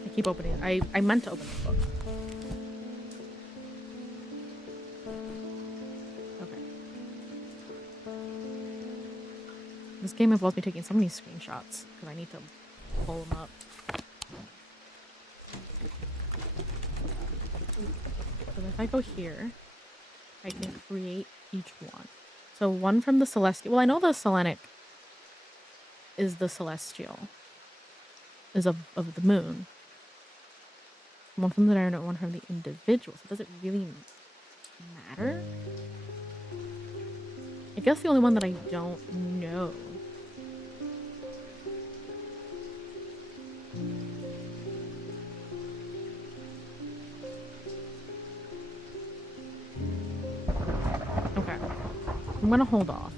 I keep opening it. I meant to open the book. Okay. This game involves me taking so many screenshots because I need to pull them up. So if I go here, I can create each one. So one from the celestial. Well, I know the Selenic is the celestial, is of the moon. One from the diurnal, one from the individual. So does it really matter? I guess the only one that I don't know. Okay. I'm gonna hold off.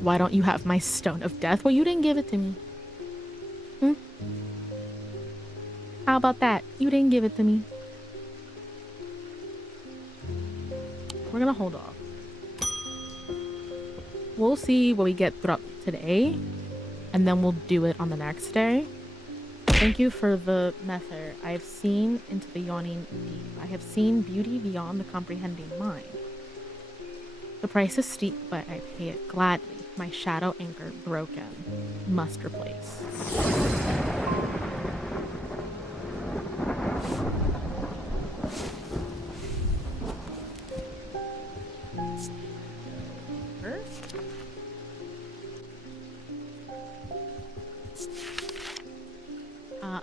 Why don't you have my stone of death? Well, you didn't give it to me. How about that? You didn't give it to me. We're gonna hold off. We'll see what we get throughout today, and then we'll do it on the next day. Thank you for the method. I have seen into the yawning deep. I have seen beauty beyond the comprehending mind. The price is steep, but I pay it gladly. My shadow anchor broken. Must replace.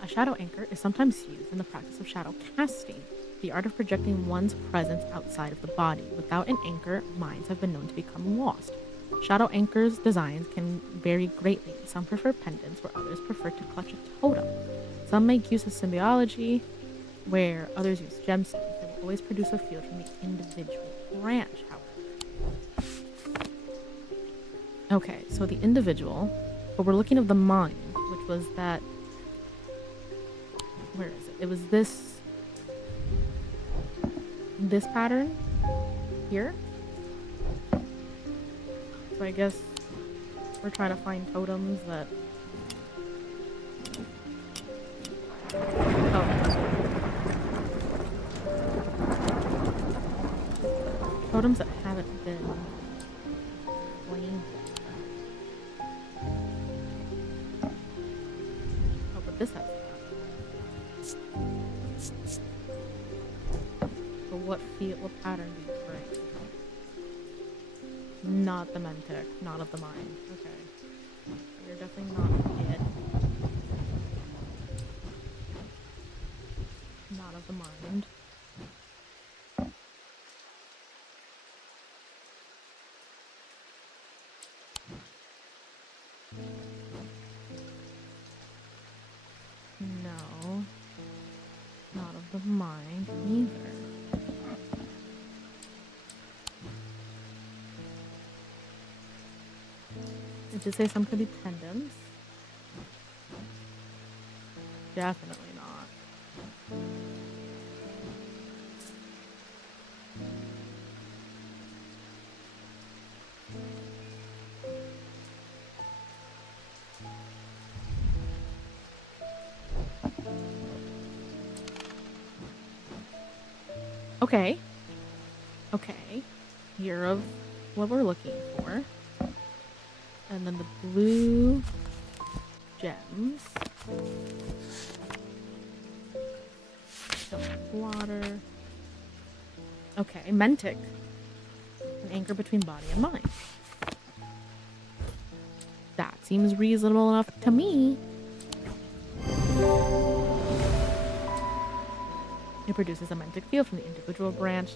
A shadow anchor is sometimes used in the practice of shadow casting, the art of projecting one's presence outside of the body. Without an anchor, minds have been known to become lost. Shadow anchors' designs can vary greatly. Some prefer pendants, where others prefer to clutch a totem. Some make use of symbology, where others use gemstones. They will always produce a field from the individual branch, however. Okay, so the individual, but we're looking at the mind, which was that. Where is it? It was this pattern here. So I guess we're trying to find totems that. Oh. Totems that haven't been explained yet. Oh, but this has. But what pattern do you bring? Not the mentic, not of the mind. Okay. You're definitely not it. Not of the mind. No. Not of the mind either. It did say some could be pendants. Definitely not. Okay. Okay. Here of what we're looking for. And then the blue gems. Some water. Okay, mentic. An anchor between body and mind. That seems reasonable enough to me. It produces a mentic field from the individual branch.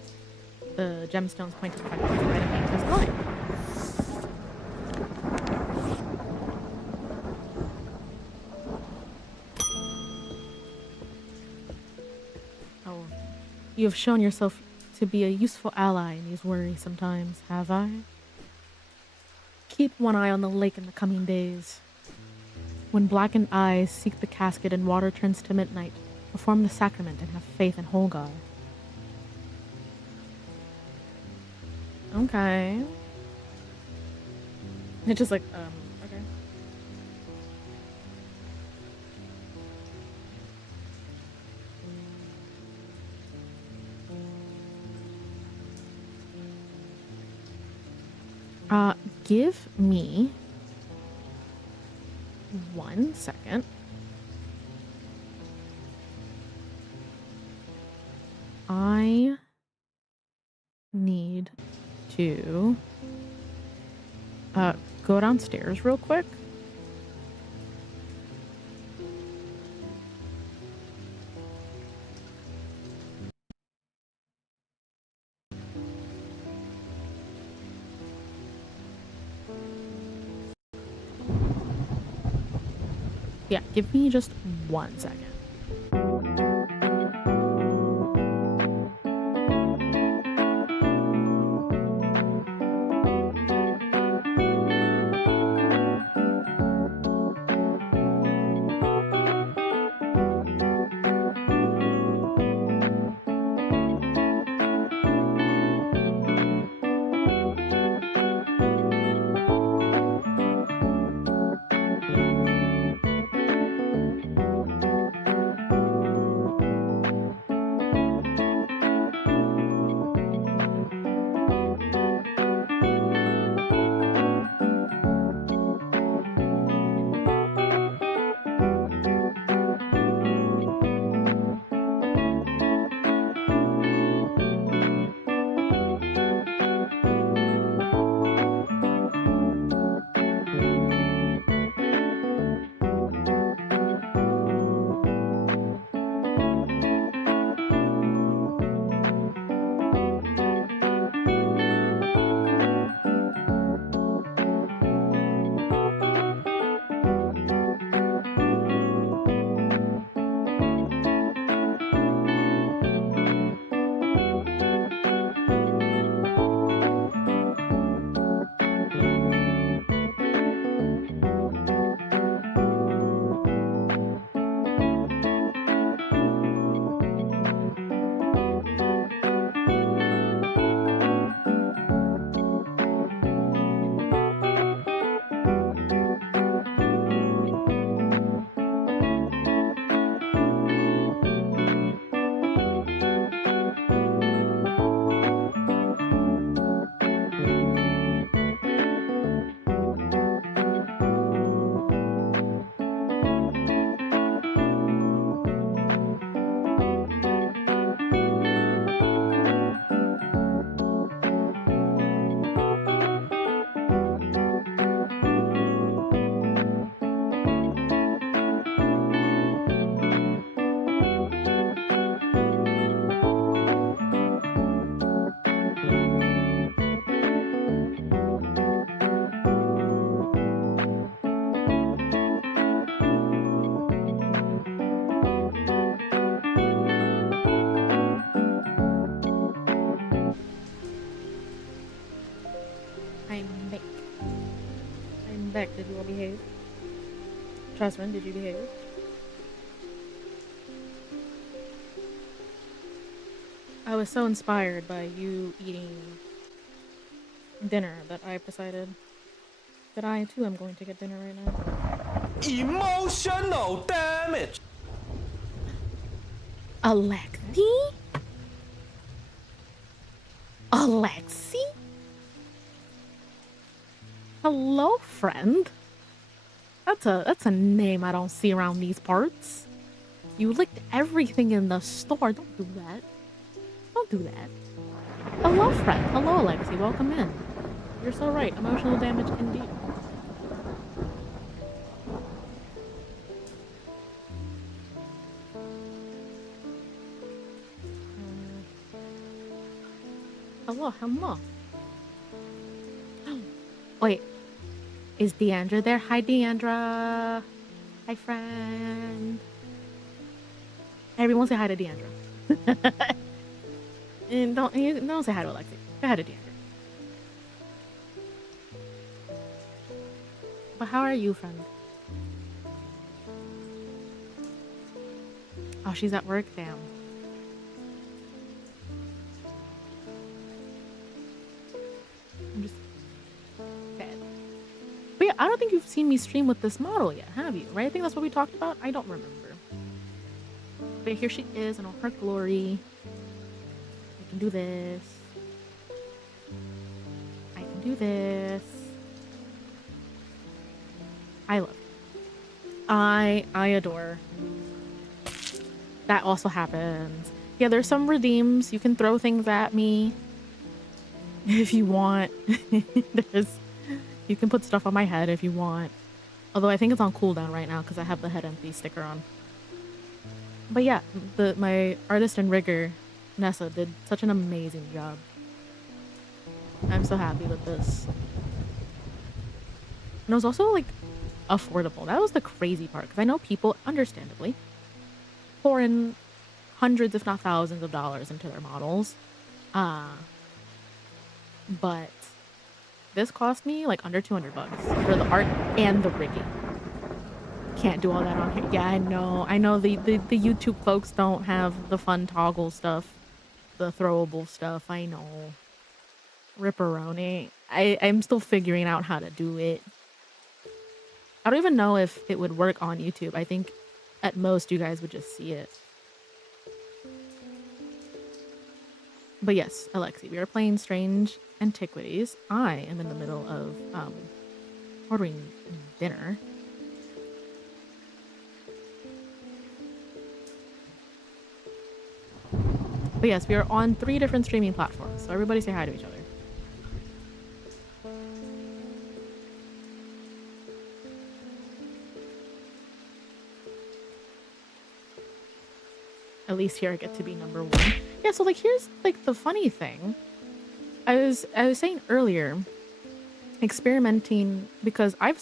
The gemstones point to the fact that the item anchors life. Oh, you have shown yourself to be a useful ally in these worrisome times, have I? Keep one eye on the lake in the coming days. When blackened eyes seek the casket and water turns to midnight, perform the sacrament and have faith in Holgar. Okay. It's just like, okay. Give me 1 second. I need to go downstairs real quick. Yeah, give me just 1 second. I'm back. I'm back. Did you all behave? Trustman, did you behave? I was so inspired by you eating dinner that I've decided that I too am going to get dinner right now. Emotional damage. Alexi? Alexi? Hello, friend. That's a name I don't see around these parts. You licked everything in the store. Don't do that. Don't do that. Hello, friend. Hello, Alexi. Welcome in. You're so right. Emotional damage indeed. Hello, hello. Wait, is Deandra there? Hi, Deandra. Hi, friend. Everyone say hi to Deandra. And don't say hi to Alexi. Say hi to Deandra. But how are you, friend? Oh, she's at work? Damn. I'm just sad. But yeah, I don't think you've seen me stream with this model yet, have you? Right? I think that's what we talked about. I don't remember. But here she is in all her glory. I can do this. I can do this. I love it. I adore. That also happens. Yeah, there's some redeems. You can throw things at me if you want. there's You can put stuff on my head if you want. Although I think it's on cooldown right now because I have the head empty sticker on. But yeah, my artist and rigger, Nessa, did such an amazing job. I'm so happy with this. And it was also like affordable. That was the crazy part because I know people, understandably, pour in hundreds, if not thousands, of dollars into their models. But this cost me like under $200 for the art and the rigging. Can't do all that on here. Yeah, I know. I know the YouTube folks don't have the fun toggle stuff, the throwable stuff. I know. Ripperoni. I'm still figuring out how to do it. I don't even know if it would work on YouTube. I think at most you guys would just see it. But yes, Alexi, we are playing Strange Antiquities. I am in the middle of ordering dinner. But yes, we are on 3 different streaming platforms. So everybody say hi to each other. At least here I get to be number 1. Yeah, so like here's like the funny thing. I was saying earlier, experimenting because I've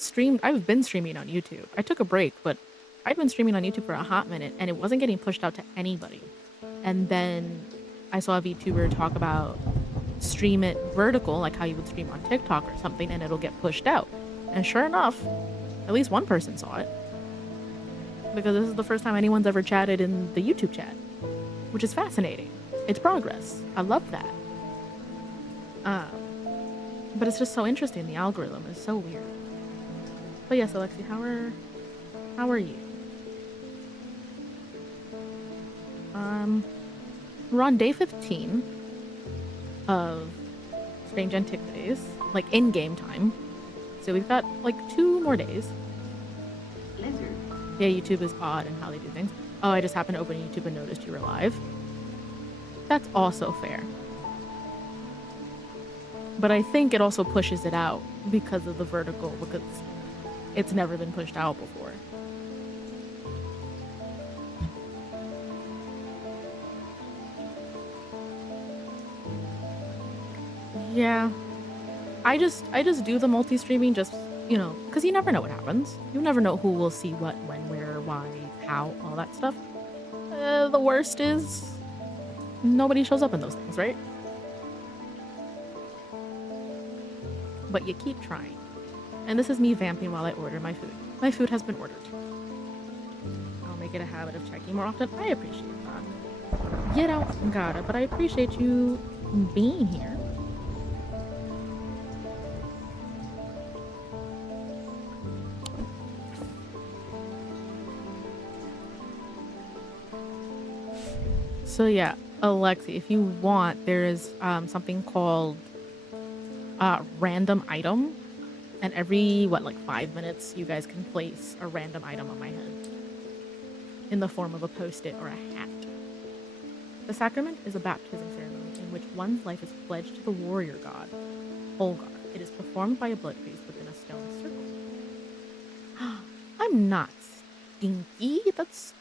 been streaming on YouTube. I took a break, but I've been streaming on YouTube for a hot minute and it wasn't getting pushed out to anybody. And then I saw a VTuber talk about stream it vertical, like how you would stream on TikTok or something, and it'll get pushed out. And sure enough, at least one person saw it. Because this is the first time anyone's ever chatted in the YouTube chat, which is fascinating. It's progress. I love that. But it's just so interesting. The algorithm is so weird. But yes, Alexi, how are you? We're on day 15 of Strange Antiquities, like in-game time. So we've got like 2 more days. Lizard. Yeah, YouTube is odd in how they do things. Oh, I just happened to open YouTube and noticed you were live. That's also fair. But I think it also pushes it out because of the vertical, because it's never been pushed out before. Yeah. I just do the multi-streaming just, you know, because you never know what happens. You never know who will see what, when, where, why, how, all that stuff. The worst is nobody shows up in those things, right? But you keep trying. And this is me vamping while I order my food. My food has been ordered. I'll make it a habit of checking more often. I appreciate that. You don't gotta, but I appreciate you being here. So yeah, Alexi, if you want, there is something called random item, and every like 5 minutes you guys can place a random item on my head in the form of a post-it or a hat. The sacrament is a baptism ceremony in which one's life is pledged to the warrior god, Holgar. It is performed by a blood priest within a stone circle. I'm not stinky. That's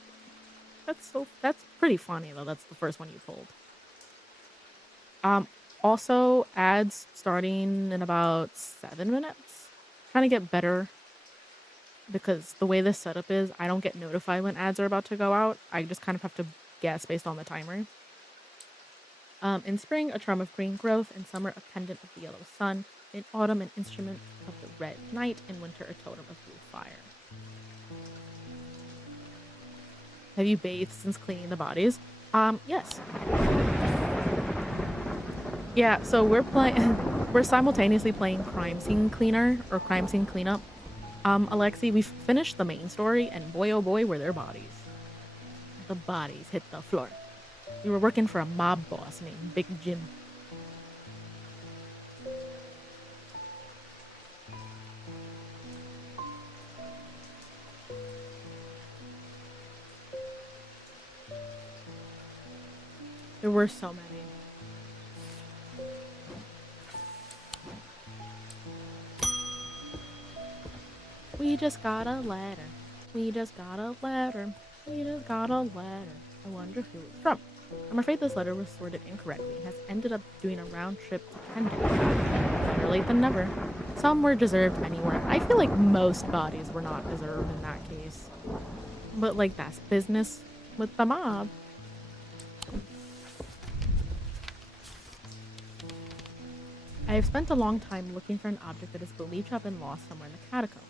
pretty funny though. That's the first one you told. Also ads starting in about 7 minutes. Trying to get better because the way this setup is, I don't get notified when ads are about to go out. I just kind of have to guess based on the timer. In spring, a charm of green growth. In summer, a pendant of the yellow sun. In autumn, an instrument of the red night. In winter, a totem of blue fire. Have you bathed since cleaning the bodies? Yes. Yeah, so we're playing we're simultaneously playing crime scene cleaner or crime scene cleanup. Alexi, we've finished the main story and boy oh boy were their bodies. The bodies hit the floor. We were working for a mob boss named Big Jim. There were so many. We just got a letter. We just got a letter. We just got a letter. I wonder who it's from. I'm afraid this letter was sorted incorrectly and has ended up doing a round trip to Kendall. Better late than never. Some were deserved anywhere. I feel like most bodies were not deserved in that case. But like that's business with the mob. I have spent a long time looking for an object that is believed to have been lost somewhere in the catacombs.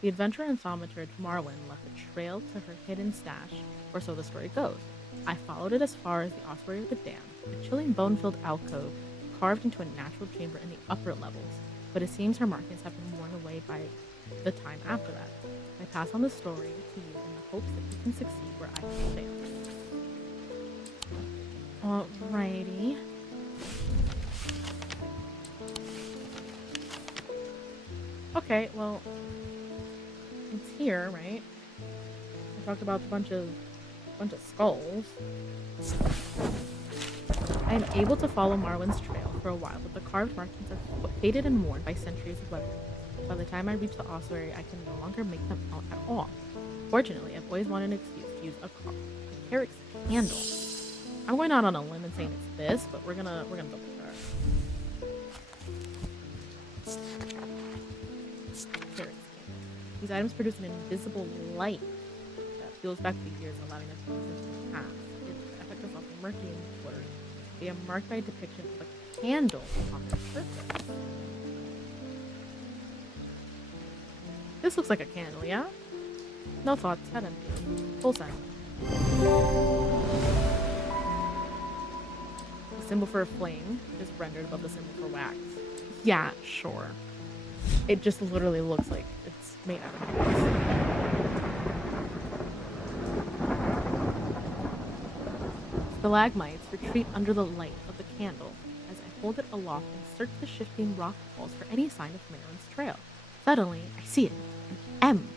The adventurer and thaumaturge Marwyn left a trail to her hidden stash, or so the story goes. I followed it as far as the ossuary of the dam, a chilling bone-filled alcove carved into a natural chamber in the upper levels, but it seems her markings have been worn away by the time after that. I pass on the story to you in the hopes that you can succeed where I have failed. Alrighty. Okay, well, it's here, right? We talked about a bunch of skulls. I am able to follow Marwyn's trail for a while, but the carved markings are faded and worn by centuries of weathering. By the time I reach the ossuary, I can no longer make them out at all. Fortunately, I've always wanted an excuse to use a Carrick's candle. I'm going out on a limb and saying it's this, but we're gonna double check. Carrick's candle. These items produce an invisible light that fuels back the years, allowing us to use into the past. Its effect is often murky and blurry. They are marked by a depiction of a candle on their surface. This looks like a candle, yeah? No thoughts, head empty. Full send. The symbol for a flame is rendered above the symbol for wax. Yeah, sure. It just literally looks like it's made out of wax. Stalagmites retreat under the light of the candle as I hold it aloft and search the shifting rock walls for any sign of Marin's trail. Suddenly, I see it, an M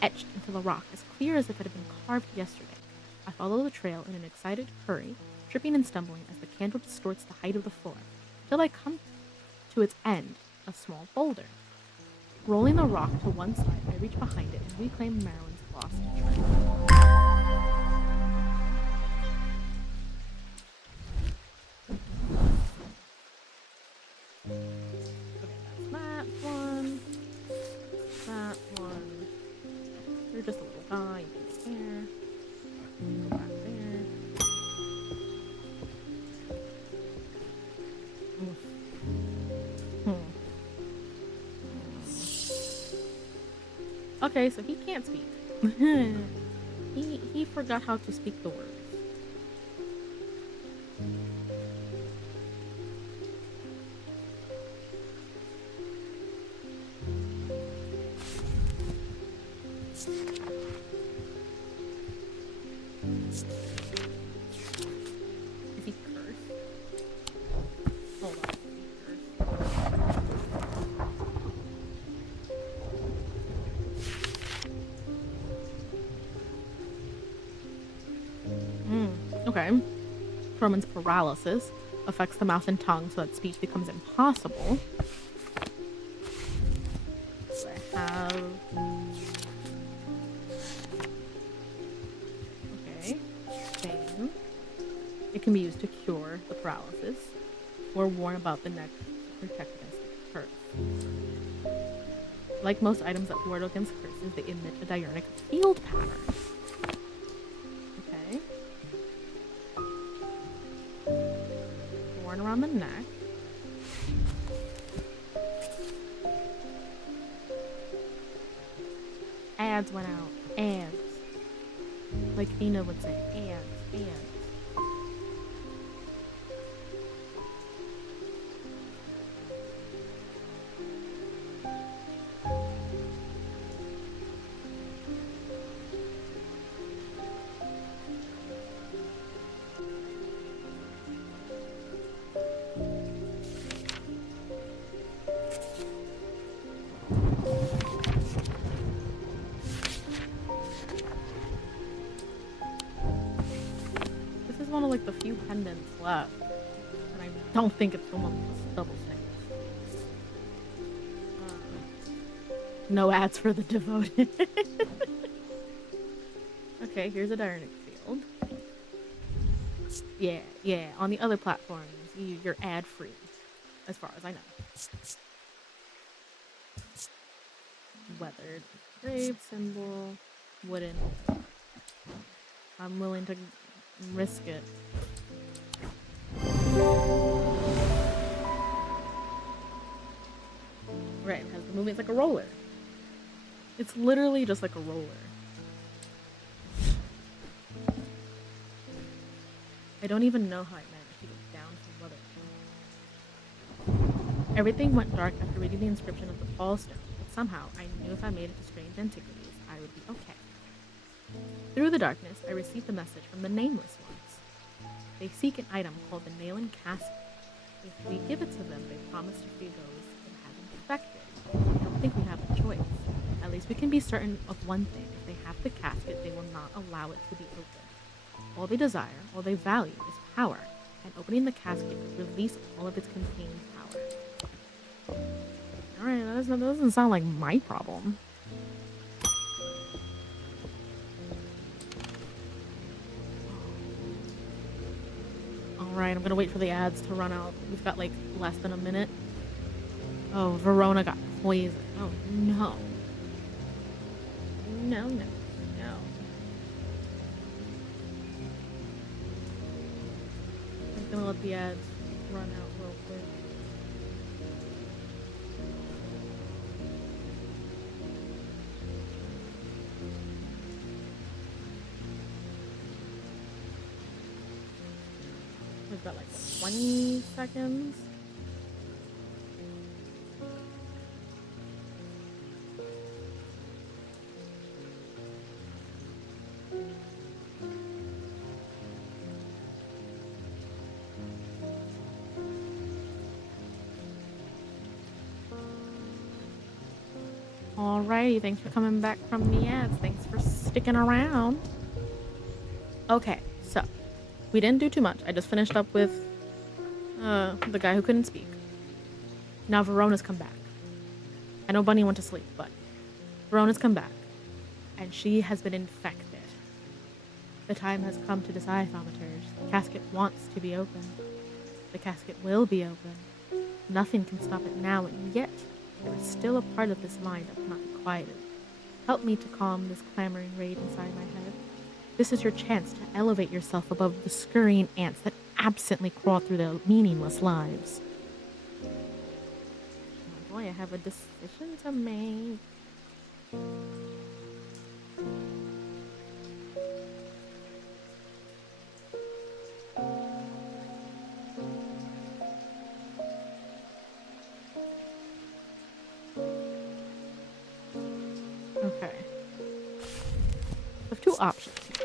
etched into the rock, as clear as if it had been carved yesterday. I follow the trail in an excited hurry, tripping and stumbling as the candle distorts the height of the floor, till I come to its end, a small boulder. Rolling the rock to one side, I reach behind it and reclaim Marilyn's lost treasure. You're just a little guy. You can go back there. Okay, so he can't speak. he forgot how to speak the words. Is he cursed? Hold on. Is he cursed? Okay. Roman's paralysis affects the mouth and tongue so that speech becomes impossible. So I have... It can be used to cure the paralysis or worn about the neck to protect against the curse. Like most items that ward against curses, they emit a diurnic field pattern. Okay. around the neck. Ads went out. Ads. Like Ina would say. Ads. Ads. This is one of like the few pendants left. And I don't think it's the one with double things. No ads for the devoted. Okay, here's a Diurnic field. Yeah. On the other platforms, you're ad free, as far as I know. Weathered grave symbol, wooden. I'm willing to risk it. Right, it has the movement. It's like a roller. It's literally just like a roller. I don't even know how I managed to get down from weather. Everything went dark after reading the inscription of the Fallstone, but somehow I knew if I made it to strange antiquities, I would be okay. Through the darkness, I received a message from the Nameless Ones. They seek an item called the Nail and Casket. If we give it to them, they promise to free those that haven't infected. I don't think we have a choice. At least we can be certain of one thing. If they have the casket, they will not allow it to be opened. All they desire, all they value, is power, and opening the casket would release all of its contained power. Alright, that doesn't sound like my problem. Alright, I'm gonna wait for the ads to run out. We've got like less than a minute. Oh, Verona got poisoned. Oh no. No. I'm gonna let the ads run out real quick. We've got like 20 seconds. Alrighty, thanks for coming back from the ads. Thanks for sticking around. Okay, so we didn't do too much. I just finished up with the guy who couldn't speak. Now Verona's come back. I know Bunny went to sleep, but Verona's come back. And she has been infected. The time has come to decide, Thaumaturge. The casket wants to be opened. The casket will be opened. Nothing can stop it now, and yet there is still a part of this mind that cannot be quieted. Help me to calm this clamoring rage inside my head. This is your chance to elevate yourself above the scurrying ants that absently crawl through their meaningless lives. Oh boy, I have a decision to make. Okay. I have two options here.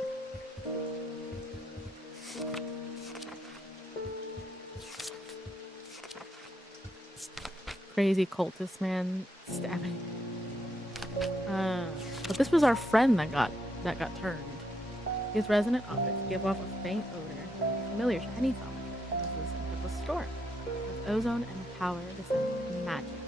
Crazy cultist man stabbing. But this was our friend that got turned. His resonant objects give off a faint odor, familiar to any thaumaturge. This was the scent of a storm. With ozone and power, the scent of magic.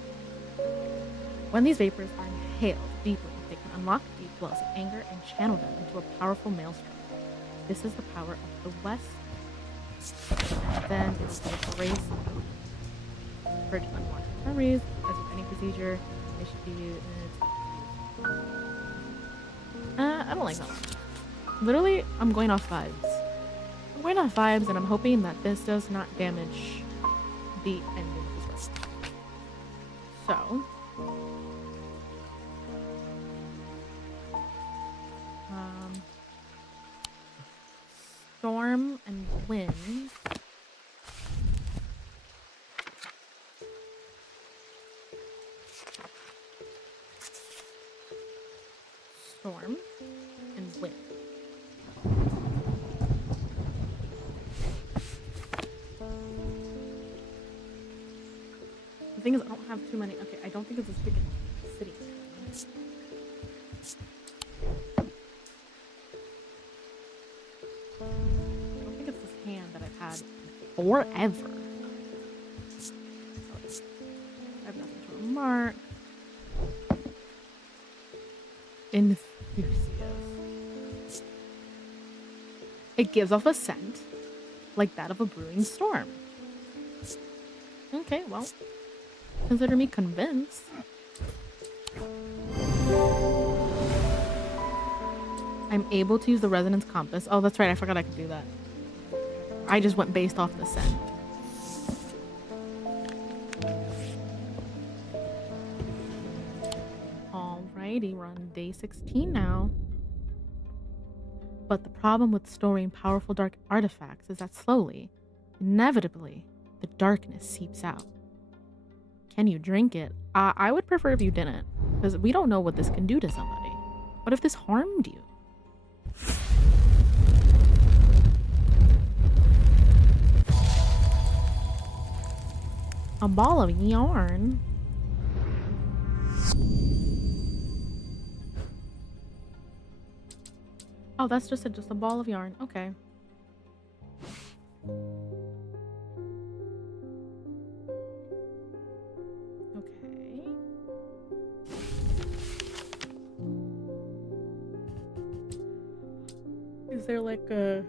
When these vapors are inhaled deeply, they can unlock deep wells of anger and channel them into a powerful maelstrom. This is the power of the West. And then it will be erased. Purge unwanted memories. As with any procedure, it should be used. I don't like that one. Literally, I'm going off vibes. I'm going off vibes, and I'm hoping that this does not damage the ending of this recipe. So, storm and wind. Storm and wind. The thing is, I don't have too many. Okay, I don't think it's a freaking city. I don't think it's this hand that I've had forever. I have nothing to remark. Enthusiast. It gives off a scent like that of a brewing storm. Okay, well, consider me convinced. I'm able to use the resonance compass. Oh, that's right. I forgot I could do that. I just went based off the scent. Alrighty, we're on day 16 now. But the problem with storing powerful dark artifacts is that slowly, inevitably, the darkness seeps out. Can you drink it? I would prefer if you didn't, because we don't know what this can do to somebody. What if this harmed you? A ball of yarn? Oh, that's just a ball of yarn. Okay. Okay. Is there like a...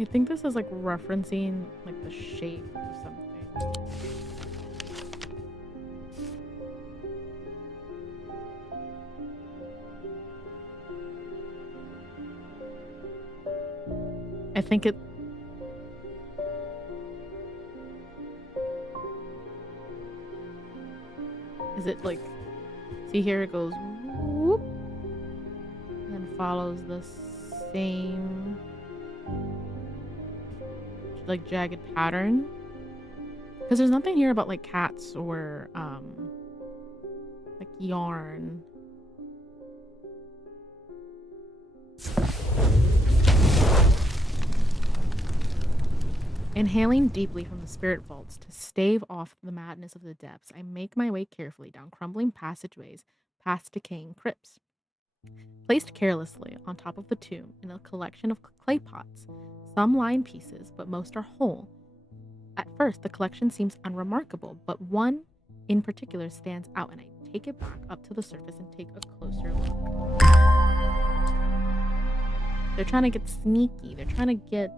I think this is like referencing like the shape or something. I think it... Is it like... See here it goes whoop and follows the same like jagged pattern, because there's nothing here about like cats or like yarn. Inhaling deeply from the spirit vaults to stave off the madness of the depths, I make my way carefully down crumbling passageways past decaying crypts. Placed carelessly on top of the tomb in a collection of clay pots, some lie in pieces, but most are whole. At first, the collection seems unremarkable, but one in particular stands out, and I take it back up to the surface and take a closer look. They're trying to get sneaky. They're trying to get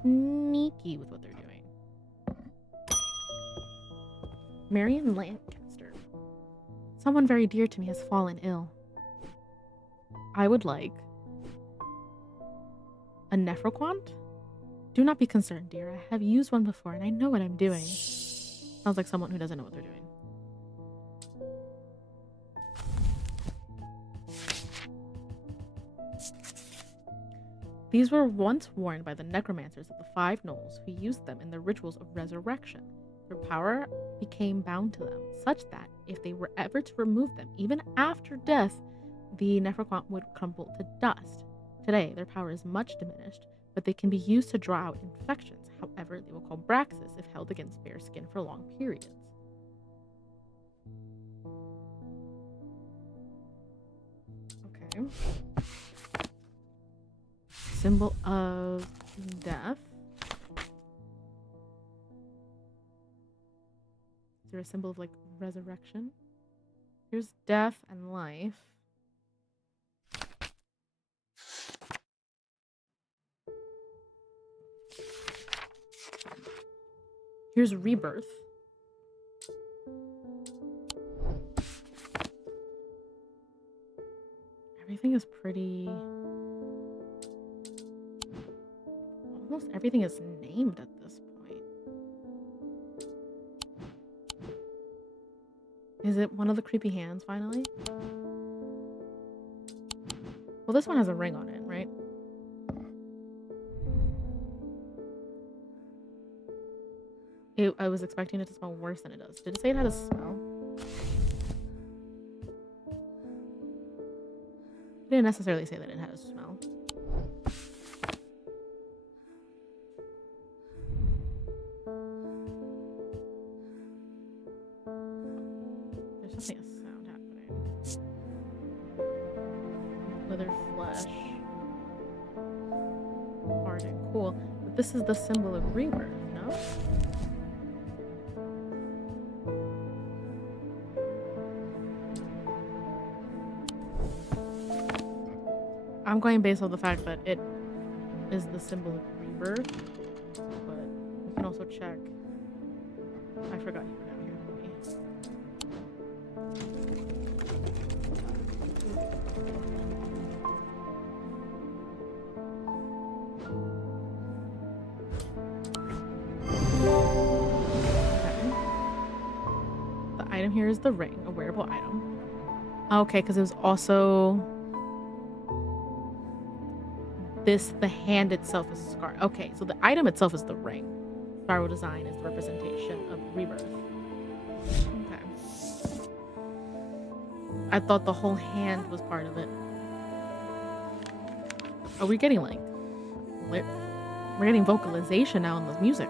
sneaky with what they're doing. Marion Lancaster. Someone very dear to me has fallen ill. I would like a Nephroquant? Do not be concerned, dear. I have used one before and I know what I'm doing. Sounds like someone who doesn't know what they're doing. These were once worn by the necromancers of the Five Knolls, who used them in their rituals of resurrection. Their power became bound to them, such that if they were ever to remove them, even after death, the Nephroquant would crumble to dust. Today, their power is much diminished, but they can be used to draw out infections. However, they will call Braxis if held against bare skin for long periods. Okay. Symbol of death. Is there a symbol of like resurrection? Here's death and life. Here's rebirth. Everything is pretty... Almost everything is named at this point. Is it one of the creepy hands, finally? Well, this one has a ring on it, right? I was expecting it to smell worse than it does. Did it say it had a smell? It didn't necessarily say that it had a smell. There's definitely a sound happening. Withered flesh. Hard and cool. But this is the symbol of rebirth, no? I'm going based on the fact that it is the symbol of rebirth, but we can also check. I forgot you were down here for me. Okay. The item here is the ring, a wearable item. Okay, because it was also... the hand itself is a scar. Okay, so the item itself is the ring. Spiral design is the representation of rebirth. Okay. I thought the whole hand was part of it. Are we getting like... We're getting vocalization now in the music.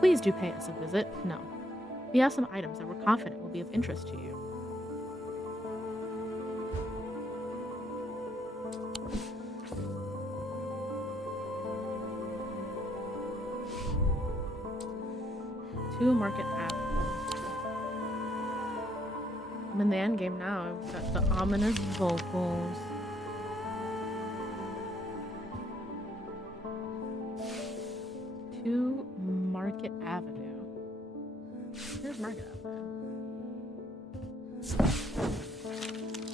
Please do pay us a visit. No. We have some items that we're confident will be of interest to you. Market Avenue. I'm in the end game now. I've got the ominous vocals. To Market Avenue. Here's Market Avenue.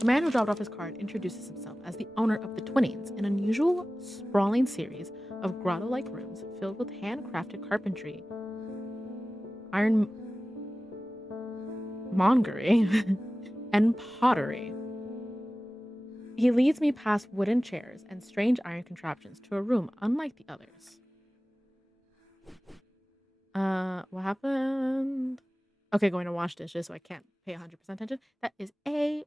The man who dropped off his card introduces himself as the owner of the Twinnings, an unusual, sprawling series of grotto-like rooms filled with handcrafted carpentry, ironmongery, and pottery. He leads me past wooden chairs and strange iron contraptions to a room unlike the others. What happened? Okay, going to wash dishes, so I can't pay 100% attention. That is okay.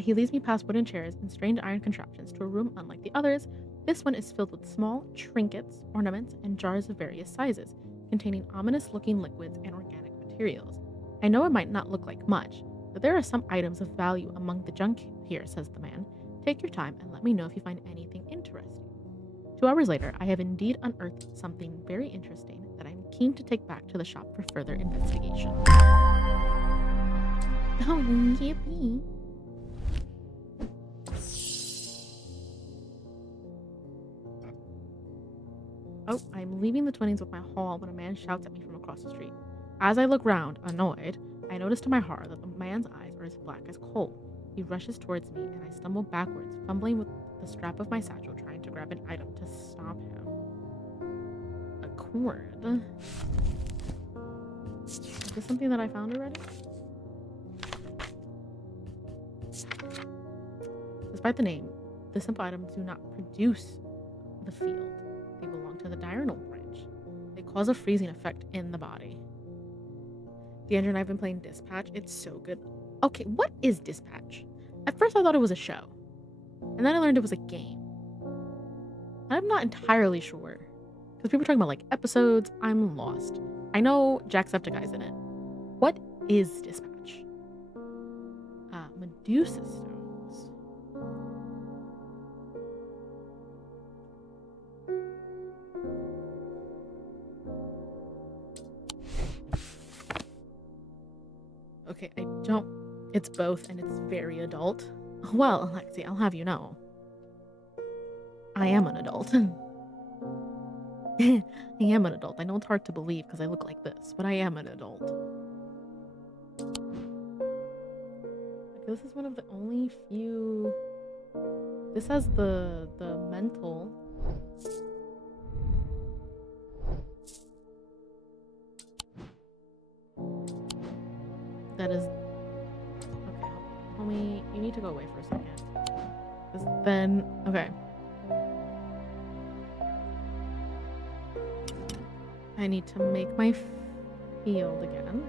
He leads me past wooden chairs and strange iron contraptions to a room unlike the others. This one is filled with small trinkets, ornaments, and jars of various sizes, containing ominous-looking liquids and organic materials. I know it might not look like much, but there are some items of value among the junk here, says the man. Take your time and let me know if you find anything interesting. 2 hours later, I have indeed unearthed something very interesting that I'm keen to take back to the shop for further investigation. Oh, yippee. Oh, I'm leaving the Twinnings with my haul when a man shouts at me from across the street. As I look round, annoyed, I notice to my horror that the man's eyes are as black as coal. He rushes towards me, and I stumble backwards, fumbling with the strap of my satchel, trying to grab an item to stop him. A cord. Is this something that I found already? Despite the name, the simple items do not produce the field. They belong to the diurnal branch. They cause a freezing effect in the body. Deandra and I have been playing Dispatch. It's so good. Okay, what is Dispatch? At first I thought it was a show. And then I learned it was a game. I'm not entirely sure. Because people are talking about like episodes. I'm lost. I know Jacksepticeye's in it. What is Dispatch? Medusa stones. Okay, I don't. It's both, and it's very adult. Well, Alexi, I'll have you know. I am an adult. I am an adult. I know it's hard to believe because I look like this, but I am an adult. This is one of the only few. This has the mental. That is. Okay, homie, you need to go away for a second. Because then, okay. I need to make my field again.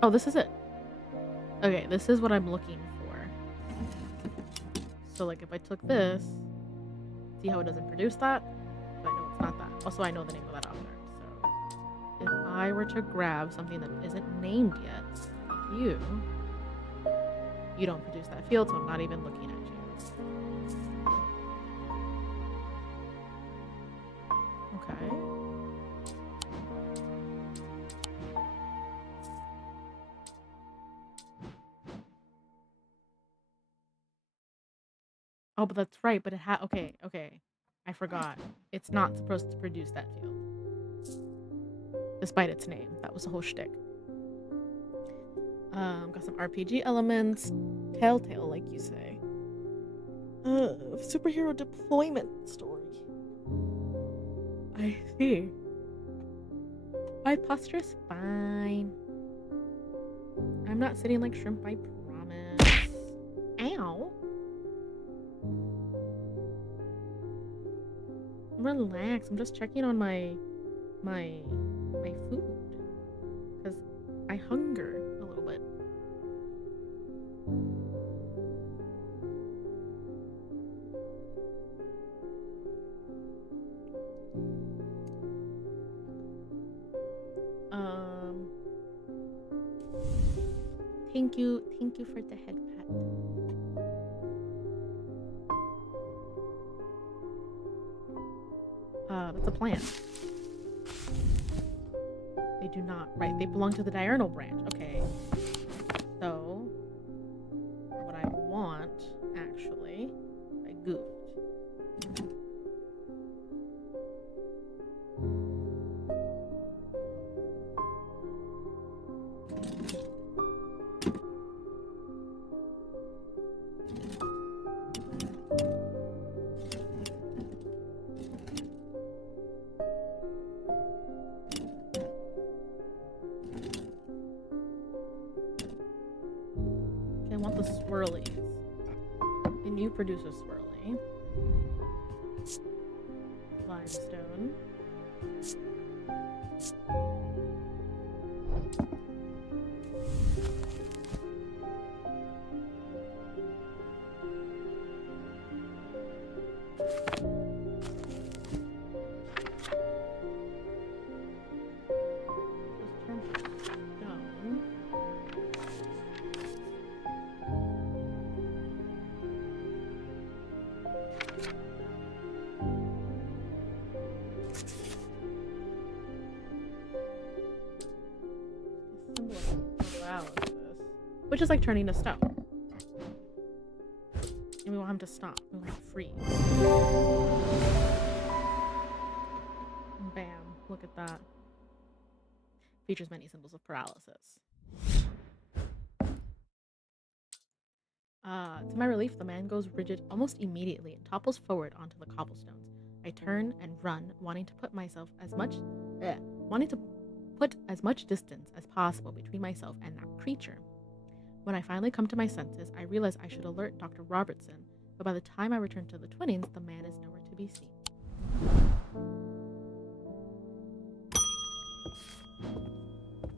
Oh, this is it. Okay, this is what I'm looking for. So, like, if I took this, see how it doesn't produce that? So I know it's not that. Also, I know the name of that object. So, if I were to grab something that isn't named yet, like you don't produce that field, so I'm not even looking at you. Okay. Oh, but that's right. But it okay. I forgot. It's not supposed to produce that field. Despite its name. That was the whole shtick. Got some RPG elements. Telltale, like you say. Superhero deployment story. I see. My posture's fine. I'm not sitting like shrimp, I promise. Ow. Relax. I'm just checking on my food. Because I hunger a little bit. Thank you for the head pat. That's a plant. They do not, right, they belong to the diurnal branch. Okay. So, what I want, actually, I goofed. I want the swirlies. Can you produce a swirly? Limestone. Just turn stone. Symbol of paralysis, which is like turning to stone. And we want him to stop. We want him to freeze. Bam. Look at that. Features many symbols of paralysis. To my relief, the man goes rigid almost immediately and topples forward onto the cobblestones. I turn and run, wanting to put as much distance as possible between myself and that creature. When I finally come to my senses, I realize I should alert Dr. Robertson, but by the time I return to the Twinnings, the man is nowhere to be seen.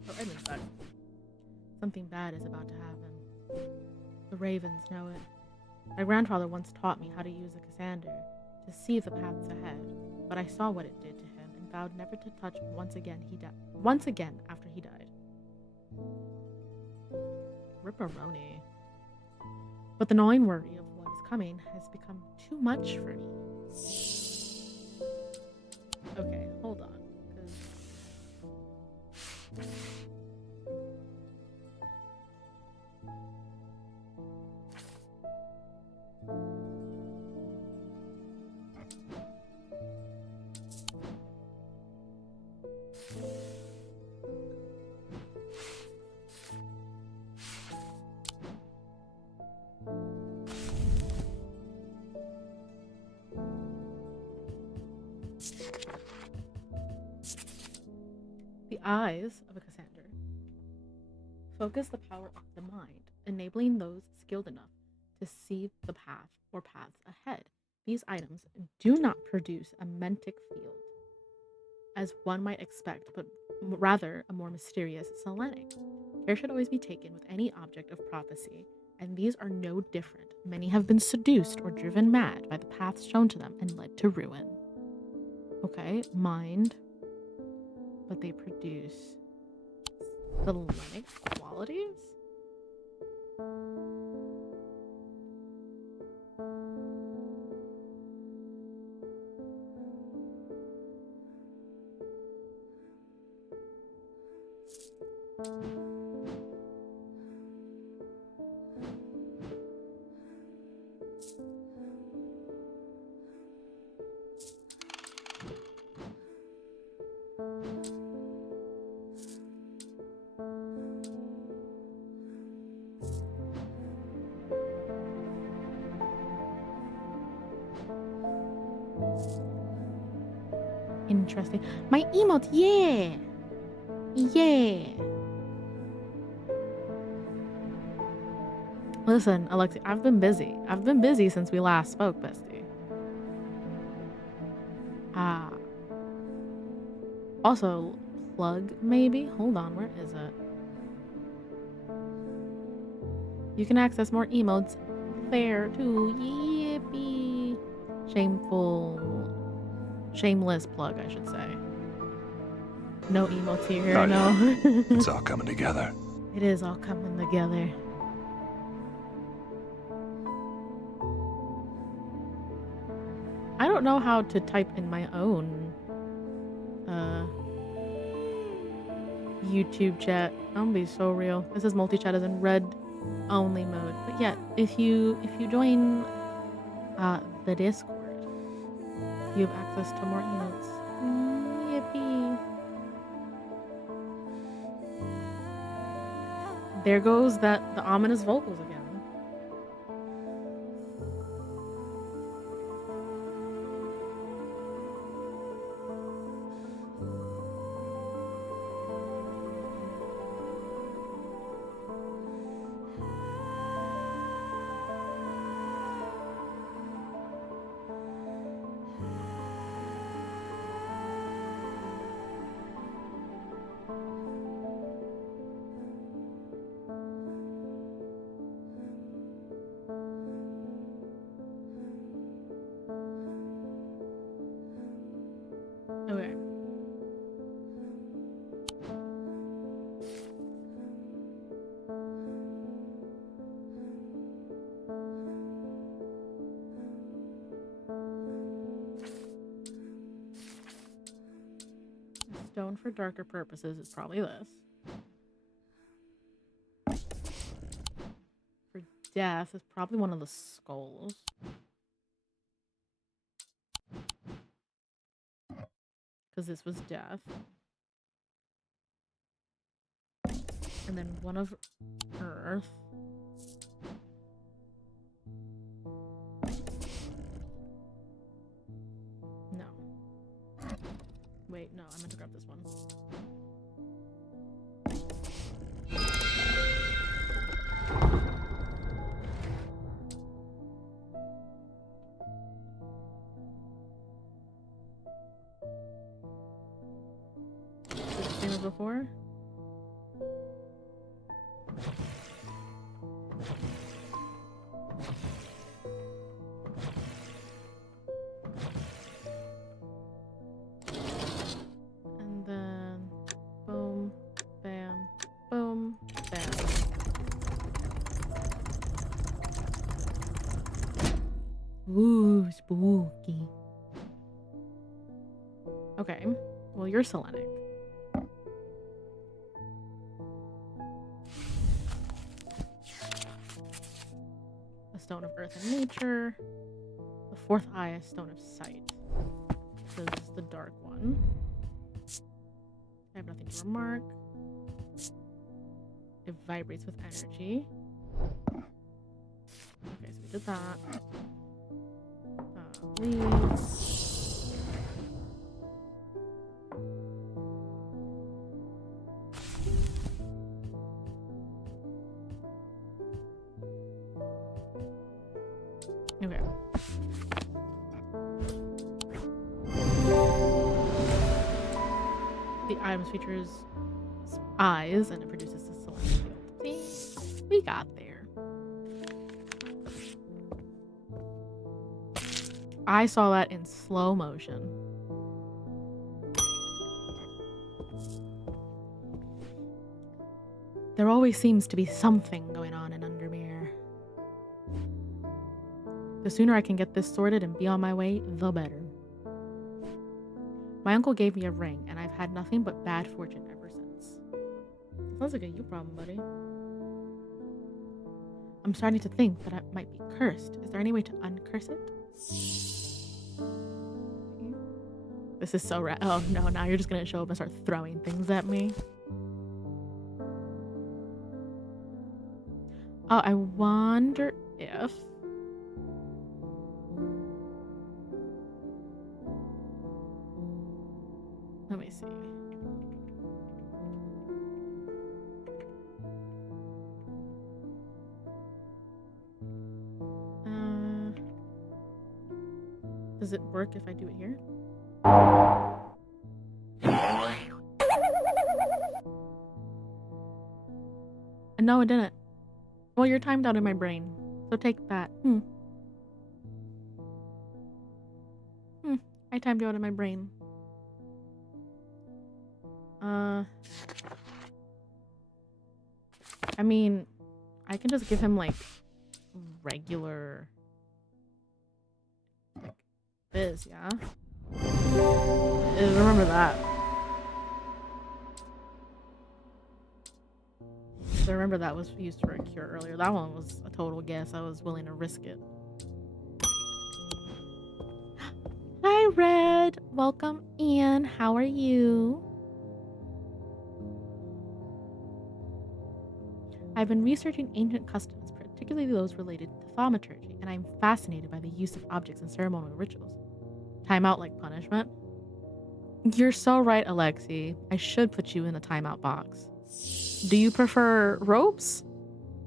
Oh, Edmund's back. Something bad is about to happen. The ravens know it. My grandfather once taught me how to use a Cassander to see the paths ahead, but I saw what it did to him and vowed never to touch once again after he died. Ripperoni. But the gnawing worry of what is coming has become too much for me. Okay, hold on. The eyes of a Cassander focus the power of the mind, enabling those skilled enough to see the path or paths ahead. These items do not produce a mentic field, as one might expect, but rather a more mysterious Selenic. Care should always be taken with any object of prophecy, and these are no different. Many have been seduced or driven mad by the paths shown to them and led to ruin. Okay, mind, but they produce Selenic qualities? Interesting. My emote, yeah! Yeah! Listen, Alexi, I've been busy. I've been busy since we last spoke, bestie. Also, plug, maybe? Hold on, where is it? You can access more emotes there, too. Yippee! Shameless plug, I should say. No emotes here, no. It's all coming together. It is all coming together. I don't know how to type in my own YouTube chat. I'm gonna be so real. This is multi-chat is in read only mode. But yeah, if you join the Discord, you have access to more emotes. Yippee. There goes the ominous vocals again. Okay. Stone for darker purposes is probably this. For death is probably one of the skulls. Because this was death. And then one of earth. No. Wait, no, I meant to grab this one. Is it the same as before? And then boom, bam, boom, bam. Ooh, spooky. Okay, well, you're Selenic. A stone of earth and nature. The fourth eye, a stone of sight. This is the dark one. I have nothing to remark. It vibrates with energy. Okay, so we did that. Leave. Okay. The items features eyes and it produces a select field. See? We got there. I saw that in slow motion. There always seems to be something going on in Undermere. The sooner I can get this sorted and be on my way, the better. My uncle gave me a ring, and I've had nothing but bad fortune ever since. Sounds like a you problem, buddy. I'm starting to think that I might be cursed. Is there any way to uncurse it? This is so oh no, now you're just gonna show up and start throwing things at me. Oh, I wonder if... Let me see. Does it work if I do it here? No, it didn't. Well, you're timed out in my brain, so take that. I timed you out in my brain. I mean, I can just give him like regular like this, yeah? Remember that. I remember that was used for a cure earlier. That one was a total guess. I was willing to risk it. Hi, Red. Welcome in. How are you? I've been researching ancient customs, particularly those related to thaumaturgy, and I'm fascinated by the use of objects in ceremonial rituals. Timeout like punishment? You're so right, Alexi. I should put you in the timeout box. Do you prefer ropes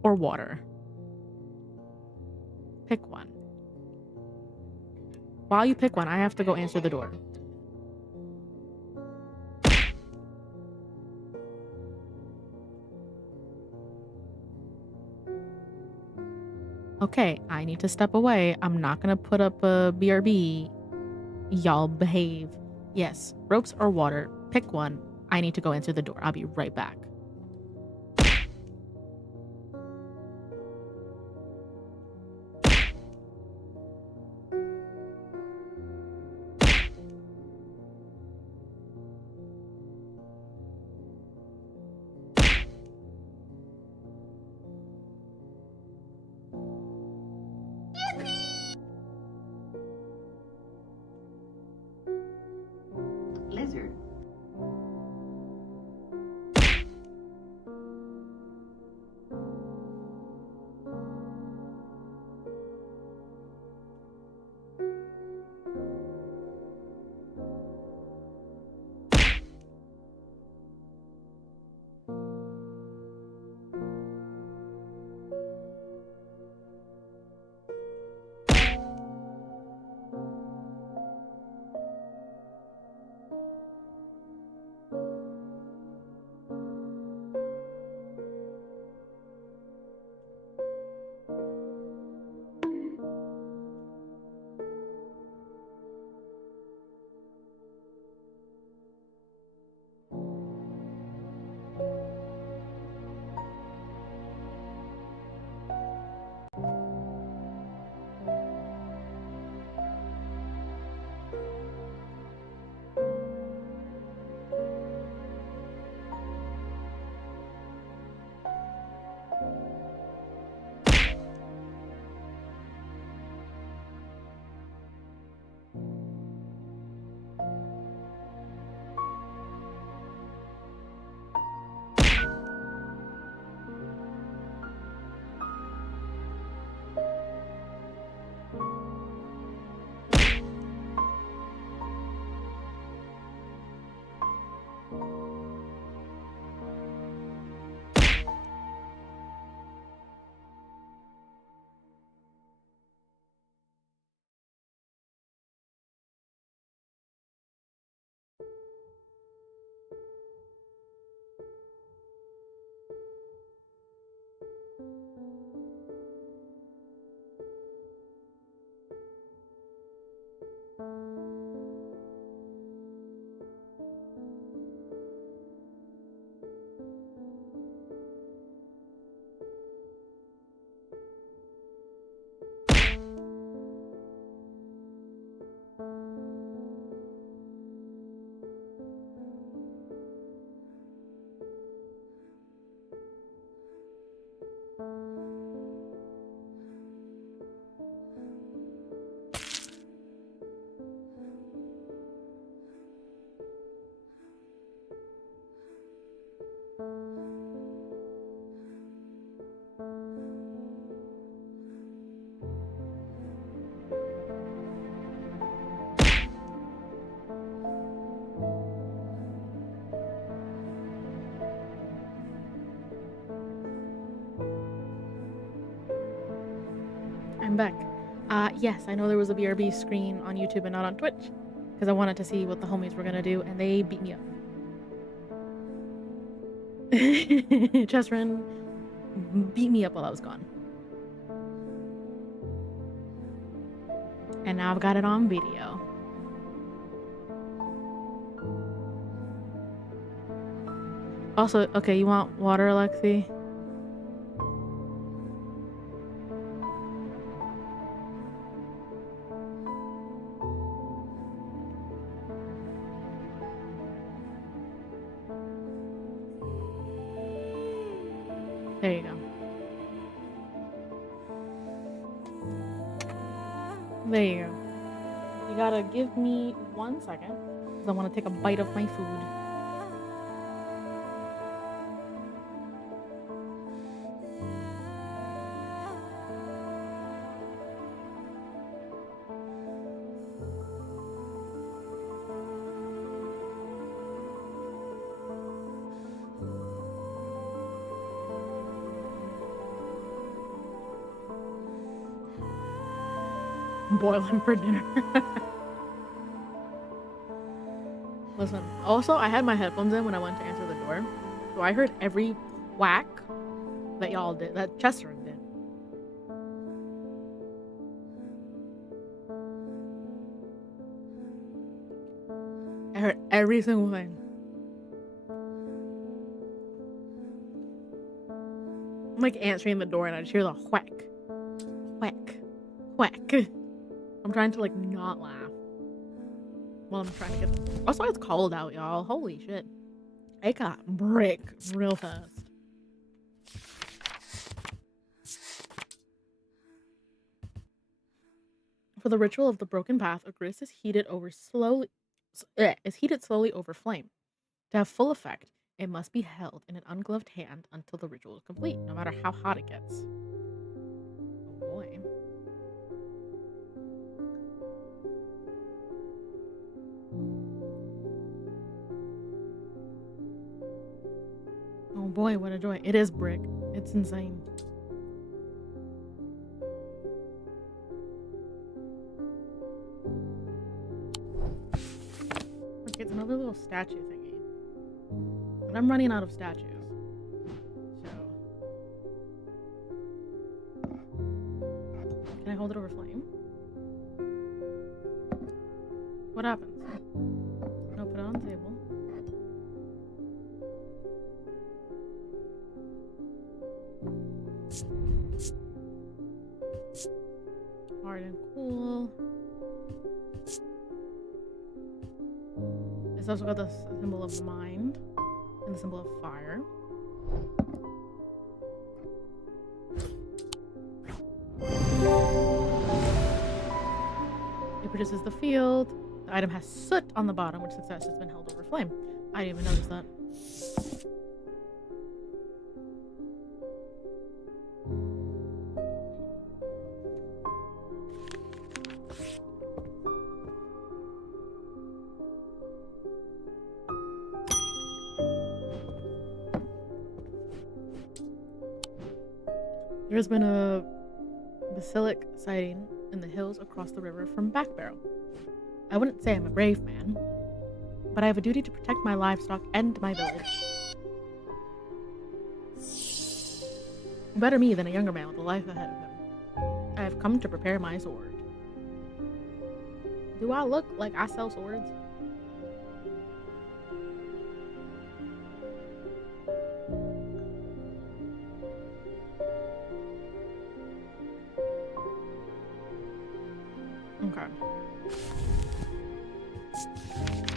or water? Pick one. While you pick one, I have to go answer the door. Okay, I need to step away. I'm not gonna put up a BRB. Y'all behave. Yes, ropes or water. Pick one. I need to go answer the door. I'll be right back. I'm back. Yes, I know there was a BRB screen on YouTube and not on Twitch because I wanted to see what the homies were gonna do, and they beat me up. Chess Run beat me up while I was gone. And now I've got it on video. Also, okay, you want water, Alexi? There you go. There you go. You gotta give me 1 second because I want to take a bite of my food. Boil him for dinner. Listen, also, I had my headphones in when I went to answer the door, so I heard every whack that y'all did, that Chester did. I heard every single thing. I'm like answering the door and I just hear the whack, whack, whack. I'm trying to like not laugh while I'm trying to get this. Also, it's cold out, y'all. Holy shit. It got brick real fast. For the ritual of the broken path, a grist is heated slowly over flame. To have full effect, it must be held in an ungloved hand until the ritual is complete, no matter how hot it gets. Oh boy. Oh boy, what a joy. It is brick. It's insane. Look, it's another little statue thingy. But I'm running out of statues. So. Can I hold it over flame? What happens? No, put it on the table. Hard and cool. It's also got the symbol of mind and the symbol of fire. It produces the field. The item has soot on the bottom, which suggests it's been held over flame. I didn't even notice that. There's been a basilic sighting in the hills across the river from Backbarrow. I wouldn't say I'm a brave man, but I have a duty to protect my livestock and my village. Better me than a younger man with a life ahead of him. I have come to prepare my sword. Do I look like I sell swords? Okay.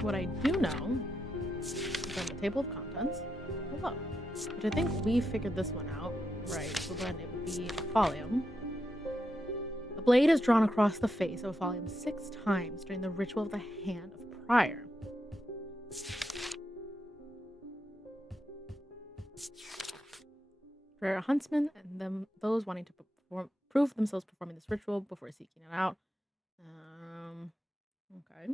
What I do know is on the table of contents. Hello. Which I think we figured this one out, right? So then it would be Folium. The blade is drawn across the face of a Folium 6 times during the ritual of the Hand of Prior. For a huntsman and those wanting to prove themselves performing this ritual before seeking it out. Okay.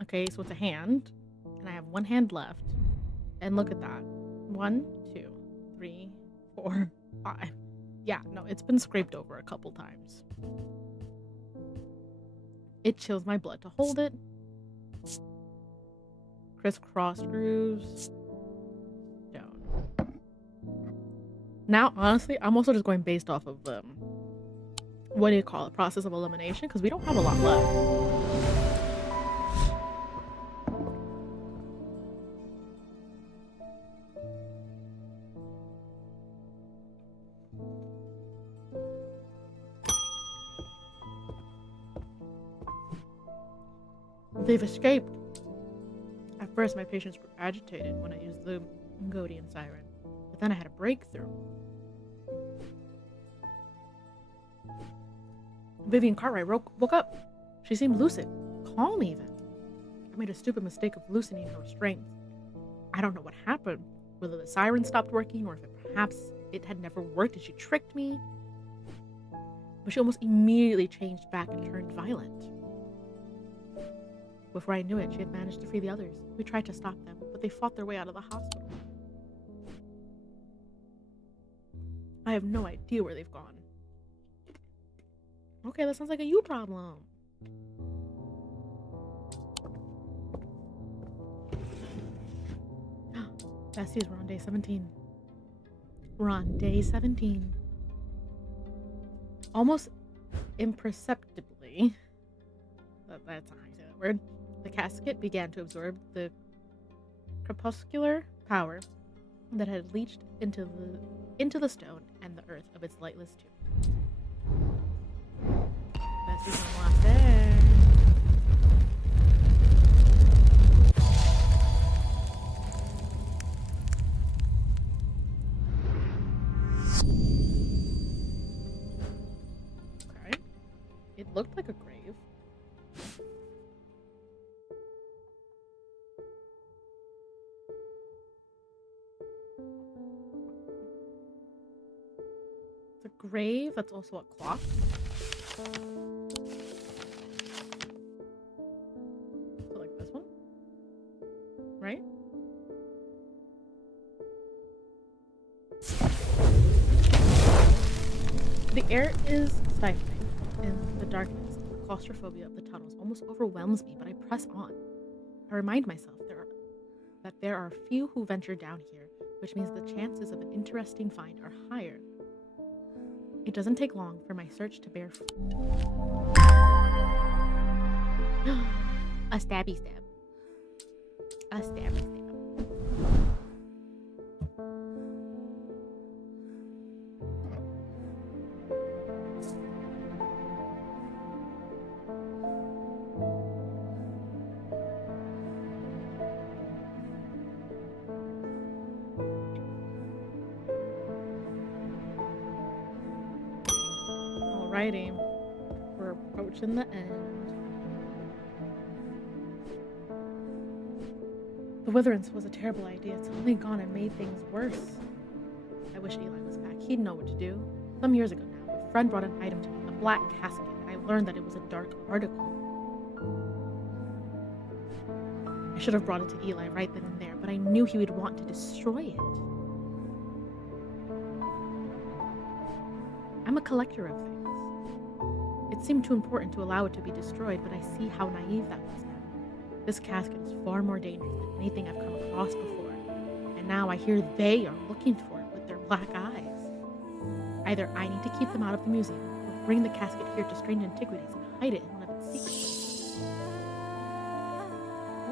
Okay, so it's a hand, and I have one hand left. And look at that. 1, 2, 3, 4, 5. Yeah, no, it's been scraped over a couple times. It chills my blood to hold it. Crisscross grooves. Stone. Now, honestly, I'm also just going based off of what do you call it? Process of elimination, because we don't have a lot left. They've escaped. At first, my patients grew agitated when I used the Ngodian siren, but then I had a breakthrough. Vivian Cartwright woke up. She seemed lucid, calm even. I made a stupid mistake of loosening her restraints. I don't know what happened, whether the siren stopped working or if perhaps it had never worked and she tricked me. But she almost immediately changed back and turned violent. Before I knew it, she had managed to free the others. We tried to stop them, but they fought their way out of the hospital. I have no idea where they've gone. Okay, that sounds like a you problem. Besties, we're on day 17. We're on day 17. Almost imperceptibly, that's not how you say that word, the casket began to absorb the crepuscular power that had leached into the stone and the earth of its lightless tomb. Besties on the last day. Okay. It looked like a grave. It's a grave that's also a clock. So like this one, right? The air is stifling, and the darkness, the claustrophobia of the tunnels almost overwhelms me, but I press on. I remind myself that there are few who venture down here, which means the chances of an interesting find are higher. It doesn't take long for my search to bear fruit. A stabby stab. A stabby stab. Alrighty, we're approaching the end. The Witherance was a terrible idea. It's only gone and made things worse. I wish Eli was back. He'd know what to do. Some years ago now, a friend brought an item to me, a black casket, and I learned that it was a dark article. I should have brought it to Eli right then and there, but I knew he would want to destroy it. I'm a collector of things. It seemed too important to allow it to be destroyed, but I see how naive that was now. This casket is far more dangerous than anything I've come across before, and now I hear they are looking for it with their black eyes. Either I need to keep them out of the museum, or bring the casket here to strange antiquities and hide it in one of its secret places.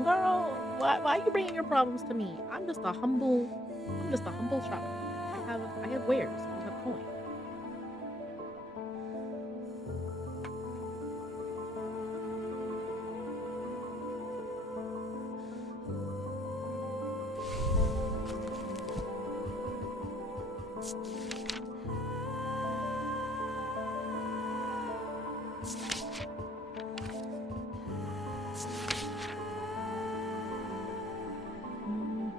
Girl, why are you bringing your problems to me? I'm just a humble shopper. I have wares. I have coin. Mm,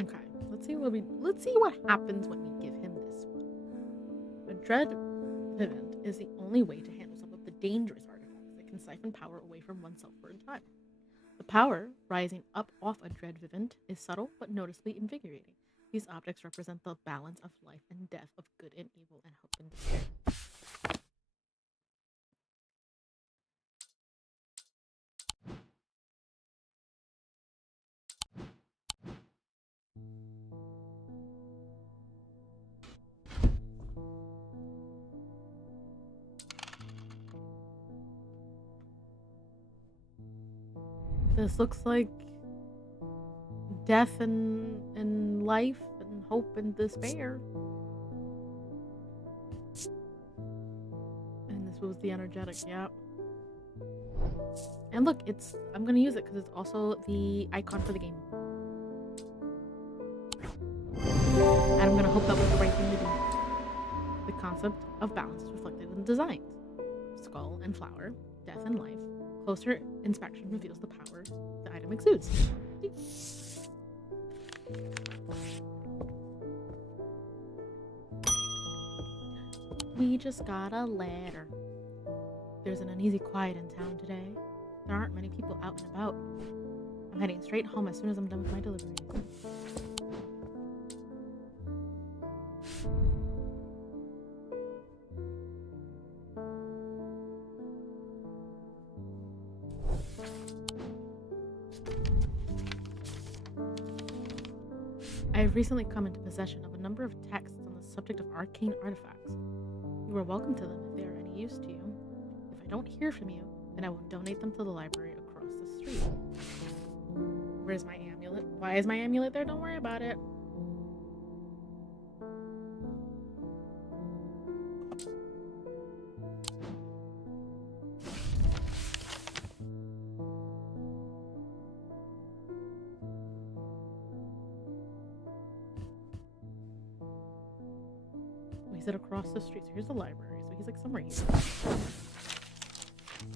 okay. Let's see what happens when we give him this one. A dread vivant is the only way to handle some of the dangerous artifacts that can siphon power away from oneself for a time. The power rising up off a dread vivant is subtle but noticeably invigorating. These objects represent the balance of life and death, of good and evil, and hope and despair. This looks like death and life and hope and despair. And this was the energetic, yeah. And look, I'm gonna use it because it's also the icon for the game. And I'm gonna hope that was the right thing to do. The concept of balance is reflected in the designs. Skull and flower, death and life. Closer inspection reveals the power the item exudes. We just got a letter. There's an uneasy quiet in town today. There aren't many people out and about. I'm heading straight home as soon as I'm done with my deliveries. I have recently come into possession of a number of texts on the subject of arcane artifacts. You are welcome to them if they are any use to you. If I don't hear from you, then I will donate them to the library across the street. Where's my amulet? Why is my amulet there? Don't worry about it. He's at across the street. So here's the library. So he's like somewhere here.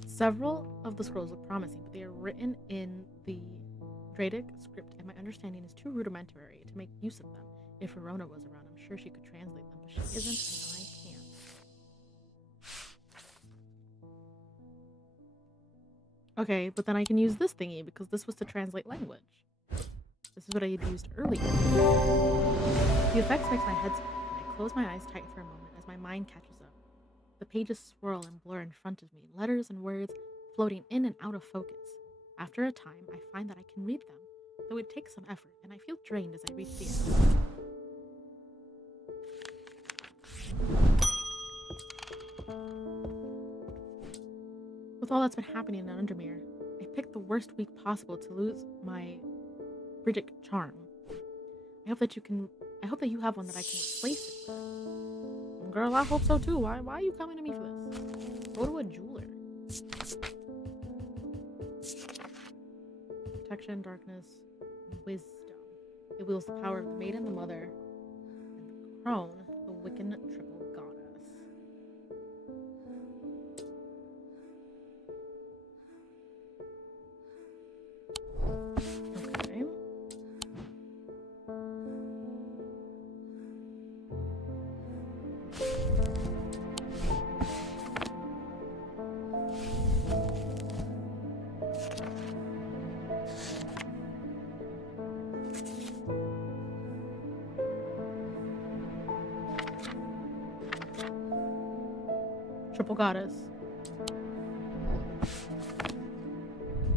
Several of the scrolls look promising, but they are written in the Dradic script, and my understanding is too rudimentary to make use of them. If Verona was around, I'm sure she could translate them, but she isn't, and I can't. Okay, but then I can use this thingy because this was to translate language. This is what I had used earlier. The effects makes my head spin. I close my eyes tight for a moment as my mind catches up. The pages swirl and blur in front of me, letters and words floating in and out of focus. After a time, I find that I can read them, though it takes some effort, and I feel drained as I reach the end. With all that's been happening in Undermere, I picked the worst week possible to lose my Brigic charm. I hope that you have one that I can replace it with. Girl, I hope so too. Why are you coming to me for this? Go to a jeweler. Protection, darkness, and wisdom. It wields the power of the maiden, the mother, and the crone, the Wiccan triple goddess. Okay. Triple goddess.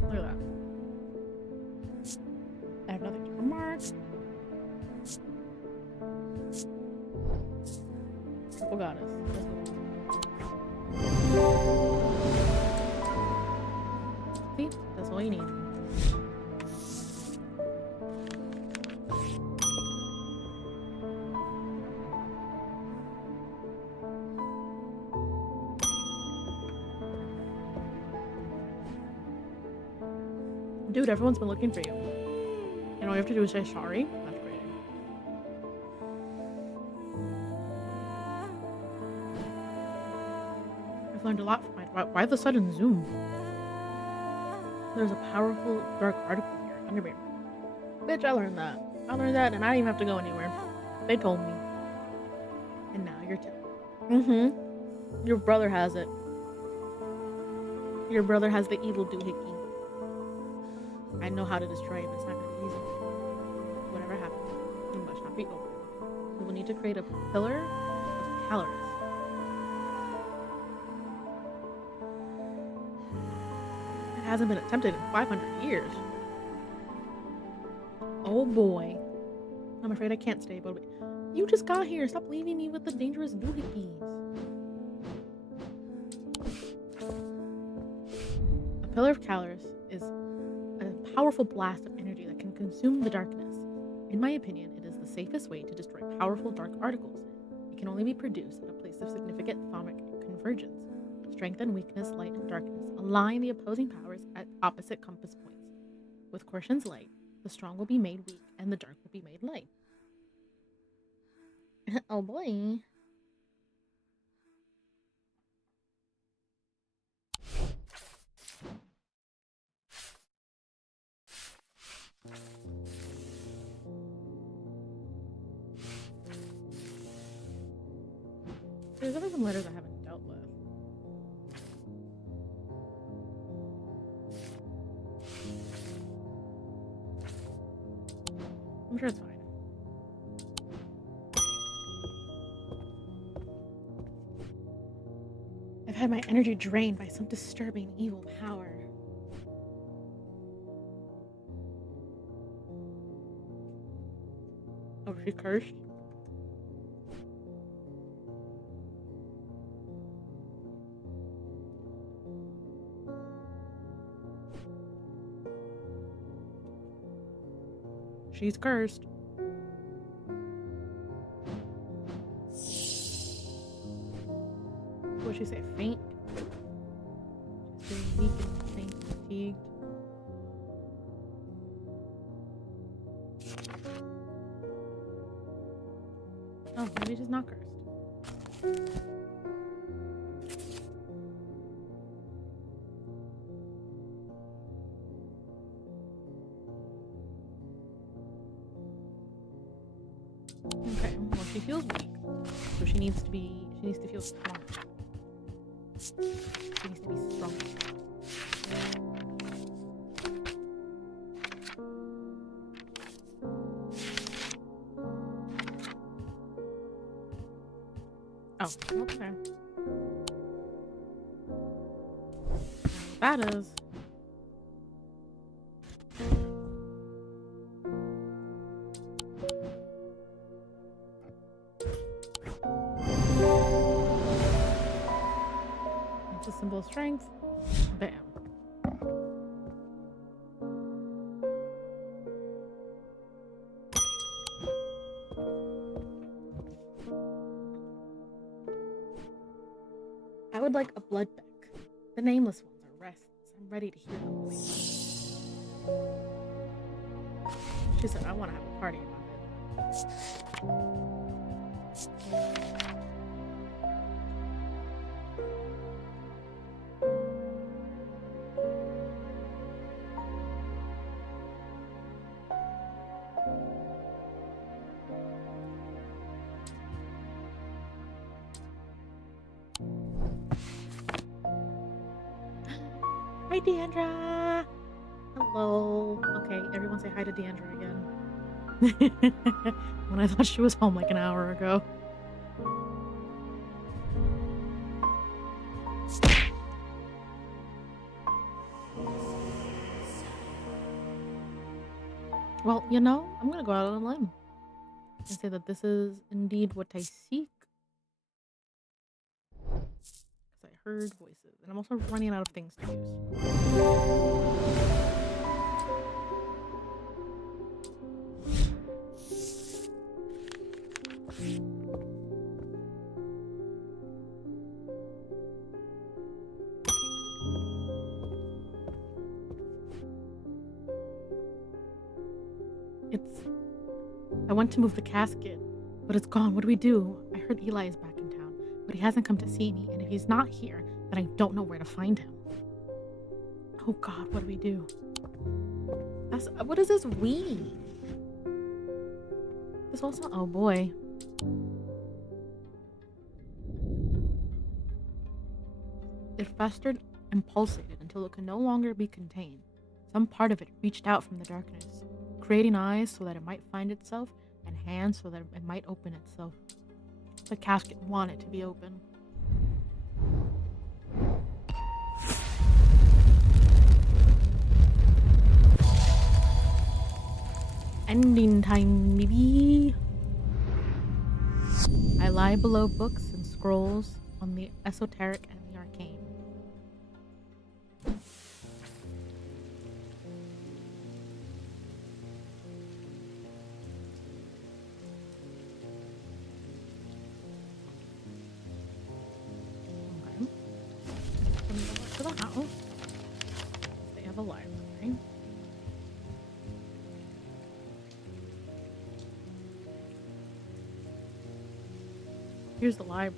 Look at that. I have nothing to remark. Triple goddess. See? That's all you need. Dude, everyone's been looking for you. And all you have to do is say sorry. That's great. I've learned a lot from my... Why the sudden zoom? There's a powerful dark article here. Underwear. Bitch, I learned that. I learned that and I didn't even have to go anywhere. They told me. And now you're telling. Your brother has it. Your brother has the evil doohickey. I know how to destroy it, but it's not going to be easy. Whatever happens, it must not be over. We will need to create a pillar of calories. It hasn't been attempted in 500 years. Oh boy. I'm afraid I can't stay, but you just got here. Stop leaving me with the dangerous doohickeys. A pillar of calories is a powerful blast of energy that can consume the darkness. In my opinion, it is the safest way to destroy powerful dark articles. It can only be produced at a place of significant atomic convergence. Strength and weakness, light and darkness, align the opposing powers at opposite compass points. With Korshin's light, the strong will be made weak and the dark will be made light. Oh boy. There's other some letters I haven't dealt with. I'm sure it's fine. I've had my energy drained by some disturbing evil power. Oh, she cursed? She's cursed. What did she say? Faint? She's feeling weak and faint and fatigued. Oh, maybe she's not cursed. Okay, well she feels weak. So she needs to feel strong. She needs to be strong. Oh, okay. That is. It's a symbol of strength. Bam. I would like a blood beck. The nameless ones are restless. I'm ready to hear them wake up. She said, I want to have a party about it. Hi, Deandra. Hello. Okay, everyone say hi to Deandra again. When I thought she was home like an hour ago. Well, I'm gonna go out on a limb and say that this is indeed what I seek. Because I heard voices, and I'm also running out of things to use. It's. I went to move the casket, but it's gone. What do we do? I heard Eli is back in town, but he hasn't come to see me, and if he's not here, then I don't know where to find him. Oh God, what do we do? What is this we? This also. Oh boy. It festered and pulsated until it could no longer be contained. Some part of it reached out from the darkness, creating eyes so that it might find itself, and hands so that it might open itself. The casket wanted to be open. Ending time, maybe. I lie below books and scrolls on the esoteric and the arcane. Okay. Let me go back to the house. They have a library. Here's the library.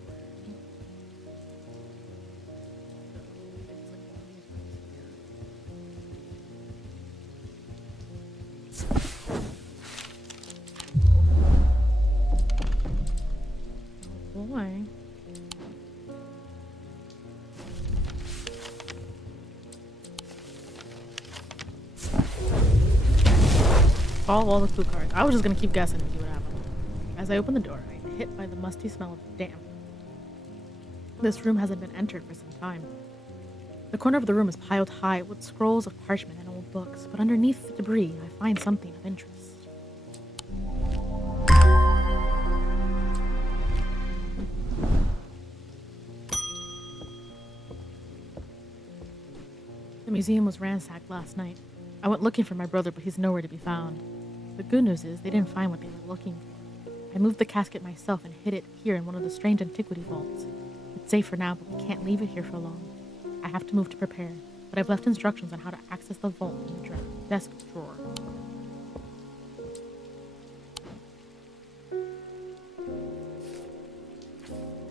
Oh boy. Follow all the clue cards. I was just gonna keep guessing and see what happened. As I open the door, I am hit by the musty smell of damp. This room hasn't been entered for some time. The corner of the room is piled high with scrolls of parchment and old books, but underneath the debris, I find something of interest. The museum was ransacked last night. I went looking for my brother, but he's nowhere to be found. The good news is they didn't find what they were looking for. I moved the casket myself and hid it here in one of the strange antiquity vaults. It's safe for now, but we can't leave it here for long. I have to move to prepare, but I've left instructions on how to access the vault in the desk drawer.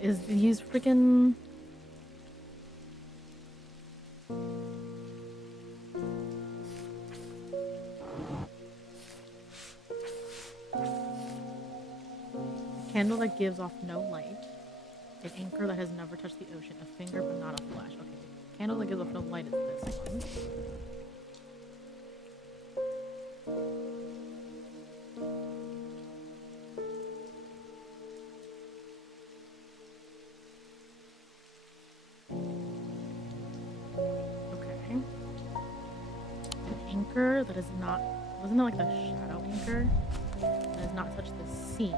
Is these freaking... Candle that gives off no light. An anchor that has never touched the ocean. A finger but not a flash. Okay. Candle that gives off no light is this one. Okay. An anchor that is not... Wasn't it like the shadow anchor? That has not touched the sea.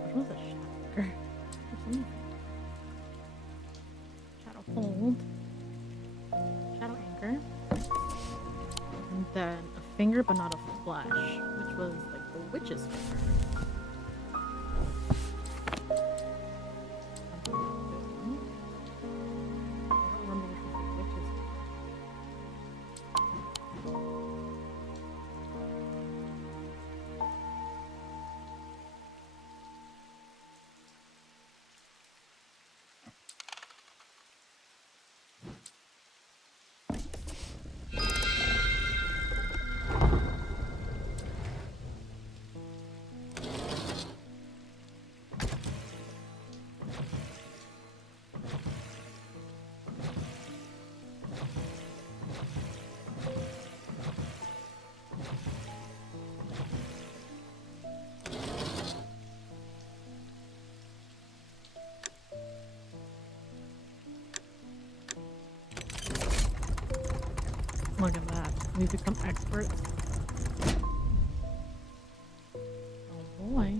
What was the shadow anchor? Shadow hold. Shadow anchor. And then a finger but not a flash, which was like the witch's finger. Look at that. We've become experts. Oh boy.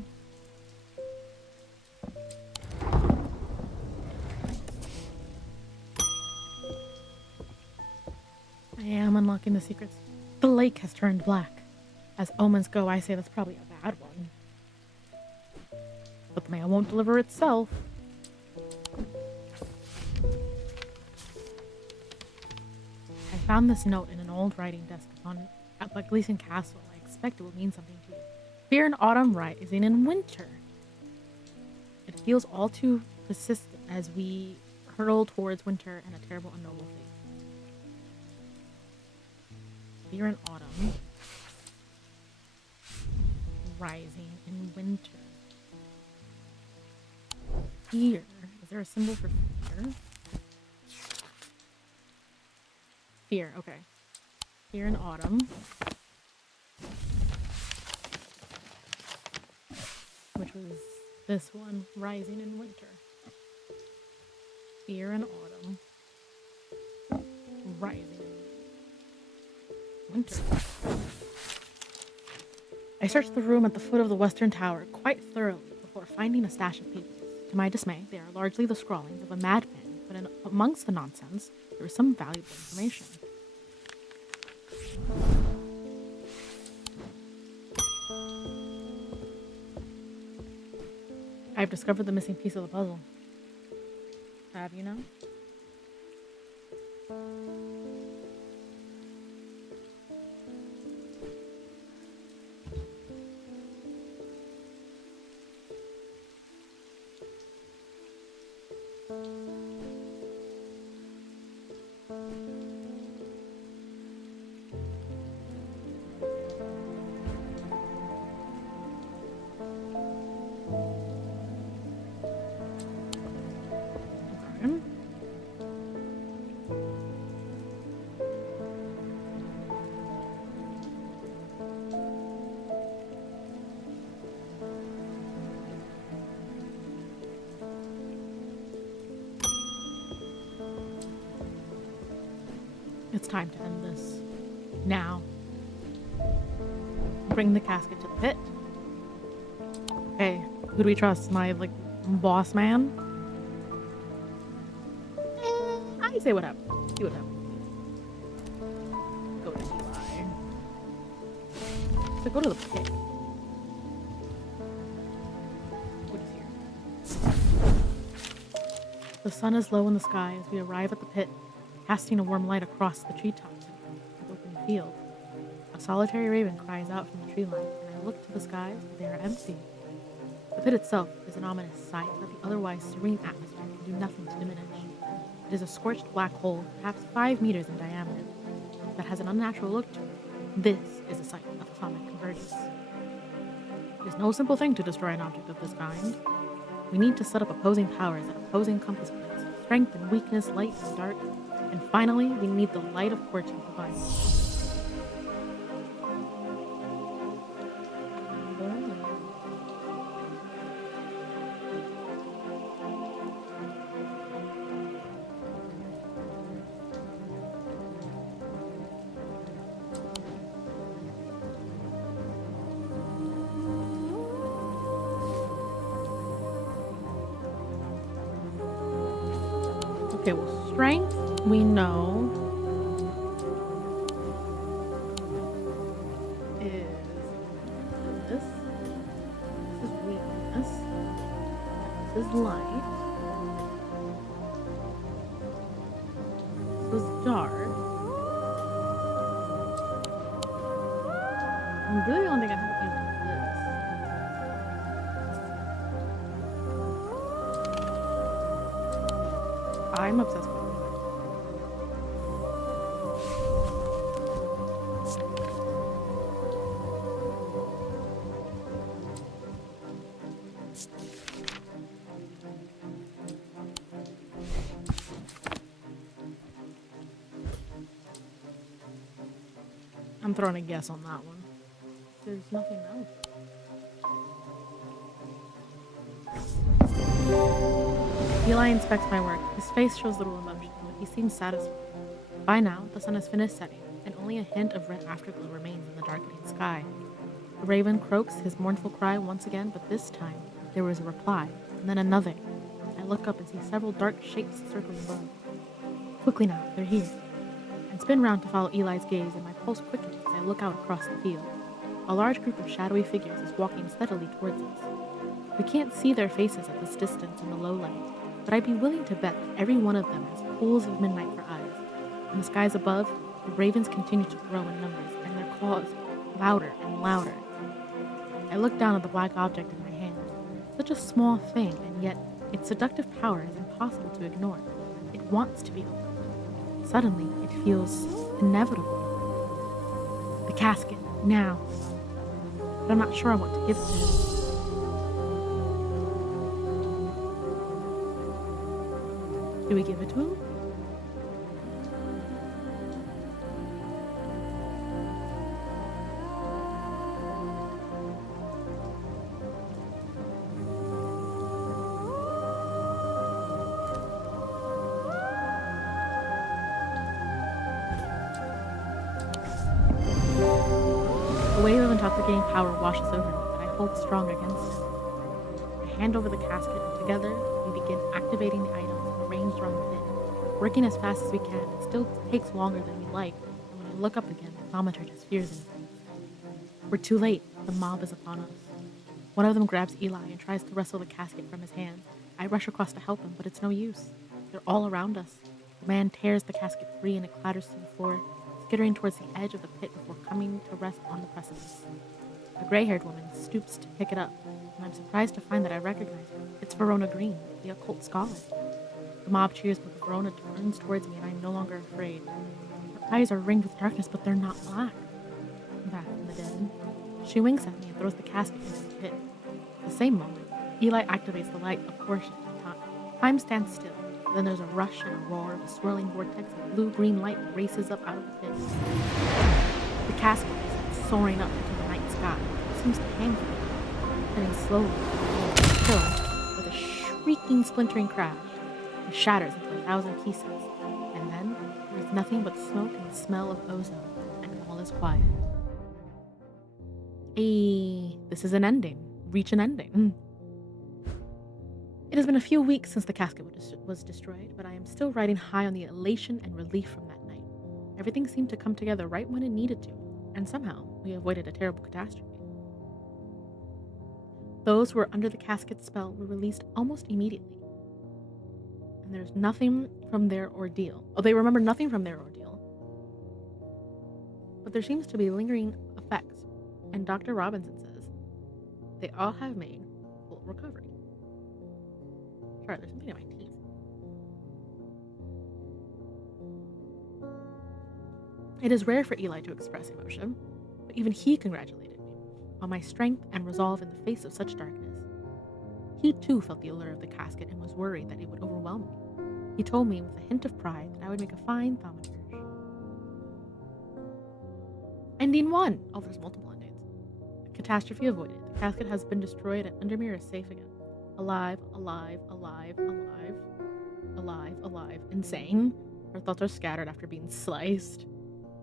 I am unlocking the secrets. The lake has turned black. As omens go, I say that's probably a bad one. But the mail won't deliver itself. I found this note in an old writing desk at Gleason Castle. I expect it will mean something to you. Fear in autumn rising in winter. It feels all too persistent as we hurtle towards winter and a terrible, unknowable fate. Fear in autumn rising in winter. Fear. Is there a symbol for fear? Fear, okay. Fear in autumn. Which was this one, rising in winter. Fear in autumn. Rising in winter. I searched the room at the foot of the western tower quite thoroughly before finding a stash of papers. To my dismay, they are largely the scrawlings of a madman, but amongst the nonsense, there is some valuable information. I've discovered the missing piece of the puzzle. Have you now? Okay. It's time to end this. Now. Bring the casket to the pit. Okay, who do we trust? My, boss man? I say what happened. See what happened. Go to Eli. So go to the pit. What is here? The sun is low in the sky as we arrive at the pit, casting a warm light across the treetops and the open field. A solitary raven cries out from the tree line, and I look to the skies, but they are empty. The pit itself is an ominous sight that the otherwise serene atmosphere can do nothing to diminish. It is a scorched black hole, perhaps 5 meters in diameter, that has an unnatural look to it. This is a site of atomic convergence. It is no simple thing to destroy an object of this kind. We need to set up opposing powers at opposing compass points, strength and weakness, light and dark, and finally, we need the light of fortune to bind us. Okay, well, strength, we know, is this. This is weakness. This is light. This is dark. I really don't think I have to use this. I'm obsessed with it. I'm throwing a guess on that one. There's nothing else. Eli inspects my work. His face shows little emotion, but he seems satisfied. By now, the sun has finished setting, and only a hint of red afterglow remains in the darkening sky. The raven croaks his mournful cry once again, but this time there was a reply, and then another. I look up and see several dark shapes circling above. Quickly now, they're here. And spin round to follow Eli's gaze, and my pulse quickens as I look out across the field. A large group of shadowy figures is walking steadily towards us. We can't see their faces at this distance in the low light, but I'd be willing to bet that every one of them has pools of midnight for eyes. In the skies above, the ravens continue to grow in numbers, and their claws louder and louder. I look down at the black object in my hand. Such a small thing, and yet its seductive power is impossible to ignore. It wants to be opened. Suddenly, it feels inevitable. The casket, now. But I'm not sure I want to give it to him. Do we give it to him? A wave of intoxicating power washes over me, but I hold strong against it. I hand over the casket, and together we begin activating the items arranged around the pit. Working as fast as we can, it still takes longer than we like, and when I look up again, the thermometer just fears increase. We're too late. The mob is upon us. One of them grabs Eli and tries to wrestle the casket from his hands. I rush across to help him, but it's no use. They're all around us. The man tears the casket free and it clatters to the floor, skittering towards the edge of the pit before coming to rest on the precipice. A gray-haired woman stoops to pick it up, and I'm surprised to find that I recognize her. It's Verona Green, the occult scholar. The mob cheers, but Verona turns towards me, and I'm no longer afraid. Her eyes are ringed with darkness, but they're not black. Back from the dead. She winks at me and throws the casket into the pit. At the same moment, Eli activates the light a portion at a time. Time stands still. Then there's a rush and a roar of a swirling vortex of blue-green light races up out of the pit. The casket is soaring up into the night sky. It seems to hang for me, heading slowly until, with a shrieking, splintering crash, it shatters into 1,000 pieces. And then there is nothing but smoke and the smell of ozone, and all is quiet. This is an ending. Reach an ending. It has been a few weeks since the casket was destroyed, but I am still riding high on the elation and relief from that night. Everything seemed to come together right when it needed to, and somehow we avoided a terrible catastrophe. Those who were under the casket's spell were released almost immediately. And there's nothing from their ordeal. Oh, they remember nothing from their ordeal. But there seems to be lingering effects, and Dr. Robinson says they all have made full recovery. Sorry, there's something in my teeth. It is rare for Eli to express emotion, but even he congratulated me on my strength and resolve in the face of such darkness. He too felt the allure of the casket and was worried that it would overwhelm me. He told me with a hint of pride that I would make a fine thaumaturge. Ending 1! Oh, there's multiple endings. Catastrophe avoided. The casket has been destroyed and Undermere is safe again. Alive, alive, alive, alive, alive, alive, insane. Her thoughts are scattered after being sliced.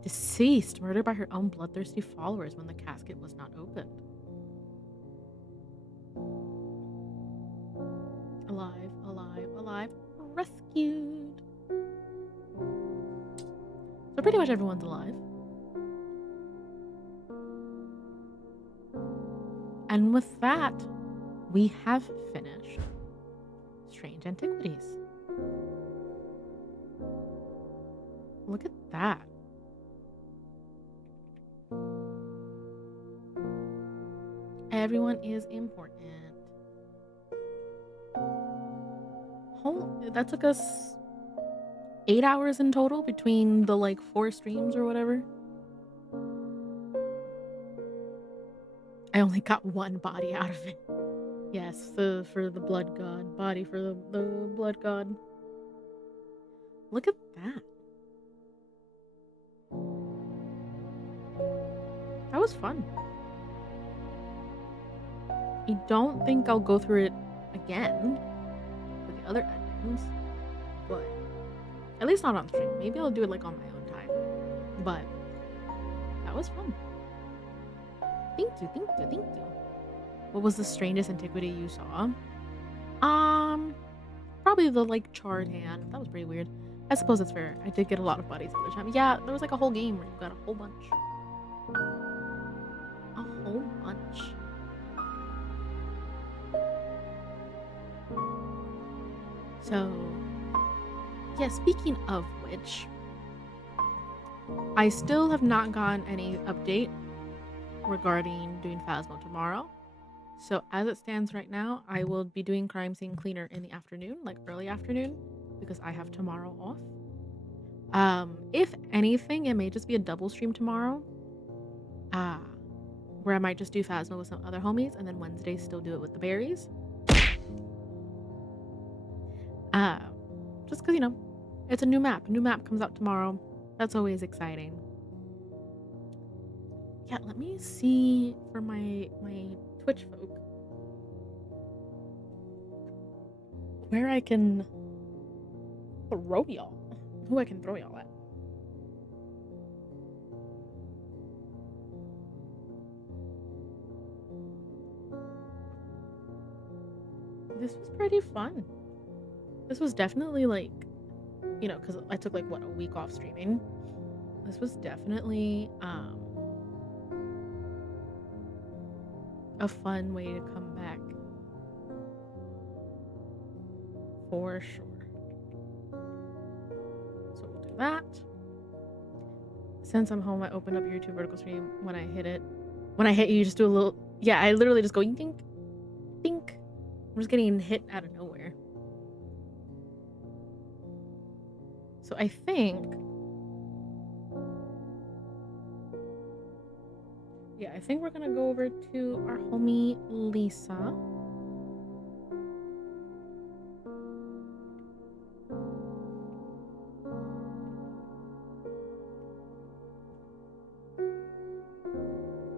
Deceased, murdered by her own bloodthirsty followers when the casket was not opened. Alive, alive, alive, rescued. So pretty much everyone's alive. And with that, we have finished Strange Antiquities. Look at that. Everyone is important. That took us 8 hours in total between the 4 streams or whatever. I only got one body out of it. Yes, for the blood god. Body for the blood god. Look at that. That was fun. I don't think I'll go through it again with the other endings, but at least not on stream. Maybe I'll do it on my own time. But that was fun. Thank you, thank you, thank you. What was the strangest antiquity you saw? Um, Probably the like charred hand. That was pretty weird. I suppose that's fair. I did get a lot of buddies the other time. Yeah, there was like a whole game where you got a whole bunch. A whole bunch. So, yeah, speaking of which, I still have not gotten any update regarding doing Phasmo tomorrow. So as it stands right now, I will be doing Crime Scene Cleaner in the afternoon, like early afternoon, because I have tomorrow off. If anything, it may just be a double stream tomorrow. Uh, where I might just do Phasmo with some other homies, and then Wednesday still do it with the berries. Uh, just because, it's a new map. A new map comes out tomorrow. That's always exciting. Yeah, let me see for my Twitch folk where I can throw y'all. Who I can throw y'all at. This was pretty fun. This was definitely like, because I took like what, a week off streaming. This was definitely a fun way to come back. For sure. So we'll do that. Since I'm home, I opened up your YouTube vertical stream. When I hit it, when I hit you, just do a little, yeah, I literally just go dink, dink. I'm just getting hit out of nowhere. So I think, yeah, I think we're gonna go over to our homie Lisa.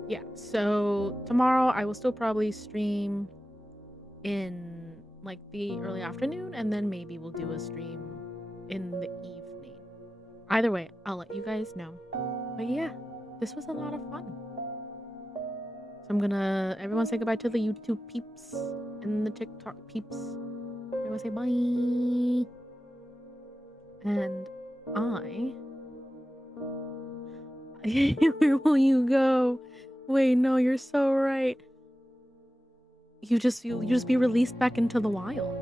Yeah, so tomorrow I will still probably stream in like the early afternoon, and then maybe we'll do a stream in the evening. Either way, I'll let you guys know. But yeah, this was a lot of fun. So I'm gonna, everyone say goodbye to the YouTube peeps and the TikTok peeps. Everyone say bye. And where will you go? Wait, no, you're so right. You just be released back into the wild.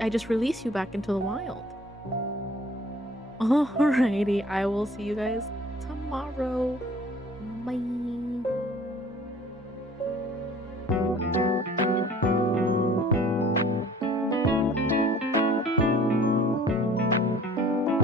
I just release you back into the wild. Alrighty, I will see you guys tomorrow. Bye.